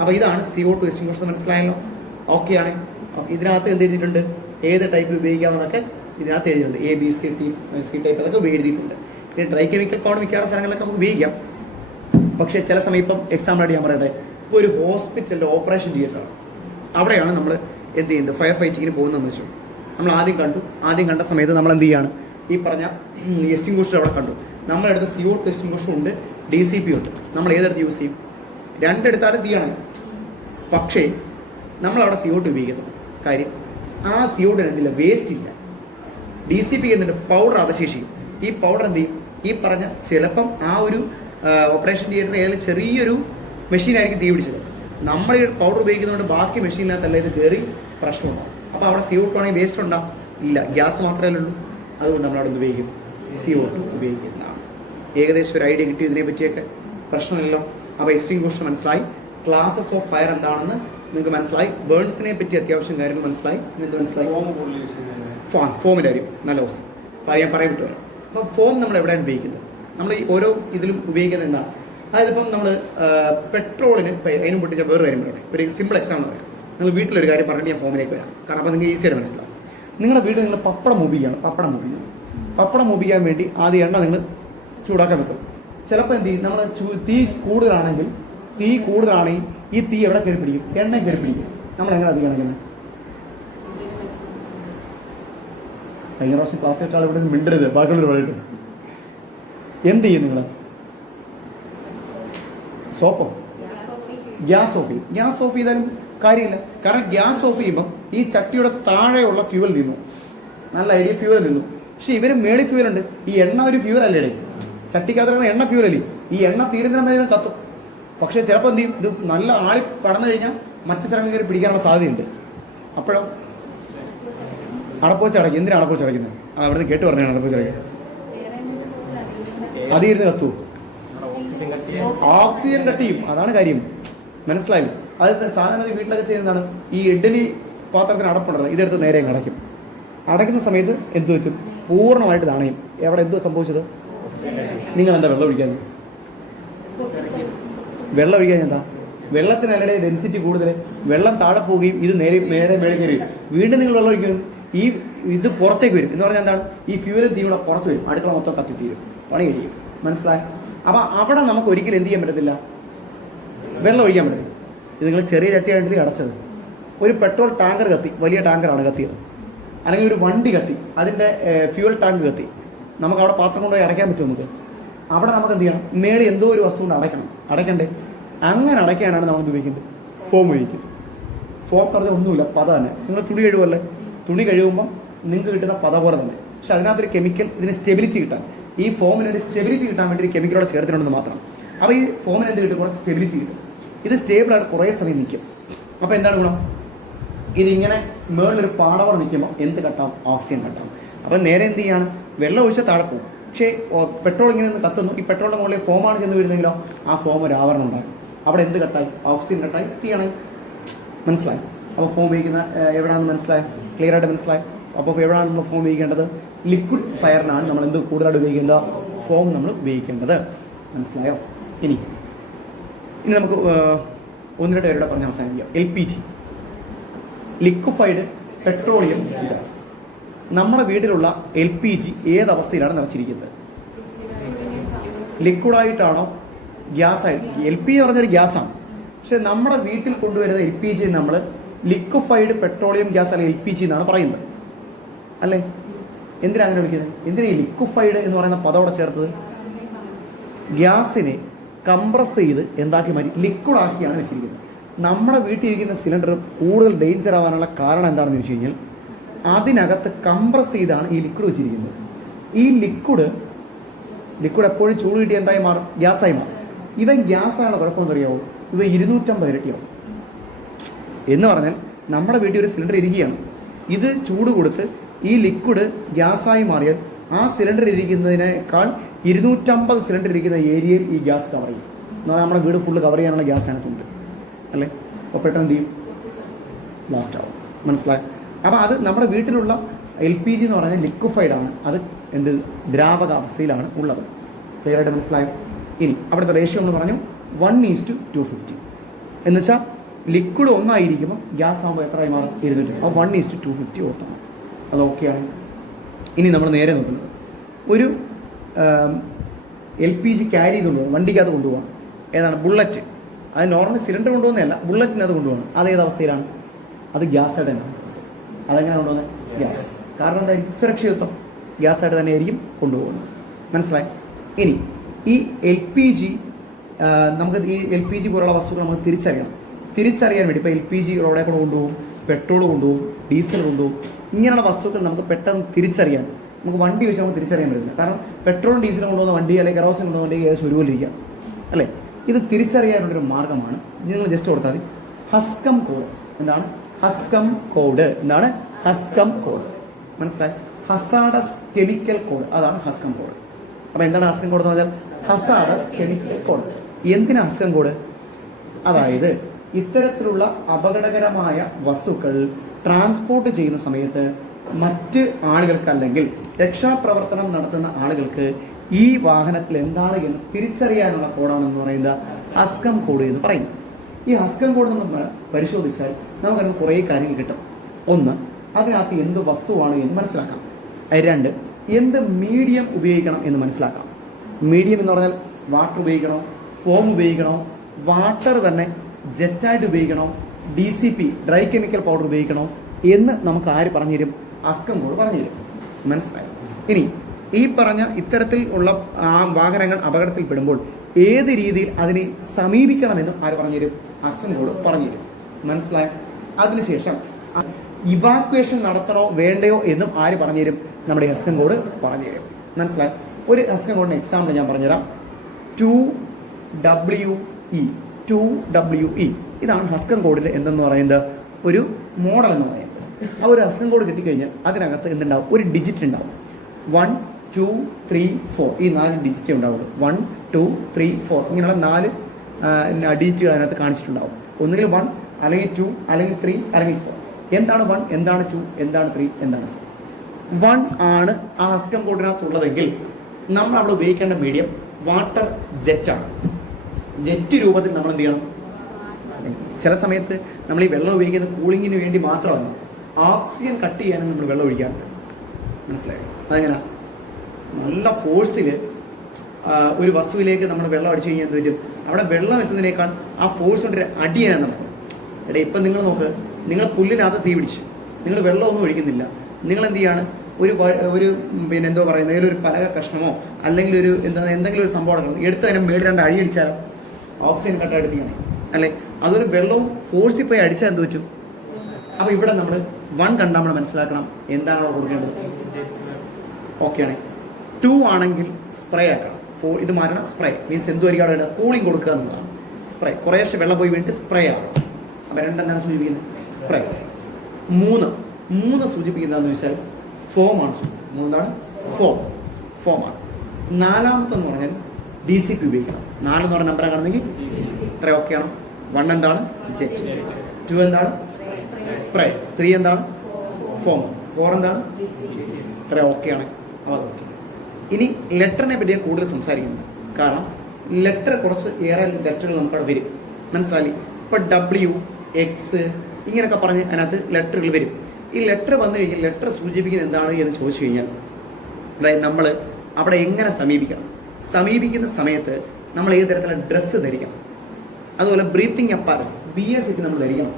അപ്പോൾ ഇതാണ് CO2 എക്സ്റ്റിംഗ്വിഷർ. മനസ്സിലായല്ലോ? ഓക്കെ ആണ്. ഇതിനകത്ത് എന്ത് എഴുതിയിട്ടുണ്ട്, ഏത് ടൈപ്പിൽ ഉപയോഗിക്കാമെന്നൊക്കെ ഇതിനകത്ത് എഴുതിയിട്ടുണ്ട്. ABC ടൈപ്പ് അതൊക്കെ എഴുതിയിട്ടുണ്ട്. പിന്നെ ഡ്രൈ കെമിക്കൽ പൗഡർ മിക്കവാറും സ്ഥലങ്ങളിലൊക്കെ നമുക്ക് ഉപയോഗിക്കാം. പക്ഷേ ചില സമയം, ഇപ്പം എക്സാമ്പിളായിട്ട് ഞാൻ പറയട്ടെ, ഇപ്പോൾ ഒരു ഹോസ്പിറ്റലിൽ ഓപ്പറേഷൻ തിയേറ്ററാണ്, അവിടെയാണ് നമ്മൾ എന്ത് ചെയ്യുന്നത്, ഫയർ ഫൈറ്റിങ്ങിന് പോകുന്നതെന്ന് വെച്ചു. നമ്മൾ ആദ്യം കണ്ട സമയത്ത് നമ്മൾ എന്ത് ചെയ്യാണ്, ഈ പറഞ്ഞ എക്സ്റ്റിംഗ്വിഷർ അവിടെ കണ്ടു. നമ്മളെടുത്ത് CO2 എക്സ്റ്റിംഗ്വിഷർ ഉണ്ട്, DCP ഉണ്ട്. നമ്മൾ ഏതെടുത്ത് യൂസ് ചെയ്യും? രണ്ടെടുത്താലും തീയാണ്. പക്ഷേ നമ്മളവിടെ CO2 ഉപയോഗിക്കുന്നു. കാര്യം ആ CO2 എന്തില്ല, വേസ്റ്റ് ഇല്ല. DCP എന്നിട്ട് പൗഡർ അവശേഷിക്കും. ഈ പൗഡർ എന്ത് ചെയ്യും? ഈ പറഞ്ഞ ചിലപ്പം ആ ഒരു ഓപ്പറേഷൻ തിയേറ്ററിൽ ഏതെങ്കിലും ചെറിയൊരു മെഷീനായിരിക്കും തീ പിടിച്ചത്. നമ്മൾ ഈ പൗഡർ ഉപയോഗിക്കുന്നതുകൊണ്ട് ബാക്കി മെഷീനിനകത്തല്ല ഇത് കയറി പ്രശ്നമുണ്ടാകും. അപ്പോൾ അവിടെ CO2 ആണെങ്കിൽ വേസ്റ്റ് ഉണ്ടാകും ഇല്ല, ഗ്യാസ് മാത്രമേ ഉള്ളൂ. അതുകൊണ്ട് നമ്മളവിടെ എന്ത് ഉപയോഗിക്കും? CO2 ഉപയോഗിക്കുന്നതാണ്. ഏകദേശം ഒരു ഐഡിയ കിട്ടി ഇതിനെ പറ്റിയൊക്കെ, പ്രശ്നമില്ലല്ലോ. അപ്പോൾ എക്സ്റ്റിങ്ക്വിഷർ മനസ്സിലായി, ക്ലാസസ് ഓഫ് ഫയർ എന്താണെന്ന് നിങ്ങൾക്ക് മനസ്സിലായി, ബേൺസിനെ പറ്റി അത്യാവശ്യം കാര്യങ്ങൾ മനസ്സിലായി. എന്ത് മനസ്സിലായി? ഫോമിൻ്റെ കാര്യം നല്ല ദിവസം അപ്പോൾ ഞാൻ പറയാൻ വിട്ടു വരാം. അപ്പോൾ ഫോം നമ്മൾ എവിടെയാണ് ഉപയോഗിക്കുന്നത്? നമ്മൾ ഈ ഓരോ ഇതിലും ഉപയോഗിക്കുന്നത് എന്താണ്? അതായത് ഇപ്പം നമ്മൾ പെട്രോളിന് അതിനും പൊട്ടിച്ച വേറെ കാര്യം പറയണം. ഒരു സിമ്പിൾ എക്സാമ്പിൾ പറയാം. നിങ്ങൾ വീട്ടിലൊരു കാര്യം പറഞ്ഞിട്ട് ഞാൻ ഫോമിലേക്ക് വരാം, കാരണം അപ്പോൾ നിങ്ങൾക്ക് ഈസിയായിട്ട് മനസ്സിലാവും. നിങ്ങളുടെ വീട്ടിൽ നിങ്ങൾ പപ്പടം മൂപ്പിക്കുകയാണ്. പപ്പടം മൂപ്പിക്കാൻ വേണ്ടി ആദ്യം എണ്ണ നിങ്ങൾ ചൂടാക്കാൻ വെക്കും. ചിലപ്പോൾ എന്ത് ചെയ്യും, നമ്മൾ തീ കൂടുതലാണെങ്കിൽ ഈ തീ എവിടെ കയറി പിടിക്കും? എണ്ണ കയറി പിടിക്കും. നമ്മൾ എങ്ങനെ അത് കാണിക്കുന്നത്? കഴിഞ്ഞ പ്രാവശ്യം ക്ലാസ് ഇട്ടാൽ ഇവിടെ മിണ്ടരുത്, ബാക്കിയുള്ളവർ പറയട്ടെ. എന്ത് ചെയ്യും നിങ്ങൾ? സോപ്പോ? ഗ്യാസ് ഓഫ് ചെയ്താലും കാര്യമില്ല. കാരണം ഗ്യാസ് ഓഫ് ചെയ്യുമ്പം ഈ ചട്ടിയുടെ താഴെയുള്ള ഫ്യൂവൽ നിന്നു, നല്ല ഐഡിയ ഫ്യൂവൽ നിന്നു. പക്ഷെ ഇവര് മേളിൽ ഫ്യൂവലുണ്ട്. ഈ എണ്ണ ഒരു ഫ്യൂവൽ അല്ലേ? ചട്ടിക്കകത്ത് എണ്ണ ഫ്യൂവലല്ലേ? ഈ എണ്ണ തീരുന്ന കത്തും. പക്ഷെ ചിലപ്പോൾ എന്ത് ചെയ്യും, ഇത് നല്ല ആളി കടന്നു കഴിഞ്ഞാൽ മറ്റു സ്ഥലം കയറി പിടിക്കാനുള്ള സാധ്യതയുണ്ട്. അപ്പോഴോ അടപ്പുവെച്ച് അടയ്ക്കും. എന്തിനാണ് അടപ്പുവെച്ച് അടയ്ക്കുന്നത്? അവിടുന്ന് കേട്ട് പറഞ്ഞാണ് അടപ്പുവെച്ച് അടയ്ക്കുക. അത് ഇരുന്ന് കത്തു, ഓക്സിജൻ കട്ടിയും. അതാണ് കാര്യം, മനസ്സിലായി? അത് സാധാരണ വീട്ടിലൊക്കെ ചെയ്യുന്നതാണ്. ഈ ഇഡ്ഡലി പാത്രത്തിന് അടപ്പുണ്ടല്ലോ, ഇതെടുത്ത് നേരെ അടയ്ക്കും. അടയ്ക്കുന്ന സമയത്ത് എന്ത് പറ്റും? പൂർണ്ണമായിട്ട് തണയും. എവിടെ എന്തോ സംഭവിച്ചത്? നിങ്ങൾ എന്താ വെള്ളം ഒഴിക്കാൻ എന്താ? വെള്ളത്തിനല്ലേ ഡെൻസിറ്റി കൂടുതൽ, വെള്ളം താഴെ പോവുകയും ഇത് നേരെ മേളിൽ കയറി വീണ്ടും നിങ്ങൾ വെള്ളം ഒഴിക്കുന്നത്, ഇത് പുറത്തേക്ക് വരും. എന്ന് പറഞ്ഞാൽ എന്താണ്? ഈ ഫ്യൂവൽ തീവിടെ പുറത്ത് വരും, അടുക്കള മൊത്തം കത്തിത്തീരും, പണി കഴിയും. മനസ്സിലായി? അപ്പം അവിടെ നമുക്ക് ഒരിക്കലും എന്ത് ചെയ്യാൻ പറ്റത്തില്ല, വെള്ളം ഒഴിക്കാൻ പറ്റില്ല. ഇത് നിങ്ങൾ ചെറിയ ചട്ടിയായിട്ട് അടച്ചത്. ഒരു പെട്രോൾ ടാങ്കർ കത്തി, വലിയ ടാങ്കറാണ് കത്തിയത്, അല്ലെങ്കിൽ ഒരു വണ്ടി കത്തി, അതിൻ്റെ ഫ്യൂവൽ ടാങ്ക് കത്തി, നമുക്ക് അവിടെ പാത്രം കൊണ്ടുപോയി അടയ്ക്കാൻ പറ്റും. നമുക്ക് അവിടെ നമുക്ക് എന്ത് ചെയ്യണം? മേളിൽ എന്തോ ഒരു വസ്തു കൊണ്ട് അടയ്ക്കണ്ടേ? അങ്ങനെ അടയ്ക്കാനാണ് നമ്മൾ ഉപയോഗിക്കുന്നത് ഫോം ഉപയോഗിക്കുന്നത്. ഫോം പറഞ്ഞാൽ ഒന്നുമില്ല, പത തന്നെ. നിങ്ങൾ തുണി കഴുകുമല്ലേ? തുണി കഴുകുമ്പം നിങ്ങൾക്ക് കിട്ടുന്ന പത പോലെ തന്നെ. പക്ഷെ അതിനകത്തൊരു കെമിക്കൽ, ഇതിന് സ്റ്റെബിലിറ്റി കിട്ടാൻ, ഈ ഫോമിന് സ്റ്റെബിലിറ്റി കിട്ടാൻ വേണ്ടി ഒരു കെമിക്കലോടെ ചേർത്തിട്ടുണ്ടെന്ന് മാത്രം. അപ്പോൾ ഈ ഫോമിന് എന്ത് കിട്ടും? കുറച്ച് സ്റ്റെബിലിറ്റി കിട്ടും. ഇത് സ്റ്റേബിളായിട്ട് കുറേ സമയം നിൽക്കും. അപ്പോൾ എന്താണ് ഗുണം? ഇതിങ്ങനെ മേളിലൊരു പാടവർ നിൽക്കുമ്പോൾ എന്ത് കട്ടാവും? ഓക്സിജൻ കട്ടാവും. അപ്പം നേരെ എന്ത് ചെയ്യാണ്? വെള്ളം ഒഴിച്ചാൽ താഴെ പോകും. പക്ഷേ പെട്രോൾ ഇങ്ങനെ നിന്ന് കത്തുന്നു. ഈ പെട്രോളിൻ്റെ മുകളിൽ ഫോമാണ് ചെന്ന് വീഴുന്നെങ്കിലോ ആ ഫോം ഒരു ആവരണം ഉണ്ടാകും. അവിടെ എന്ത് കട്ടായി? ഓക്സിജൻ കട്ടായി, തീയാണ്. മനസ്സിലായി? അപ്പോൾ ഫോം ഉപയോഗിക്കുന്ന എവിടെയാണെന്ന് മനസ്സിലായി? ക്ലിയർ ആയിട്ട് മനസ്സിലായി? അപ്പോൾ എവിടെയാണ് നമ്മൾ ഫോം ഉപയോഗിക്കേണ്ടത്? ലിക്വിഡ് ഫയറിനാണ് നമ്മൾ എന്ത് കൂടുതലായിട്ട് ഉപയോഗിക്കുന്നത്? ഫോം നമ്മൾ ഉപയോഗിക്കേണ്ടത്. മനസ്സിലായോ? ഇനി നമുക്ക് ഒന്ന് രണ്ട് പേരുടെ പറഞ്ഞ് അവസാനിപ്പിക്കാം. LPG, liquefied petroleum gas. നമ്മുടെ വീട്ടിലുള്ള LPG ഏതവസ്ഥയിലാണ് നിറച്ചിരിക്കുന്നത്? ലിക്വിഡായിട്ടാണോ ഗ്യാസായി? LPG പറഞ്ഞൊരു ഗ്യാസാണ്. പക്ഷെ നമ്മുടെ വീട്ടിൽ കൊണ്ടുവരുന്ന LPG നമ്മൾ ലിക്വിഫൈഡ് പെട്രോളിയം ഗ്യാസ് അല്ലെങ്കിൽ LPG എന്നാണ് പറയുന്നത്, അല്ലേ? എന്തിനാണ് അങ്ങനെ വിളിക്കുന്നത്? എന്തിനാ ഈ ലിക്വിഫൈഡ് എന്ന് പറയുന്ന പദം ചേർത്തത്? ഗ്യാസിനെ കംപ്രസ് ചെയ്ത് എന്താക്കി മാറ്റി ലിക്വിഡ് ആക്കിയാണ് വെച്ചിരിക്കുന്നത്. നമ്മുടെ വീട്ടിലിരിക്കുന്ന സിലിണ്ടർ കൂടുതൽ ഡേഞ്ചർ ആവാനുള്ള കാരണം എന്താണെന്ന് വെച്ച് കഴിഞ്ഞാൽ അതിനകത്ത് കംപ്രസ് ചെയ്താണ് ഈ ലിക്വിഡ് വെച്ചിരിക്കുന്നത്. ഈ ലിക്വിഡ് എപ്പോഴും ചൂട് കിട്ടി എന്തായി മാറും? ഗ്യാസായി മാറും. ഇവൻ ഗ്യാസാണ് കുഴപ്പമെന്ന് അറിയാവോ? ഇവ 250 ഇരട്ടിയാവും. എന്ന് പറഞ്ഞാൽ നമ്മുടെ വീട്ടിൽ ഒരു സിലിണ്ടർ ഇരിക്കുകയാണ്, ഇത് ചൂട് കൊടുത്ത് ഈ ലിക്വിഡ് ഗ്യാസായി മാറിയാൽ ആ സിലിണ്ടർ ഇരിക്കുന്നതിനേക്കാൾ 250 സിലിണ്ടർ ഇരിക്കുന്ന ഏരിയയിൽ ഈ ഗ്യാസ് കവർ ചെയ്യും. എന്നാൽ നമ്മുടെ വീട് ഫുള്ള് കവർ ചെയ്യാനുള്ള ഗ്യാസ് അതിനകത്തുണ്ട്, അല്ലേ? അപ്പോൾ പെട്ടെന്ന് എന്ത് ചെയ്യും? ബ്ലാസ്റ്റ് ആവും. മനസ്സിലായി? അപ്പോൾ അത് നമ്മുടെ വീട്ടിലുള്ള LPG എന്ന് പറഞ്ഞാൽ ലിക്വിഫൈഡ് ആണ്. അത് എന്ത് ദ്രാവക അവസ്ഥയിലാണ് ഉള്ളത്. ക്ലിയറായിട്ട് മനസ്സിലായോ? ഇനി അവിടുത്തെ റേഷ്യോ നമ്മൾ പറഞ്ഞു 1:250. എന്ന് വെച്ചാൽ ലിക്വിഡ് ഒന്നായിരിക്കുമ്പോൾ ഗ്യാസ് ആകുമ്പോൾ എത്രയായി മാറും? 200. അപ്പോൾ 1:250 ഓർത്തണം. അത് ഓക്കെയാണ്. ഇനി നമ്മൾ നേരെ നോക്കുന്നത് ഒരു LPG ക്യാരി ചെയ്ത് കൊണ്ടുപോകാം, വണ്ടിക്കകത്ത് കൊണ്ടുപോകാം. ഏതാണ്? ബുള്ളറ്റ്. അത് നോർമൽ സിലിണ്ടർ കൊണ്ടുപോകുന്നതല്ല, ബുള്ളറ്റിനകത്ത് കൊണ്ടുപോകണം. അത് ഏത് അവസ്ഥയിലാണ്? അത് ഗ്യാസായിട്ട് തന്നെയാണ്. അതെങ്ങനെ കൊണ്ടുപോകുന്നത്? ഗ്യാസ്. കാരണം എന്തായിരിക്കും? സുരക്ഷിതത്വം. ഗ്യാസായിട്ട് തന്നെ ആയിരിക്കും കൊണ്ടുപോകുന്നത്. മനസ്സിലായി? ഇനി ഈ LPG നമുക്ക് ഈ LPG പോലുള്ള വസ്തുക്കൾ നമുക്ക് തിരിച്ചറിയാൻ വേണ്ടി ഇപ്പോൾ LPG റോഡെ കൂടെ കൊണ്ടുപോകും, പെട്രോൾ കൊണ്ടുപോകും, ഡീസൽ കൊണ്ടുപോകും. ഇങ്ങനെയുള്ള വസ്തുക്കൾ നമുക്ക് പെട്ടെന്ന് തിരിച്ചറിയാൻ, നമുക്ക് വണ്ടി വെച്ച് നമുക്ക് തിരിച്ചറിയാൻ പറ്റില്ല. കാരണം പെട്രോളും ഡീസലും കൊണ്ടുപോകുന്ന വണ്ടി അല്ലെങ്കിൽ കെറോസിൻ കൊണ്ടുപോകുന്ന വണ്ടി ഏകദേശം ഒരുപോലിരിക്കാം അല്ലേ. ഇത് തിരിച്ചറിയാനുള്ളൊരു മാർഗ്ഗമാണ് നിങ്ങൾ ജസ്റ്റ് കൊടുത്താൽ മതി ഹസ്കം കോഡ്. എന്താണ് ഹസ്കം കോഡ്? എന്താണ് ഹസ്കം കോഡ്? മനസ്സിലായി? ഹസാഡസ് കെമിക്കൽ കോഡ്, അതാണ് ഹസ്കം കോഡ്. അപ്പൊ എന്താണ് ഹസ്കം കോഡ് എന്ന് പറഞ്ഞാൽ ഹസാഡസ് കെമിക്കൽ കോഡ്. എന്തിനാ ഹസ്കം കോഡ്? അതായത് ഇത്തരത്തിലുള്ള അപകടകരമായ വസ്തുക്കൾ ട്രാൻസ്പോർട്ട് ചെയ്യുന്ന സമയത്ത് മറ്റ് ആളുകൾക്ക് അല്ലെങ്കിൽ രക്ഷാപ്രവർത്തനം നടത്തുന്ന ആളുകൾക്ക് ഈ വാഹനത്തിൽ എന്താണ് എന്ന് തിരിച്ചറിയാനുള്ള കോഡാണെന്ന് പറയുന്നത് ഹസ്കം കോഡ് എന്ന് പറയും. ഈ ഹസ്കം കോഡ് നമ്മൾ പരിശോധിച്ചാൽ നമുക്കതിന് കുറേ കാര്യങ്ങൾ കിട്ടും. ഒന്ന്, അതിനകത്ത് എന്ത് വസ്തുവാണ് എന്ന് മനസ്സിലാക്കാം. രണ്ട്, എന്ത് മീഡിയം ഉപയോഗിക്കണം എന്ന് മനസ്സിലാക്കാം. മീഡിയം എന്ന് പറഞ്ഞാൽ വാട്ടർ ഉപയോഗിക്കണോ, ഫോം ഉപയോഗിക്കണോ, വാട്ടർ തന്നെ ജെറ്റായിട്ട് ഉപയോഗിക്കണോ, DCP ഡ്രൈ കെമിക്കൽ പൗഡർ ഉപയോഗിക്കണോ എന്ന് നമുക്ക് ആര് പറഞ്ഞു തരും? ഹസ്കം കോഡ് പറഞ്ഞു തരും. മനസ്സിലായി? ഇനി ഈ പറഞ്ഞ ഇത്തരത്തിൽ ഉള്ള വാഹനങ്ങൾ അപകടത്തിൽപ്പെടുമ്പോൾ ഏത് രീതിയിൽ അതിനെ സമീപിക്കണമെന്നും ആര് പറഞ്ഞു തരും? ഹസ്കം കോഡ് പറഞ്ഞു തരും. മനസ്സിലായി? അതിനുശേഷം ഇവാക്വേഷൻ നടത്തണോ വേണ്ടയോ എന്നും ആര് പറഞ്ഞു തരും? നമ്മുടെ ഹസ്കം കോഡ് പറഞ്ഞു തരും. മനസ്സിലായി? ഒരു ഹസ്കം കോഡിന് എക്സാമ്പിൾ ഞാൻ പറഞ്ഞുതരാം. 2WE ഇതാണ് ഹസ്കം കോഡിൽ എന്തെന്ന് പറയുന്നത് ഒരു മോഡൽ എന്ന് പറയുന്നത്. ആ ഒരു ഹസ്കം കോഡ് കിട്ടിക്കഴിഞ്ഞാൽ അതിനകത്ത് എന്തുണ്ടാവും? ഒരു ഡിജിറ്റ് ഉണ്ടാവും. 1 2 3 4 ഈ 4 ഡിജിറ്റ് ഉണ്ടാവുള്ളൂ. 1 2 3 4 ഇങ്ങനെയുള്ള 4 ഡിജിറ്റുകൾ അതിനകത്ത് കാണിച്ചിട്ടുണ്ടാവും. ഒന്നുകിൽ 1 അല്ലെങ്കിൽ 2 അല്ലെങ്കിൽ 3 അല്ലെങ്കിൽ 4. എന്താണ് 1, എന്താണ് 2, എന്താണ് 3, എന്താണ് 4? 1 ആണ് ആ ഹസ്കം കോഡിനകത്തുള്ളതെങ്കിൽ നമ്മൾ അവിടെ ഉപയോഗിക്കേണ്ട മീഡിയം വാട്ടർ ജെറ്റാണ്. ജെറ്റ് രൂപത്തിൽ നമ്മൾ എന്ത് ചെയ്യണം? ചില സമയത്ത് നമ്മൾ ഈ വെള്ളം ഉപയോഗിക്കുന്നത് കൂളിങ്ങിന് വേണ്ടി മാത്രമല്ല, ഓക്സിജൻ കട്ട് ചെയ്യാനും നമ്മൾ വെള്ളം ഒഴിക്കാറുണ്ട്. മനസ്സിലായോ? അതെങ്ങനെ? നല്ല ഫോഴ്സിൽ ഒരു വസ്തുവിലേക്ക് നമ്മൾ വെള്ളം അടിച്ചു കഴിഞ്ഞാൽ എന്ത് പറ്റും? അവിടെ വെള്ളം എത്തുന്നതിനേക്കാൾ ആ ഫോഴ്സ് കൊണ്ട് അടി ചെയ്യാൻ നടക്കും. എടാ ഇപ്പം നിങ്ങൾ നോക്ക്, നിങ്ങൾ പുല്ലിനകത്ത് തീ പിടിച്ചു, നിങ്ങൾ വെള്ളമൊന്നും ഒഴിക്കുന്നില്ല, നിങ്ങൾ എന്ത് ചെയ്യാണ്? ഒരു പിന്നെ എന്തോ പറയുന്നത് ഒരു പലക കഷ്ണമോ അല്ലെങ്കിൽ ഒരു എന്തെങ്കിലും ഒരു സംഭവം എടുത്ത് അതിനെ മേളിൽ 2 അടി അടിച്ചാലോ ഓക്സിജൻ കട്ട എടുത്തിങ്ങനെ അല്ലേ? അതൊരു വെള്ളവും ഫോഴ്സിൽ പോയി അടിച്ചാൽ എന്ത് പറ്റും? അപ്പൊ ഇവിടെ നമ്മൾ 1 കണ്ടാൽ നമ്മൾ മനസ്സിലാക്കണം എന്താണ് അവിടെ കൊടുക്കേണ്ടത്. ഓക്കെയാണ്. 2 ആണെങ്കിൽ സ്പ്രേ ആക്കണം. ഇത് മാറണം. സ്പ്രേ മീൻസ് എന്തുമായിരിക്കും അവിടെ കൂളിംഗ് കൊടുക്കുക എന്നുള്ളതാണ്. സ്പ്രേ കുറേശ്ശെ വെള്ളം പോയി വേണ്ടിയിട്ട് സ്പ്രേ ആവണം. അപ്പൊ 2 എന്താണ് സൂചിപ്പിക്കുന്നത്? സ്പ്രേ. 3 സൂചിപ്പിക്കുന്നതെന്ന് വെച്ചാൽ ഫോമാണ്. 3 എന്താണ്? ഫോമാണ്. 4ാമത്തെന്ന് പറഞ്ഞാൽ DCP ഉപയോഗിക്കണം. 4 എന്ന് പറഞ്ഞ നമ്പർ ആണെങ്കിൽ ഇത്ര ഓക്കെയാണ്. 1 എന്താണ്? ജെറ്റ്. 2 എന്താണ്? സ്പ്രേ. 3 എന്താണ്? ഫോം. 4 എന്താണ്? ഇത്ര ഓക്കെയാണ്. ഇനി ലെറ്ററിനെ പറ്റി ഞാൻ കൂടുതൽ സംസാരിക്കുന്നുണ്ട്. കാരണം ലെറ്റർ കുറച്ച് ഏറെ ലെറ്ററുകൾ നമുക്കവിടെ വരും. മനസ്സിലായി? ഇപ്പൊ W, X ഇങ്ങനെയൊക്കെ പറഞ്ഞ് അതിനകത്ത് ലെറ്ററുകൾ വരും. ഈ ലെറ്റർ വന്നു കഴിഞ്ഞാൽ ലെറ്റർ സൂചിപ്പിക്കുന്നത് എന്താണ് എന്ന് ചോദിച്ചു കഴിഞ്ഞാൽ, അതായത് നമ്മൾ അവിടെ എങ്ങനെ സമീപിക്കുന്ന സമയത്ത് നമ്മൾ ഏത് തരത്തിലുള്ള ഡ്രസ്സ് ധരിക്കണം, അതുപോലെ ബ്രീത്തിങ് അപ്പാരസ് BS നമ്മൾ ധരിക്കണം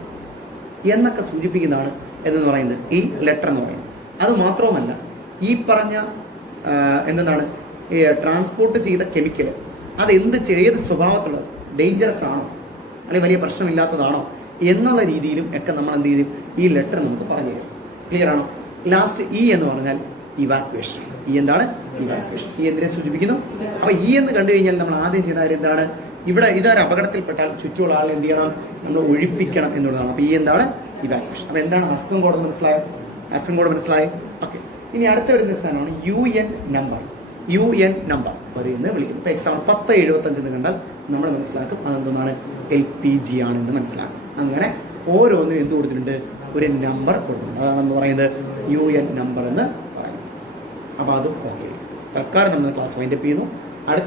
എന്നൊക്കെ സൂചിപ്പിക്കുന്നതാണ് എന്ന് പറയുന്നത് ഈ ലെറ്റർ എന്ന് പറയുന്നത്. അത് മാത്രവുമല്ല, ഈ പറഞ്ഞ എന്താണ് ഈ ട്രാൻസ്പോർട്ട് ചെയ്ത കെമിക്കൽ അത് ഏത് സ്വഭാവത്തിലുള്ളത്, ഡേഞ്ചറസ് ആണോ അല്ലെങ്കിൽ വലിയ പ്രശ്നമില്ലാത്തതാണോ എന്നുള്ള രീതിയിലും ഒക്കെ നമ്മൾ എന്ത് ചെയ്യും? ഈ ലെറ്റർ നമുക്ക് പറഞ്ഞു തരും. ക്ലിയർ ആണോ? ലാസ്റ്റ് E എന്ന് പറഞ്ഞാൽ ഇവാക്വേഷൻ. എന്താണ്? ഇവാക്വേഷൻ. എന്തിനെ സൂചിപ്പിക്കുന്നു? അപ്പൊ എന്ന് കണ്ടു കഴിഞ്ഞാൽ നമ്മൾ ആദ്യം ചെയ്ത കാര്യം എന്താണ്? ഇവിടെ ഇതൊരു അപകടത്തിൽപ്പെട്ടാൽ ചുറ്റുമുള്ള ആൾ എന്ത് ചെയ്യണം? നമ്മൾ ഒഴിപ്പിക്കണം എന്നുള്ളതാണ്. അപ്പൊ എന്താണ്? ഇവാക്വേഷൻ. അപ്പൊ എന്താണ് ഹസ്കം കോഡ്? മനസ്സിലായോ? ഹസ്കം കോഡ് മനസ്സിലായോ? ഓക്കെ. ഇനി അടുത്ത വരുന്ന സാധനമാണ് UN നമ്പർ. UN നമ്പർ എന്ന് വിളിക്കുന്നത്. ഇപ്പൊ എക്സാമ്പിൾ 1075 എന്ന് കണ്ടാൽ നമ്മൾ മനസ്സിലാക്കും അതെന്താണ്? LPG ആണെന്ന് മനസ്സിലാക്കും. അങ്ങനെ ഓരോന്നിനും എന്ത് കൊടുത്തിട്ടുണ്ട്? ഒരു നമ്പർ കൊടുത്തിട്ടുണ്ട്. അതാണെന്ന് പറയുന്നത് UN നമ്പർ എന്ന് പറയുന്നത്. അപ്പൊ അതും ഓക്കെ. തൽക്കാലം നമ്മൾ ക്ലാസ് വൈൻഡപ്പ് ചെയ്യുന്നു. അടുത്ത